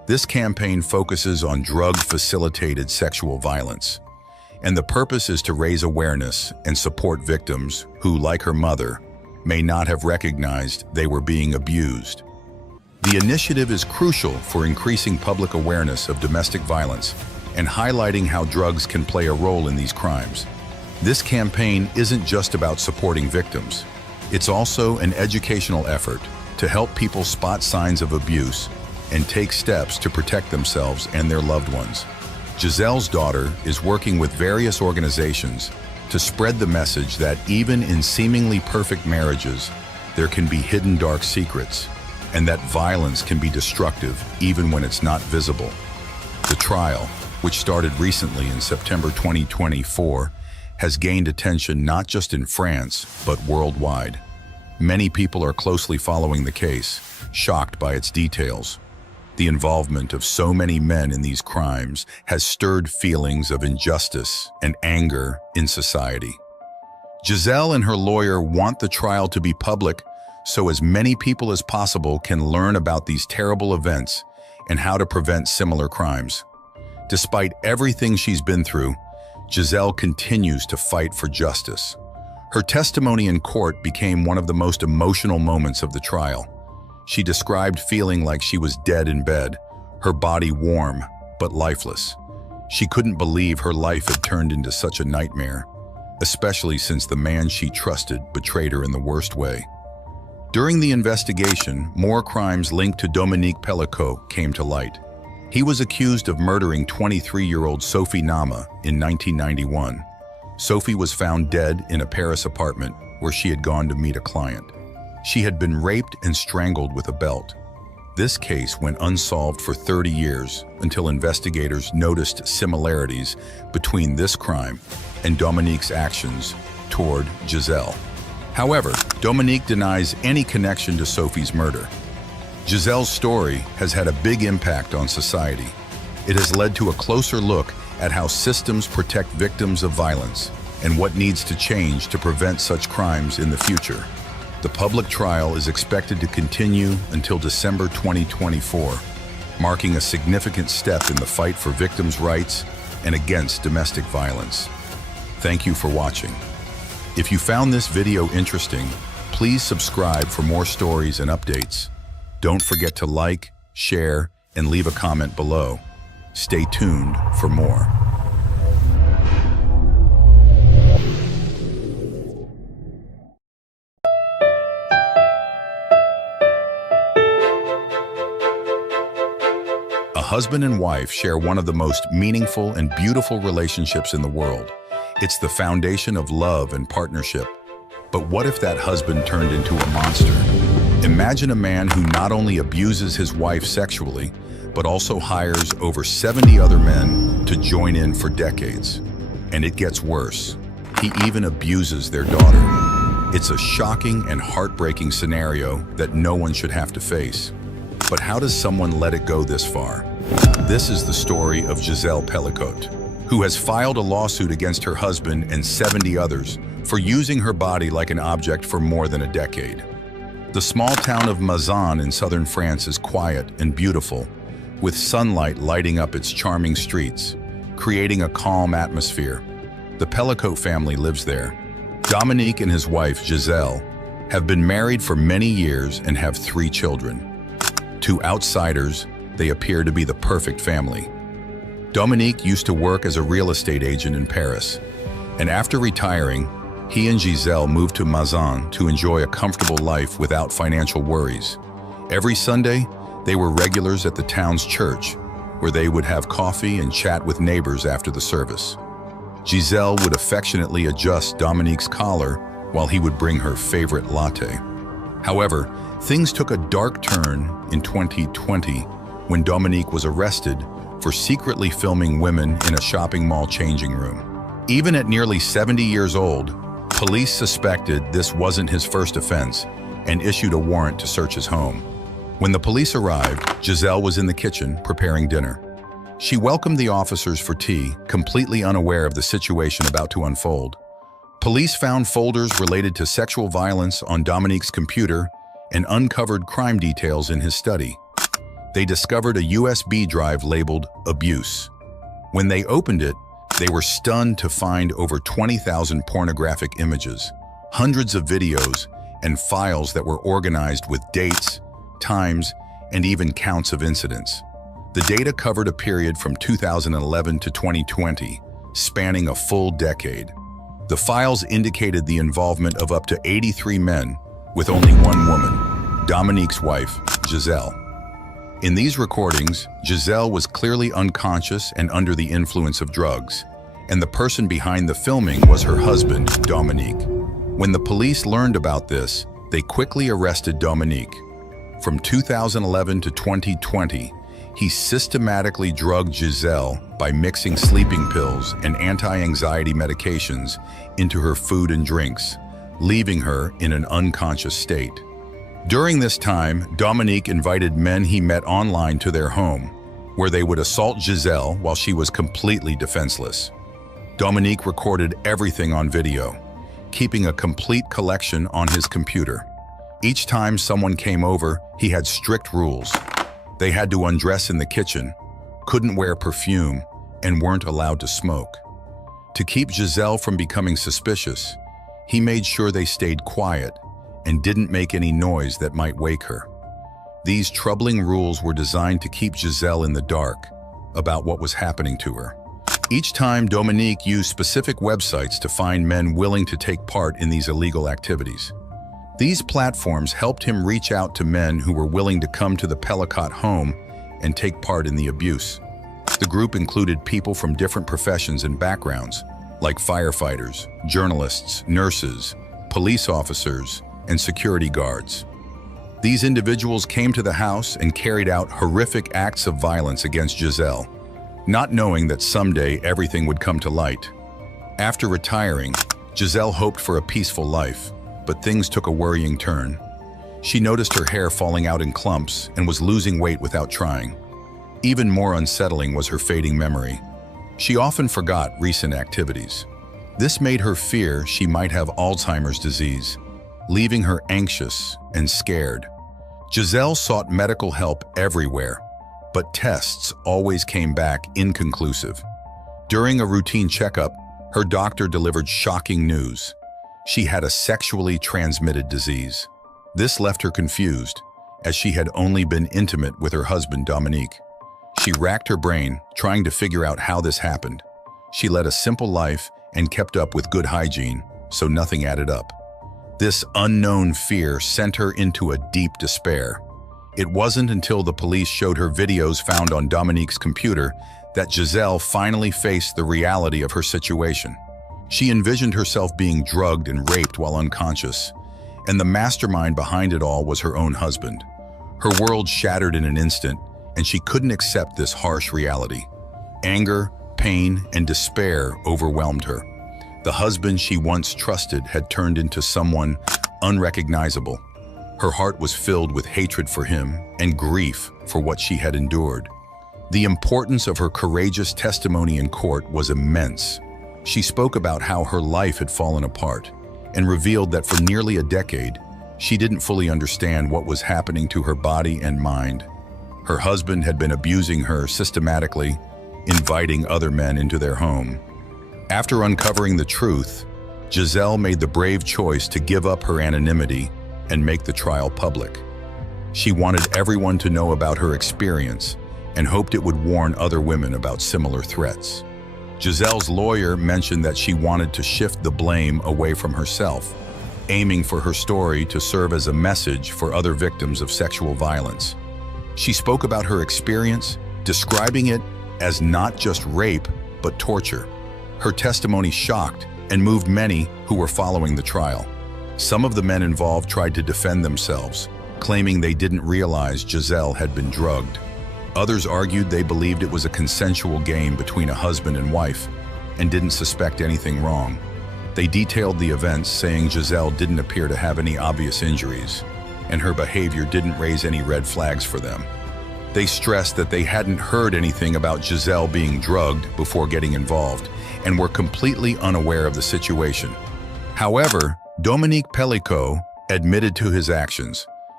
This campaign focuses on drug-facilitated sexual violence, and the purpose is to raise awareness and support victims who, like her mother, may not have recognized they were being abused. The initiative is crucial for increasing public awareness of domestic violence and highlighting how drugs can play a role in these crimes. This campaign isn't just about supporting victims. It's also an educational effort to help people spot signs of abuse and take steps to protect themselves and their loved ones. Giselle's daughter is working with various organizations to spread the message that even in seemingly perfect marriages, there can be hidden dark secrets, and that violence can be destructive even when it's not visible. The trial, which started recently in September 2024, has gained attention not just in France, but worldwide. Many people are closely following the case, shocked by its details. The involvement of so many men in these crimes has stirred feelings of injustice and anger in society. Giselle and her lawyer want the trial to be public so as many people as possible can learn about these terrible events and how to prevent similar crimes. Despite everything she's been through, Giselle continues to fight for justice. Her testimony in court became one of the most emotional moments of the trial. She described feeling like she was dead in bed, her body warm but lifeless. She couldn't believe her life had turned into such a nightmare, especially since the man she trusted betrayed her in the worst way. During the investigation, more crimes linked to Dominique Pélicot came to light. He was accused of murdering 23-year-old Sophie Nama in 1991. Sophie was found dead in a Paris apartment where she had gone to meet a client. She had been raped and strangled with a belt. This case went unsolved for 30 years until investigators noticed similarities between this crime and Dominique's actions toward Giselle. However, Dominique denies any connection to Sophie's murder. Giselle's story has had a big impact on society. It has led to a closer look at how systems protect victims of violence and what needs to change to prevent such crimes in the future. The public trial is expected to continue until December 2024, marking a significant step in the fight for victims' rights and against domestic violence. Thank you for watching. If you found this video interesting, please subscribe for more stories and updates. Don't forget to like, share, and leave a comment below. Stay tuned for more. A husband and wife share one of the most meaningful and beautiful relationships in the world. It's the foundation of love and partnership. But what if that husband turned into a monster? Imagine a man who not only abuses his wife sexually, but also hires over 70 other men to join in for decades. And it gets worse. He even abuses their daughter. It's a shocking and heartbreaking scenario that no one should have to face. But how does someone let it go this far? This is the story of Giselle Pélicot, who has filed a lawsuit against her husband and 70 others for using her body like an object for more than a decade. The small town of Mazan in southern France is quiet and beautiful, with sunlight lighting up its charming streets, creating a calm atmosphere. The Pélicot family lives there. Dominique and his wife, Giselle, have been married for many years and have 3 children. To outsiders, they appear to be the perfect family. Dominique used to work as a real estate agent in Paris, and after retiring, he and Giselle moved to Mazan to enjoy a comfortable life without financial worries. Every Sunday, they were regulars at the town's church, where they would have coffee and chat with neighbors after the service. Giselle would affectionately adjust Dominique's collar while he would bring her favorite latte. However, things took a dark turn in 2020 when Dominique was arrested for secretly filming women in a shopping mall changing room. Even at nearly 70 years old, police suspected this wasn't his first offense and issued a warrant to search his home. When the police arrived, Giselle was in the kitchen preparing dinner. She welcomed the officers for tea, completely unaware of the situation about to unfold. Police found folders related to sexual violence on Dominique's computer and uncovered crime details in his study. they discovered a USB drive labeled Abuse. When they opened it, they were stunned to find over 20,000 pornographic images, hundreds of videos, and files that were organized with dates, times, and even counts of incidents. The data covered a period from 2011 to 2020, spanning a full decade. The files indicated the involvement of up to 83 men, with only one woman, Dominique's wife, Giselle. In these recordings, Giselle was clearly unconscious and under the influence of drugs, and the person behind the filming was her husband, Dominique. When the police learned about this, they quickly arrested Dominique. From 2011 to 2020, he systematically drugged Giselle by mixing sleeping pills and anti-anxiety medications into her food and drinks, leaving her in an unconscious state. During this time, Dominique invited men he met online to their home, where they would assault Giselle while she was completely defenseless. Dominique recorded everything on video, keeping a complete collection on his computer. Each time someone came over, he had strict rules. They had to undress in the kitchen, couldn't wear perfume, and weren't allowed to smoke. To keep Giselle from becoming suspicious, he made sure they stayed quiet and didn't make any noise that might wake her. These troubling rules were designed to keep Giselle in the dark about what was happening to her. Each time, Dominique used specific websites to find men willing to take part in these illegal activities. These platforms helped him reach out to men who were willing to come to the Pélicot home and take part in the abuse. The group included people from different professions and backgrounds, like firefighters, journalists, nurses, police officers, and security guards. These individuals came to the house and carried out horrific acts of violence against Giselle, not knowing that someday everything would come to light. After retiring, Giselle hoped for a peaceful life, but things took a worrying turn. She noticed her hair falling out in clumps and was losing weight without trying. Even more unsettling was her fading memory. She often forgot recent activities. This made her fear she might have Alzheimer's disease, leaving her anxious and scared. Giselle sought medical help everywhere, but tests always came back inconclusive. During a routine checkup, her doctor delivered shocking news. She had a sexually transmitted disease. This left her confused, as she had only been intimate with her husband, Dominique. She racked her brain, trying to figure out how this happened. She led a simple life and kept up with good hygiene, so nothing added up. This unknown fear sent her into a deep despair. It wasn't until the police showed her videos found on Dominique's computer that Giselle finally faced the reality of her situation. She envisioned herself being drugged and raped while unconscious, and the mastermind behind it all was her own husband. Her world shattered in an instant, and she couldn't accept this harsh reality. Anger, pain, and despair overwhelmed her. The husband she once trusted had turned into someone unrecognizable. Her heart was filled with hatred for him and grief for what she had endured. The importance of her courageous testimony in court was immense. She spoke about how her life had fallen apart and revealed that for nearly a decade, she didn't fully understand what was happening to her body and mind. Her husband had been abusing her systematically, inviting other men into their home. After uncovering the truth, Giselle made the brave choice to give up her anonymity and make the trial public. She wanted everyone to know about her experience and hoped it would warn other women about similar threats. Giselle's lawyer mentioned that she wanted to shift the blame away from herself, aiming for her story to serve as a message for other victims of sexual violence. She spoke about her experience, describing it as not just rape, but torture. Her testimony shocked and moved many who were following the trial. Some of the men involved tried to defend themselves, claiming they didn't realize Giselle had been drugged. Others argued they believed it was a consensual game between a husband and wife and didn't suspect anything wrong. They detailed the events, saying Giselle didn't appear to have any obvious injuries, and her behavior didn't raise any red flags for them. They stressed that they hadn't heard anything about Giselle being drugged before getting involved and were completely unaware of the situation. However, Dominique Pélicot admitted to his actions,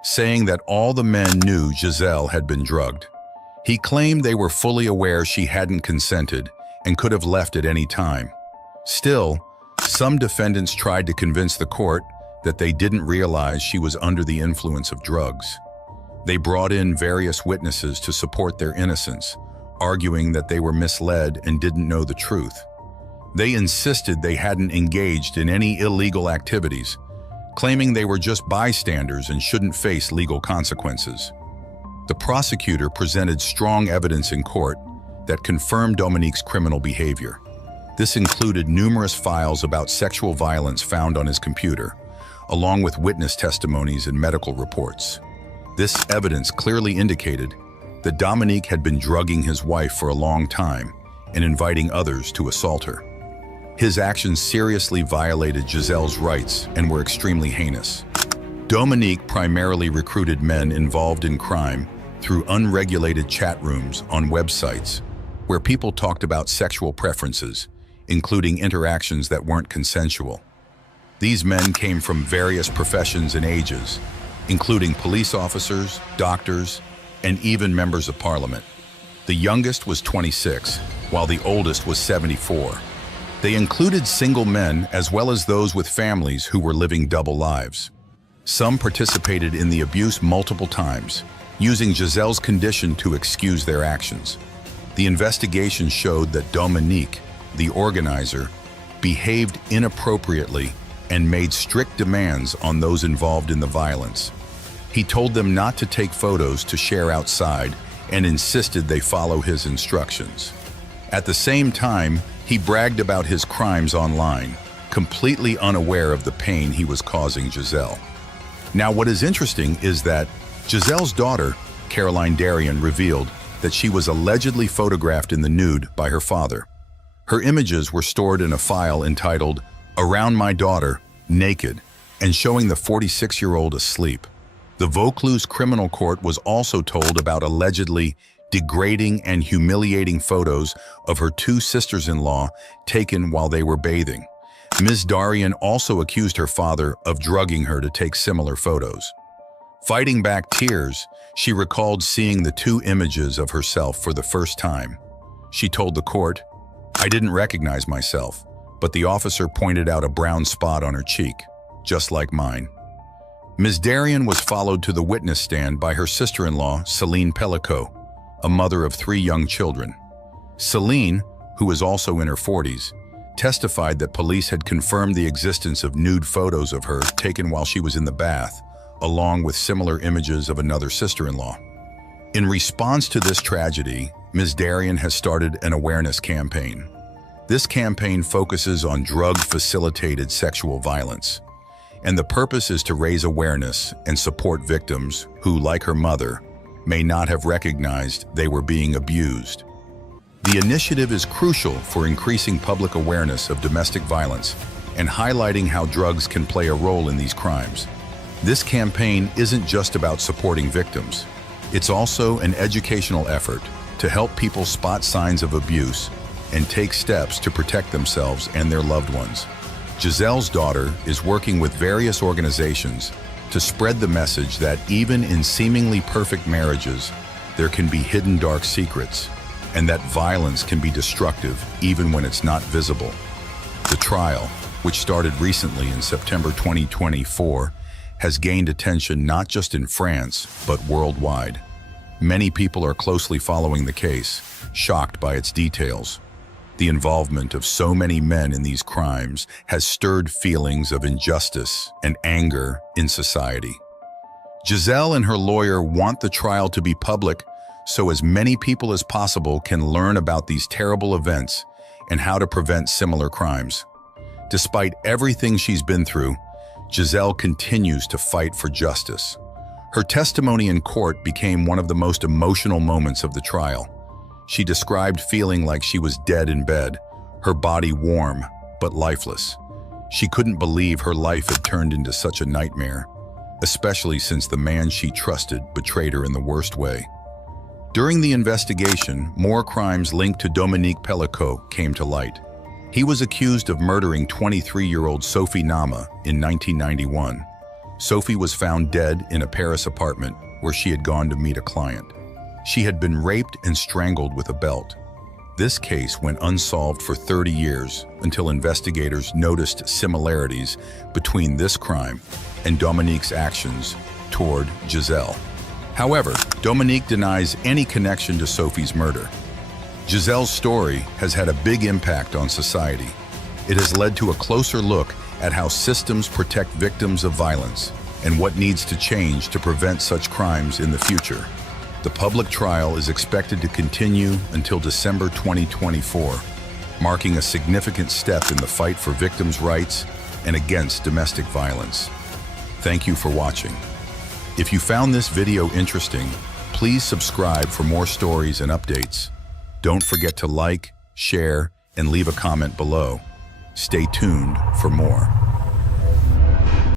saying that all the men knew Giselle had been drugged. He claimed they were fully aware she hadn't consented and could have left at any time. Still, some defendants tried to convince the court that they didn't realize she was under the influence of drugs. They brought in various witnesses to support their innocence, arguing that they were misled and didn't know the truth. They insisted they hadn't engaged in any illegal activities, claiming they were just bystanders and shouldn't face legal consequences. The prosecutor presented strong evidence in court that confirmed Dominique's criminal behavior. This included numerous files about sexual violence found on his computer, along with witness testimonies and medical reports. This evidence clearly indicated that Dominique had been drugging his wife for a long time and inviting others to assault her. His actions seriously violated Giselle's rights and were extremely heinous. Dominique primarily recruited men involved in crime through unregulated chat rooms on websites where people talked about sexual preferences, including interactions that weren't consensual. These men came from various professions and ages, including police officers, doctors, and even members of parliament. The youngest was 26, while the oldest was 74. They included single men as well as those with families who were living double lives. Some participated in the abuse multiple times, using Giselle's condition to excuse their actions. The investigation showed that Dominique, the organizer, behaved inappropriately and made strict demands on those involved in the violence. He told them not to take photos to share outside and insisted they follow his instructions. At the same time, he bragged about his crimes online, completely unaware of the pain he was causing Giselle. Now, what is interesting is that Giselle's daughter, Caroline Darien, revealed that she was allegedly photographed in the nude by her father. Her images were stored in a file entitled "Around My Daughter, Naked," and showing the 46-year-old asleep. The Vaucluse criminal court was also told about allegedly degrading and humiliating photos of her two sisters-in-law taken while they were bathing. Ms. Darien also accused her father of drugging her to take similar photos. Fighting back tears, she recalled seeing the two images of herself for the first time. She told the court, "I didn't recognize myself, but the officer pointed out a brown spot on her cheek, just like mine." Ms. Darien was followed to the witness stand by her sister-in-law, Celine Pélicot, a mother of 3 young children. Celine, who is also in her 40s, testified that police had confirmed the existence of nude photos of her taken while she was in the bath, along with similar images of another sister-in-law. In response to this tragedy, Ms. Darien has started an awareness campaign. This campaign focuses on drug-facilitated sexual violence, and the purpose is to raise awareness and support victims who, like her mother, may not have recognized they were being abused. The initiative is crucial for increasing public awareness of domestic violence and highlighting how drugs can play a role in these crimes. This campaign isn't just about supporting victims. It's also an educational effort to help people spot signs of abuse and take steps to protect themselves and their loved ones. Giselle's daughter is working with various organizations to spread the message that even in seemingly perfect marriages, there can be hidden dark secrets, and that violence can be destructive even when it's not visible. The trial, which started recently in September 2024, has gained attention not just in France, but worldwide. Many people are closely following the case, shocked by its details. The involvement of so many men in these crimes has stirred feelings of injustice and anger in society. Giselle and her lawyer want the trial to be public so as many people as possible can learn about these terrible events and how to prevent similar crimes. Despite everything she's been through, Giselle continues to fight for justice. Her testimony in court became one of the most emotional moments of the trial. She described feeling like she was dead in bed, her body warm but lifeless. She couldn't believe her life had turned into such a nightmare, especially since the man she trusted betrayed her in the worst way. During the investigation, more crimes linked to Dominique Pélicot came to light. He was accused of murdering 23-year-old Sophie Nama in 1991, Sophie was found dead in a Paris apartment where she had gone to meet a client. She had been raped and strangled with a belt. This case went unsolved for 30 years until investigators noticed similarities between this crime and Dominique's actions toward Giselle. However, Dominique denies any connection to Sophie's murder. Giselle's story has had a big impact on society. It has led to a closer look at how systems protect victims of violence and what needs to change to prevent such crimes in the future. The public trial is expected to continue until December 2024, marking a significant step in the fight for victims' rights and against domestic violence. Thank you for watching. If you found this video interesting, please subscribe for more stories and updates. Don't forget to like, share, and leave a comment below. Stay tuned for more.